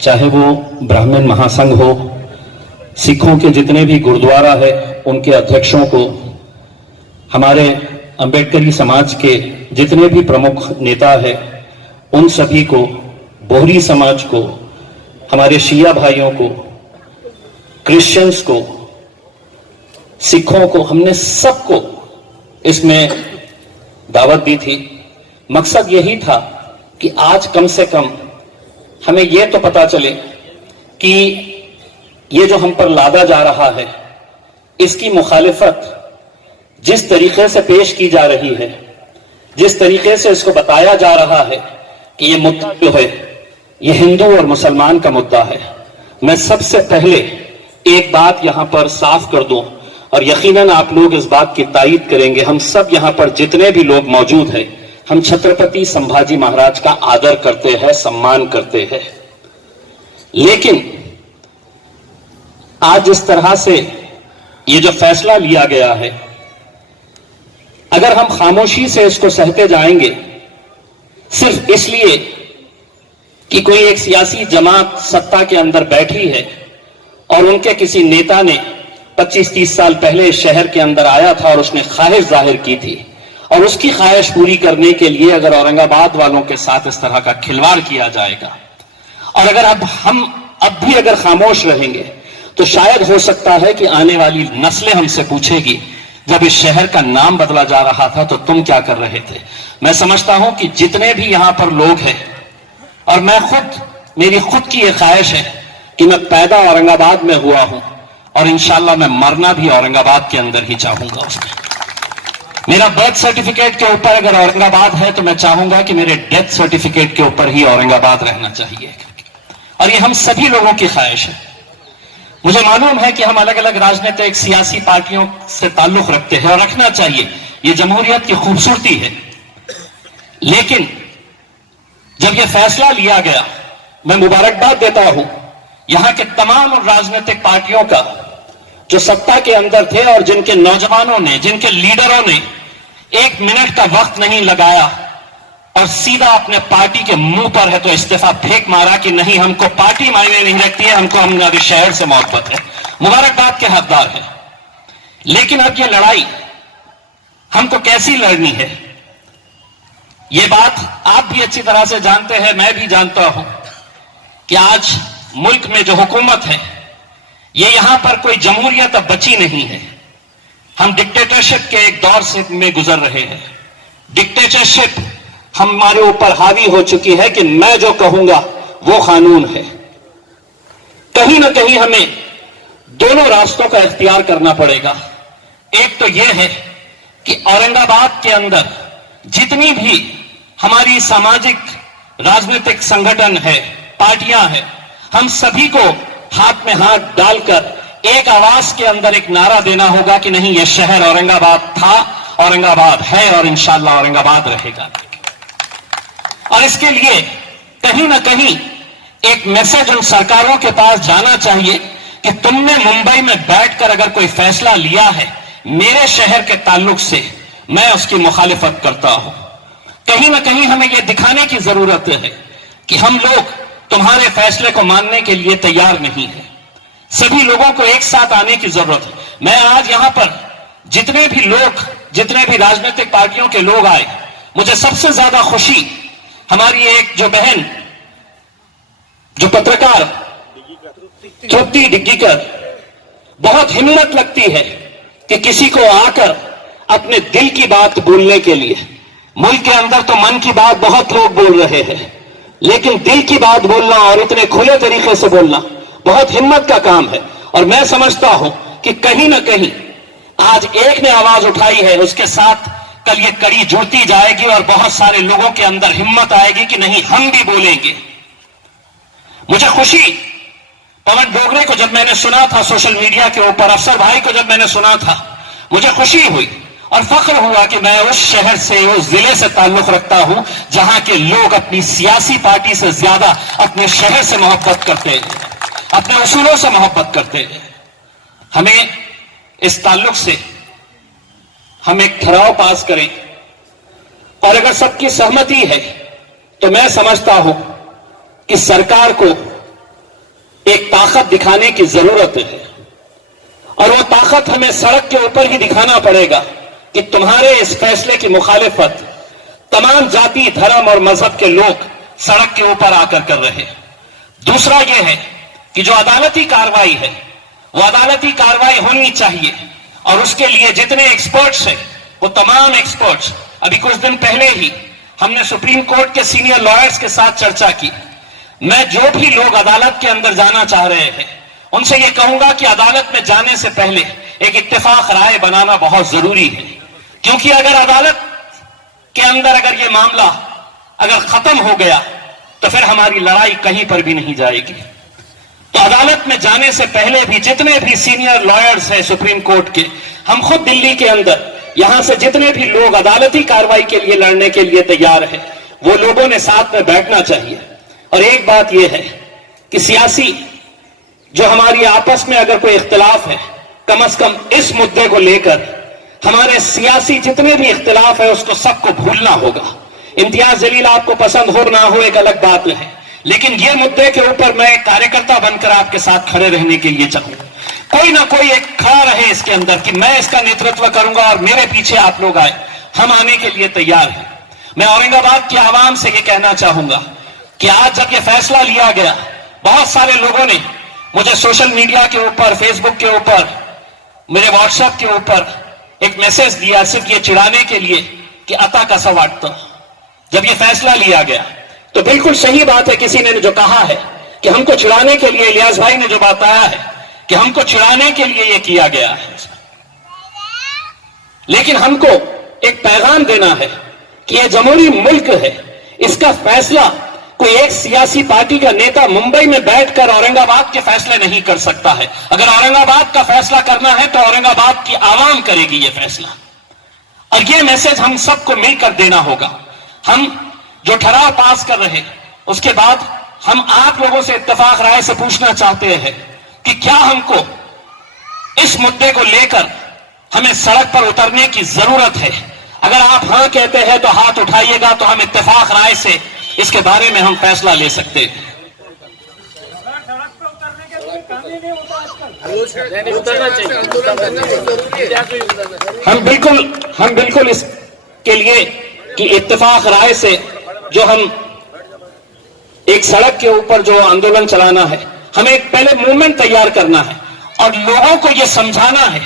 चाहे वो ब्राह्मण महासंघ हो, सिखों के जितने भी गुरुद्वारा है उनके अध्यक्षों को, हमारे अंबेडकरी समाज के जितने भी प्रमुख नेता है उन सभी को, बोहरी समाज को, हमारे शिया भाइयों को, क्रिश्चियंस को, सिखों को, हमने सबको इसमें दावत दी थी। मकसद यही था कि आज कम से कम हमें यह तो पता चले कि ये जो हम पर लादा जा रहा है, इसकी मुखालिफत जिस तरीके से पेश की जा रही है, जिस तरीके से इसको बताया जा रहा है कि ये मुद्दा जो है ये हिंदू और मुसलमान का मुद्दा है। मैं सबसे पहले एक बात यहां पर साफ कर दूं, और यकीनन आप लोग इस बात की तायीद करेंगे, हम सब यहां पर जितने भी लोग मौजूद हैं, हम छत्रपति संभाजी महाराज का आदर करते हैं, सम्मान करते हैं। लेकिन आज जिस तरह से ये जो फैसला लिया गया है, अगर हम खामोशी से इसको सहते जाएंगे सिर्फ इसलिए कि कोई एक सियासी जमात सत्ता के अंदर बैठी है और उनके किसी नेता ने 25-30 साल पहले इस शहर के अंदर आया था और उसने ख्वाहिश जाहिर की थी, और उसकी ख्वाहिश पूरी करने के लिए अगर औरंगाबाद वालों के साथ इस तरह का खिलवाड़ किया जाएगा, और अगर अब भी अगर खामोश रहेंगे तो शायद हो सकता है कि आने वाली नस्लें हमसे पूछेगी, जब इस शहर का नाम बदला जा रहा था तो तुम क्या कर रहे थे। मैं समझता हूं कि जितने भी यहां पर लोग हैं, और मेरी खुद की यह ख्वाहिश है कि मैं पैदा औरंगाबाद में हुआ हूं और इंशाल्लाह मैं मरना भी औरंगाबाद के अंदर ही चाहूंगा। उसमें मेरा बर्थ सर्टिफिकेट के ऊपर अगर औरंगाबाद है तो मैं चाहूंगा कि मेरे डेथ सर्टिफिकेट के ऊपर ही औरंगाबाद रहना चाहिए, और ये हम सभी लोगों की ख्वाहिश है। मुझे मालूम है कि हम अलग अलग राजनीतिक सियासी पार्टियों से ताल्लुक रखते हैं और रखना चाहिए, ये जमहूरियत की खूबसूरती है, लेकिन जब यह फैसला लिया गया, मैं मुबारकबाद देता हूं यहां के तमाम राजनीतिक पार्टियों का जो सत्ता के अंदर थे और जिनके नौजवानों ने, जिनके लीडरों ने 1 मिनट का वक्त नहीं लगाया और सीधा अपने पार्टी के मुंह पर है तो इस्तीफा फेंक मारा कि नहीं, हमको पार्टी मायने नहीं रखती है, हमको हमारे शहर से मोहब्बत है। मुबारकबाद के हकदार है। लेकिन अब यह लड़ाई हमको कैसी लड़नी है, यह बात आप भी अच्छी तरह से जानते हैं, मैं भी जानता हूं कि आज मुल्क में जो हुकूमत है, ये यहां पर कोई जमहूरियत अब बची नहीं है। हम डिक्टेटरशिप के एक दौर से में गुजर रहे हैं। डिक्टेटरशिप हमारे ऊपर हावी हो चुकी है कि मैं जो कहूंगा वो कानून है। कहीं ना कहीं हमें दोनों रास्तों का इख्तियार करना पड़ेगा। एक तो यह है कि औरंगाबाद के अंदर जितनी भी हमारी सामाजिक राजनीतिक संगठन है, पार्टियां हैं, हम सभी को हाथ में हाथ डालकर एक आवाज के अंदर एक नारा देना होगा कि नहीं, यह शहर औरंगाबाद था, औरंगाबाद है और इंशाअल्लाह औरंगाबाद रहेगा। और इसके लिए कहीं ना कहीं एक मैसेज उन सरकारों के पास जाना चाहिए कि तुमने मुंबई में बैठकर अगर कोई फैसला लिया है मेरे शहर के ताल्लुक से, मैं उसकी मुखालिफत करता हूं। कहीं ना कहीं हमें यह दिखाने की जरूरत है कि हम लोग तुम्हारे फैसले को मानने के लिए तैयार नहीं है। सभी लोगों को एक साथ आने की जरूरत है। मैं आज यहां पर जितने भी राजनीतिक पार्टियों के लोग आए, मुझे सबसे ज्यादा खुशी हमारी एक जो बहन, जो पत्रकार तृप्ति डिग्गीकर, बहुत हिम्मत लगती है कि किसी को आकर अपने दिल की बात बोलने के लिए, मुल्क के अंदर तो मन की बात बहुत लोग बोल रहे हैं, लेकिन दिल की बात बोलना और इतने खुले तरीके से बोलना बहुत हिम्मत का काम है। और मैं समझता हूं कि कहीं ना कहीं आज एक ने आवाज उठाई है, उसके साथ कल ये कड़ी जुड़ती जाएगी और बहुत सारे लोगों के अंदर हिम्मत आएगी कि नहीं, हम भी बोलेंगे। मुझे खुशी, पवन डोगरे को जब मैंने सुना था सोशल मीडिया के ऊपर, अफसर भाई को जब मैंने सुना था, मुझे खुशी हुई और फख्र हुआ कि मैं उस शहर से, उस जिले से ताल्लुक रखता हूं जहां के लोग अपनी सियासी पार्टी से ज्यादा अपने शहर से मोहब्बत करते हैं, अपने उसूलों से मोहब्बत करते हैं। हमें इस ताल्लुक से हम एक ठहराव पास करें, और अगर सबकी सहमति है तो मैं समझता हूं कि सरकार को एक ताकत दिखाने की जरूरत है, और वो ताकत हमें सड़क के ऊपर ही दिखाना पड़ेगा कि तुम्हारे इस फैसले की मुखालिफत तमाम जाति, धर्म और मजहब के लोग सड़क के ऊपर आकर कर रहे हैं। दूसरा यह है कि जो अदालती कार्रवाई है वो अदालती कार्रवाई होनी चाहिए, और उसके लिए जितने एक्सपर्ट्स हैं वो तमाम एक्सपर्ट्स, अभी कुछ दिन पहले ही हमने सुप्रीम कोर्ट के सीनियर लॉयर्स के साथ चर्चा की। मैं जो भी लोग अदालत के अंदर जाना चाह रहे हैं उनसे यह कहूंगा कि अदालत में जाने से पहले एक इत्तेफाक राय बनाना बहुत जरूरी है, क्योंकि अगर अदालत के अंदर अगर यह मामला अगर खत्म हो गया तो फिर हमारी लड़ाई कहीं पर भी नहीं जाएगी। तो अदालत में जाने से पहले भी जितने भी सीनियर लॉयर्स हैं सुप्रीम कोर्ट के, हम खुद दिल्ली के अंदर यहां से जितने भी लोग अदालती कार्रवाई के लिए लड़ने के लिए तैयार हैं, वो लोगों ने साथ में बैठना चाहिए। और एक बात यह है कि सियासी जो हमारी आपस में अगर कोई इख्तिलाफ है, कम से कम इस मुद्दे को लेकर हमारे सियासी जितने भी इख्तिलाफ है उसको सबको भूलना होगा। इम्तियाज जलील आपको पसंद हो ना हो एक अलग बात है, लेकिन ये मुद्दे के ऊपर मैं एक कार्यकर्ता बनकर आपके साथ खड़े रहने के लिए चाहूँ। कोई ना कोई एक खड़ा रहे इसके अंदर कि मैं इसका नेतृत्व करूंगा और मेरे पीछे आप लोग आए। हम आने के लिए तैयार हैं। मैं औरंगाबाद की आवाम से ये कहना चाहूंगा कि आज जब ये फैसला लिया गया, बहुत सारे लोगों ने मुझे सोशल मीडिया के ऊपर, फेसबुक के ऊपर, मेरे व्हाट्सएप के ऊपर एक मैसेज दिया सिर्फ ये चिढ़ाने के लिए कि अता कैसा वाटता। जब ये फैसला लिया गया तो बिल्कुल सही बात है, किसी ने जो कहा है कि हमको चिढ़ाने के लिए, इलियास भाई ने जो बताया है कि हमको चिढ़ाने के लिए ये किया गया है, लेकिन हमको एक पैगाम देना है कि यह जमहूरी मुल्क है। इसका फैसला कोई एक सियासी पार्टी का नेता मुंबई में बैठकर औरंगाबाद के फैसले नहीं कर सकता है। अगर औरंगाबाद का फैसला करना है तो औरंगाबाद की आवाम करेगी ये फैसला, और ये मैसेज हम सबको मिलकर देना होगा। हम जो ठराव पास कर रहे उसके बाद हम आप लोगों से इत्तेफाक राय से पूछना चाहते हैं कि क्या हमको इस मुद्दे को लेकर हमें सड़क पर उतरने की जरूरत है। अगर आप हां कहते हैं तो हाथ उठाइएगा, तो हम इत्तेफाक राय से इसके बारे में हम फैसला ले सकते हैं। हम बिल्कुल इसके लिए कि इत्तेफाक राय से जो हम एक सड़क के ऊपर जो आंदोलन चलाना है, हमें एक पहले मूवमेंट तैयार करना है और लोगों को यह समझाना है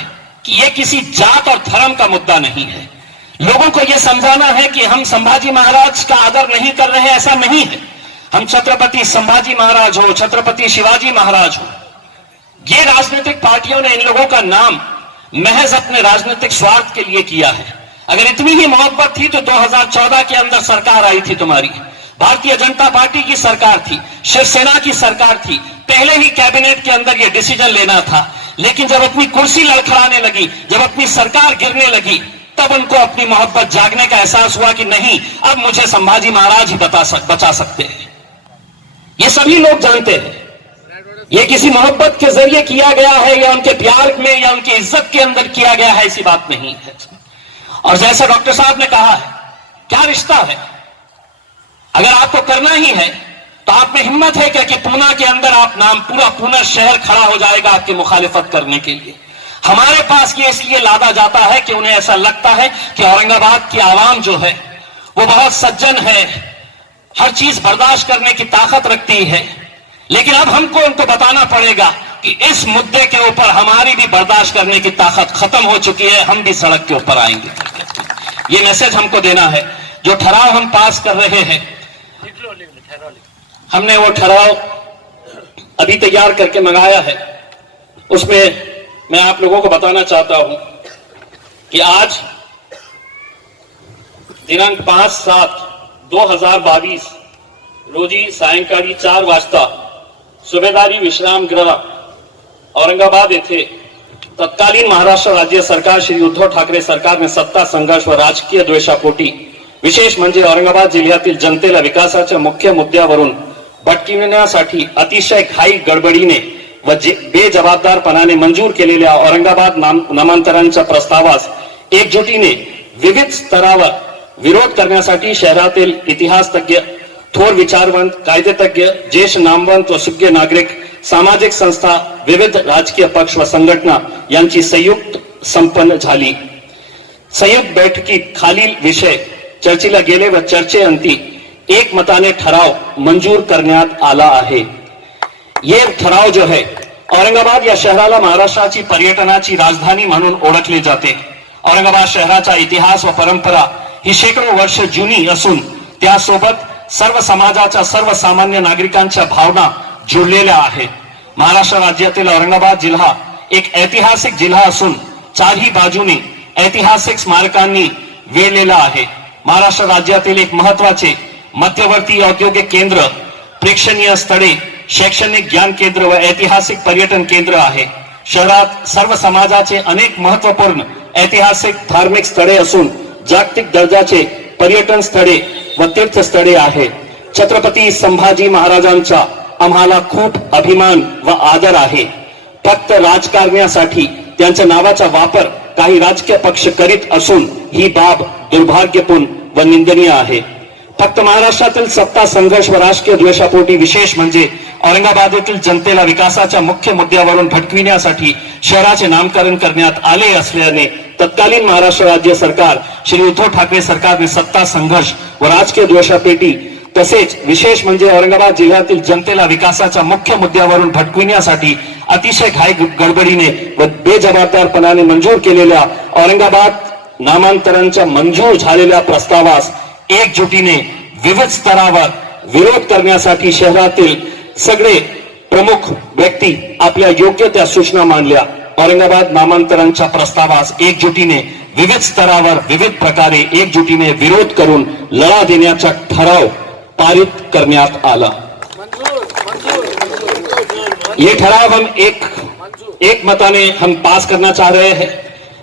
कि यह किसी जात और धर्म का मुद्दा नहीं है। लोगों को यह समझाना है कि हम संभाजी महाराज का आदर नहीं कर रहे, ऐसा नहीं है। हम छत्रपति संभाजी महाराज हो, छत्रपति शिवाजी महाराज हो, ये राजनीतिक पार्टियों ने इन लोगों का नाम महज अपने राजनीतिक स्वार्थ के लिए किया है। अगर इतनी ही मोहब्बत थी तो 2014 के अंदर सरकार आई थी, तुम्हारी भारतीय जनता पार्टी की सरकार थी, शिवसेना की सरकार थी, पहले ही कैबिनेट के अंदर यह डिसीजन लेना था। लेकिन जब अपनी कुर्सी लड़खड़ाने लगी, जब अपनी सरकार गिरने लगी, तब उनको अपनी मोहब्बत जागने का एहसास हुआ कि नहीं, अब मुझे संभाजी महाराज ही बचा सकते हैं। ये सभी लोग जानते हैं ये किसी मोहब्बत के जरिए किया गया है या उनके प्यार में या उनकी इज्जत के अंदर किया गया है, ऐसी बात नहीं है। और जैसा डॉक्टर साहब ने कहा है, क्या रिश्ता है। अगर आपको करना ही है तो आप में हिम्मत है क्या कि पूना के अंदर आप नाम पूरा पूना शहर खड़ा हो जाएगा आपकी मुखालिफत करने के लिए। हमारे पास ये इसलिए लादा जाता है कि उन्हें ऐसा लगता है कि औरंगाबाद की आवाम जो है वो बहुत सज्जन है, हर चीज बर्दाश्त करने की ताकत रखती है। लेकिन अब हमको उनको बताना पड़ेगा कि इस मुद्दे के ऊपर हमारी भी बर्दाश्त करने की ताकत खत्म हो चुकी है, हम भी सड़क के ऊपर आएंगे। ये मैसेज हमको देना है। जो ठराव हम पास कर रहे हैं, हमने वो ठराव अभी तैयार करके मंगाया है। उसमें मैं आप लोगों को बताना चाहता हूं कि आज दिनांक 5/7/2022 रोजी सायंकाळी 4 वाजता सुभेदारी विश्राम गृह औरंगाबाद येथे तत्कालीन महाराष्ट्र राज्य सरकार श्री उद्धव ठाकरे सरकारने सत्ता संघर्ष व राजकीय द्वेषापोटी विशेष म्हणजे औरंगाबाद जिल्ह्यातील जनतेला विकासाच्या मुख्य मुद्द्यावरून भटकविण्यासाठी अतिशय घाई गडबडीने व बेजबाबदारपणाने मंजूर केलेल्या औरंगाबाद नामांतरांच्या प्रस्तावास एकजुटीने विविध स्तरावर विरोध करण्यासाठी शहरातील इतिहास तज्ञ, थोर विचारवंत, कायदेतज्ञ, ज्येष्ठ नामवंत व सुज्ञ नागरिक, सामाजिक संस्था, विविध राजकीय पक्ष व संघटना यांची संयुक्त संपन्न झाली। संयुक्त बैठकीत खालील विषय चर्चेला गेले व चर्चेअंती एकमताने ठराव मंजूर करण्यात आला आहे। ये ठराव जो है, औरंगाबाद या शहराला महाराष्ट्राची पर्यटनाची राजधानी म्हणून ओळखले जाते। औरंगाबाद शहराचा इतिहास व परंपरा ही शेकडो वर्ष जुनी असून त्यासोबत सर्व समाजाच्या सर्वसामान्य नागरिकांच्या भावना जोडलेल्या आहेत। महाराष्ट्र राज्यातील औरंगाबाद जिल्हा एक ऐतिहासिक जिल्हा असून चारही बाजूने ऐतिहासिक स्मारकांनी वेढलेला आहे। महाराष्ट्र राज्यातील एक महत्त्वाचे मध्यवर्ती औद्योगिक केंद्र, प्रेक्षणीय स्थळे, शैक्षणिक ज्ञान केंद्र व ऐतिहासिक पर्यटन केंद्र आहे। शहरात सर्व समाजाचे अनेक महत्त्वपूर्ण ऐतिहासिक धार्मिक स्थळे असून जागतिक दर्जाचे पर्यटन स्थळे व तीर्थस्थळे आहे। छत्रपती संभाजी महाराजांचा आम्हाला खूप अभिमान व आदर आहे। फक्त राजकारण्यासाठी त्यांच्या नावाचा वापर काही राजकीय पक्ष करीत असून ही बाब दुर्भाग्यपूर्ण व निंदनीय आहे. फक्त महाराष्ट्रातील सत्ता संघर्ष व राजकीय द्वेषापोटी विशेष म्हणजे औरंगाबाद येथील जनतेला विकासाच्या मुख्य मुद्द्यावरून भटकविण्यासाठी शहराचे नामकरण करण्यात आले असल्याने तत्कालीन महाराष्ट्र राज्य सरकार श्री उद्धव ठाकरे सरकारने सत्ता संघर्ष व राजकीय द्वेषापेटी तसेच विशेष म्हणजे औरंगाबाद जिल्ह्यातील जनतेला विकासाच्या मुख्य मुद्द्यावरून भटकविण्यासाठी अतिशय घाई गडबडीने व बेजबाबदारपणाने मंजूर केलेल्या औरंगाबाद नामांतरांच्या मंजूर झालेल्या प्रस्तावास एकजुटीने विविध स्तरावर विरोध करण्यासाठी शहरातील सगळे प्रमुख व्यक्ती आपल्या योग्य त्या सूचना मांडल्या. औरंगाबाद नामांतरांच्या प्रस्तावास एकजुटीने विविध स्तरावर विविध प्रकारे एकजुटीने विरोध करून लढा देण्याचा ठराव पारित करण्यात आला. ये ठराव हम एक मताने हम पास करना चाह रहे हैं.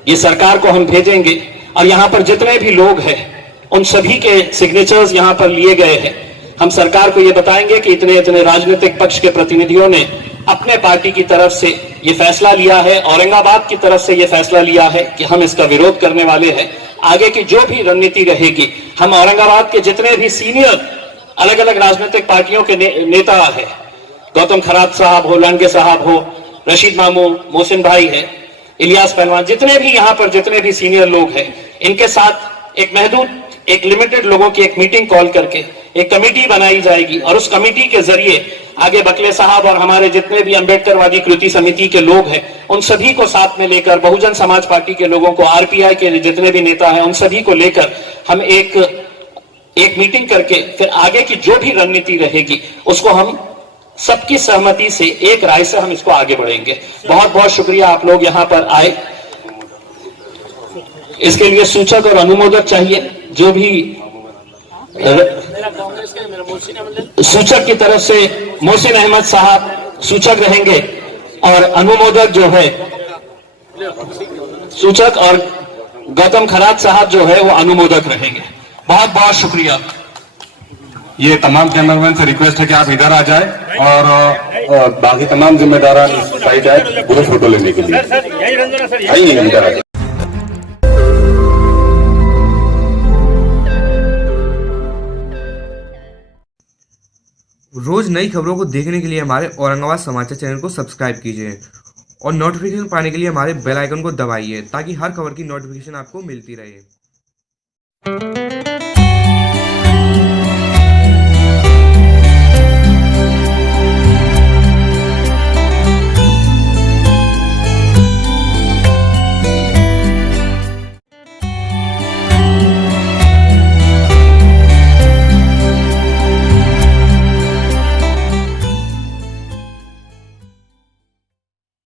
ये सरकार को हम भेजेंगे और यहाँ पर जितने भी लोग हैं उन सभी के सिग्नेचर्स यहाँ पर लिए गए हैं. हम सरकार को ये बताएंगे कि इतने इतने राजनीतिक पक्ष के प्रतिनिधियों ने अपने पार्टी की तरफ से ये फैसला लिया है, औरंगाबाद की तरफ से ये फैसला लिया है कि हम इसका विरोध करने वाले हैं. आगे की जो भी रणनीति रहेगी हम औरंगाबाद के जितने भी सीनियर अलग अलग राजनीतिक पार्टियों के नेता है, गौतम खरात साहब हो, लांडगे साहब हो, रशीद मामू, मोहसिन भाई है, इलियास पहलवान, जितने भी यहाँ पर जितने भी सीनियर लोग हैं, इनके साथ एक महदूद एक लिमिटेड लोगों की एक मीटिंग कॉल करके एक कमेटी बनाई जाएगी और उस कमेटी के जरिए आगे बकले साहब और हमारे जितने भी अंबेडकरवादी कृति समिति के लोग हैं उन सभी को साथ में लेकर, बहुजन समाज पार्टी के लोगों को, आरपीआई के जितने भी नेता हैं उन सभी को लेकर हम एक मीटिंग करके फिर आगे की जो भी रणनीति रहेगी उसको हम सबकी सहमति से एक राय से हम इसको आगे बढ़ेंगे. बहुत बहुत शुक्रिया आप लोग यहाँ पर आए. इसके लिए सूचक और अनुमोदक चाहिए. जो भी सूचक की तरफ से मोहसिन अहमद साहब सूचक रहेंगे और अनुमोदक जो है सूचक और गौतम खरात साहब जो है वो अनुमोदक रहेंगे. बहुत बहुत शुक्रिया. ये तमाम कैमरामैन से रिक्वेस्ट है कि आप इधर आ जाए और बाकी तमाम जिम्मेदारान साइड आए पूरे फोटो लेने के लिए. आइए इधर आ जाए. रोज नई खबरों को देखने के लिए हमारे औरंगाबाद समाचार चैनल को सब्सक्राइब कीजिए और नोटिफिकेशन पाने के लिए हमारे बेल आइकन को दबाइए ताकि हर खबर की नोटिफिकेशन आपको मिलती रहे.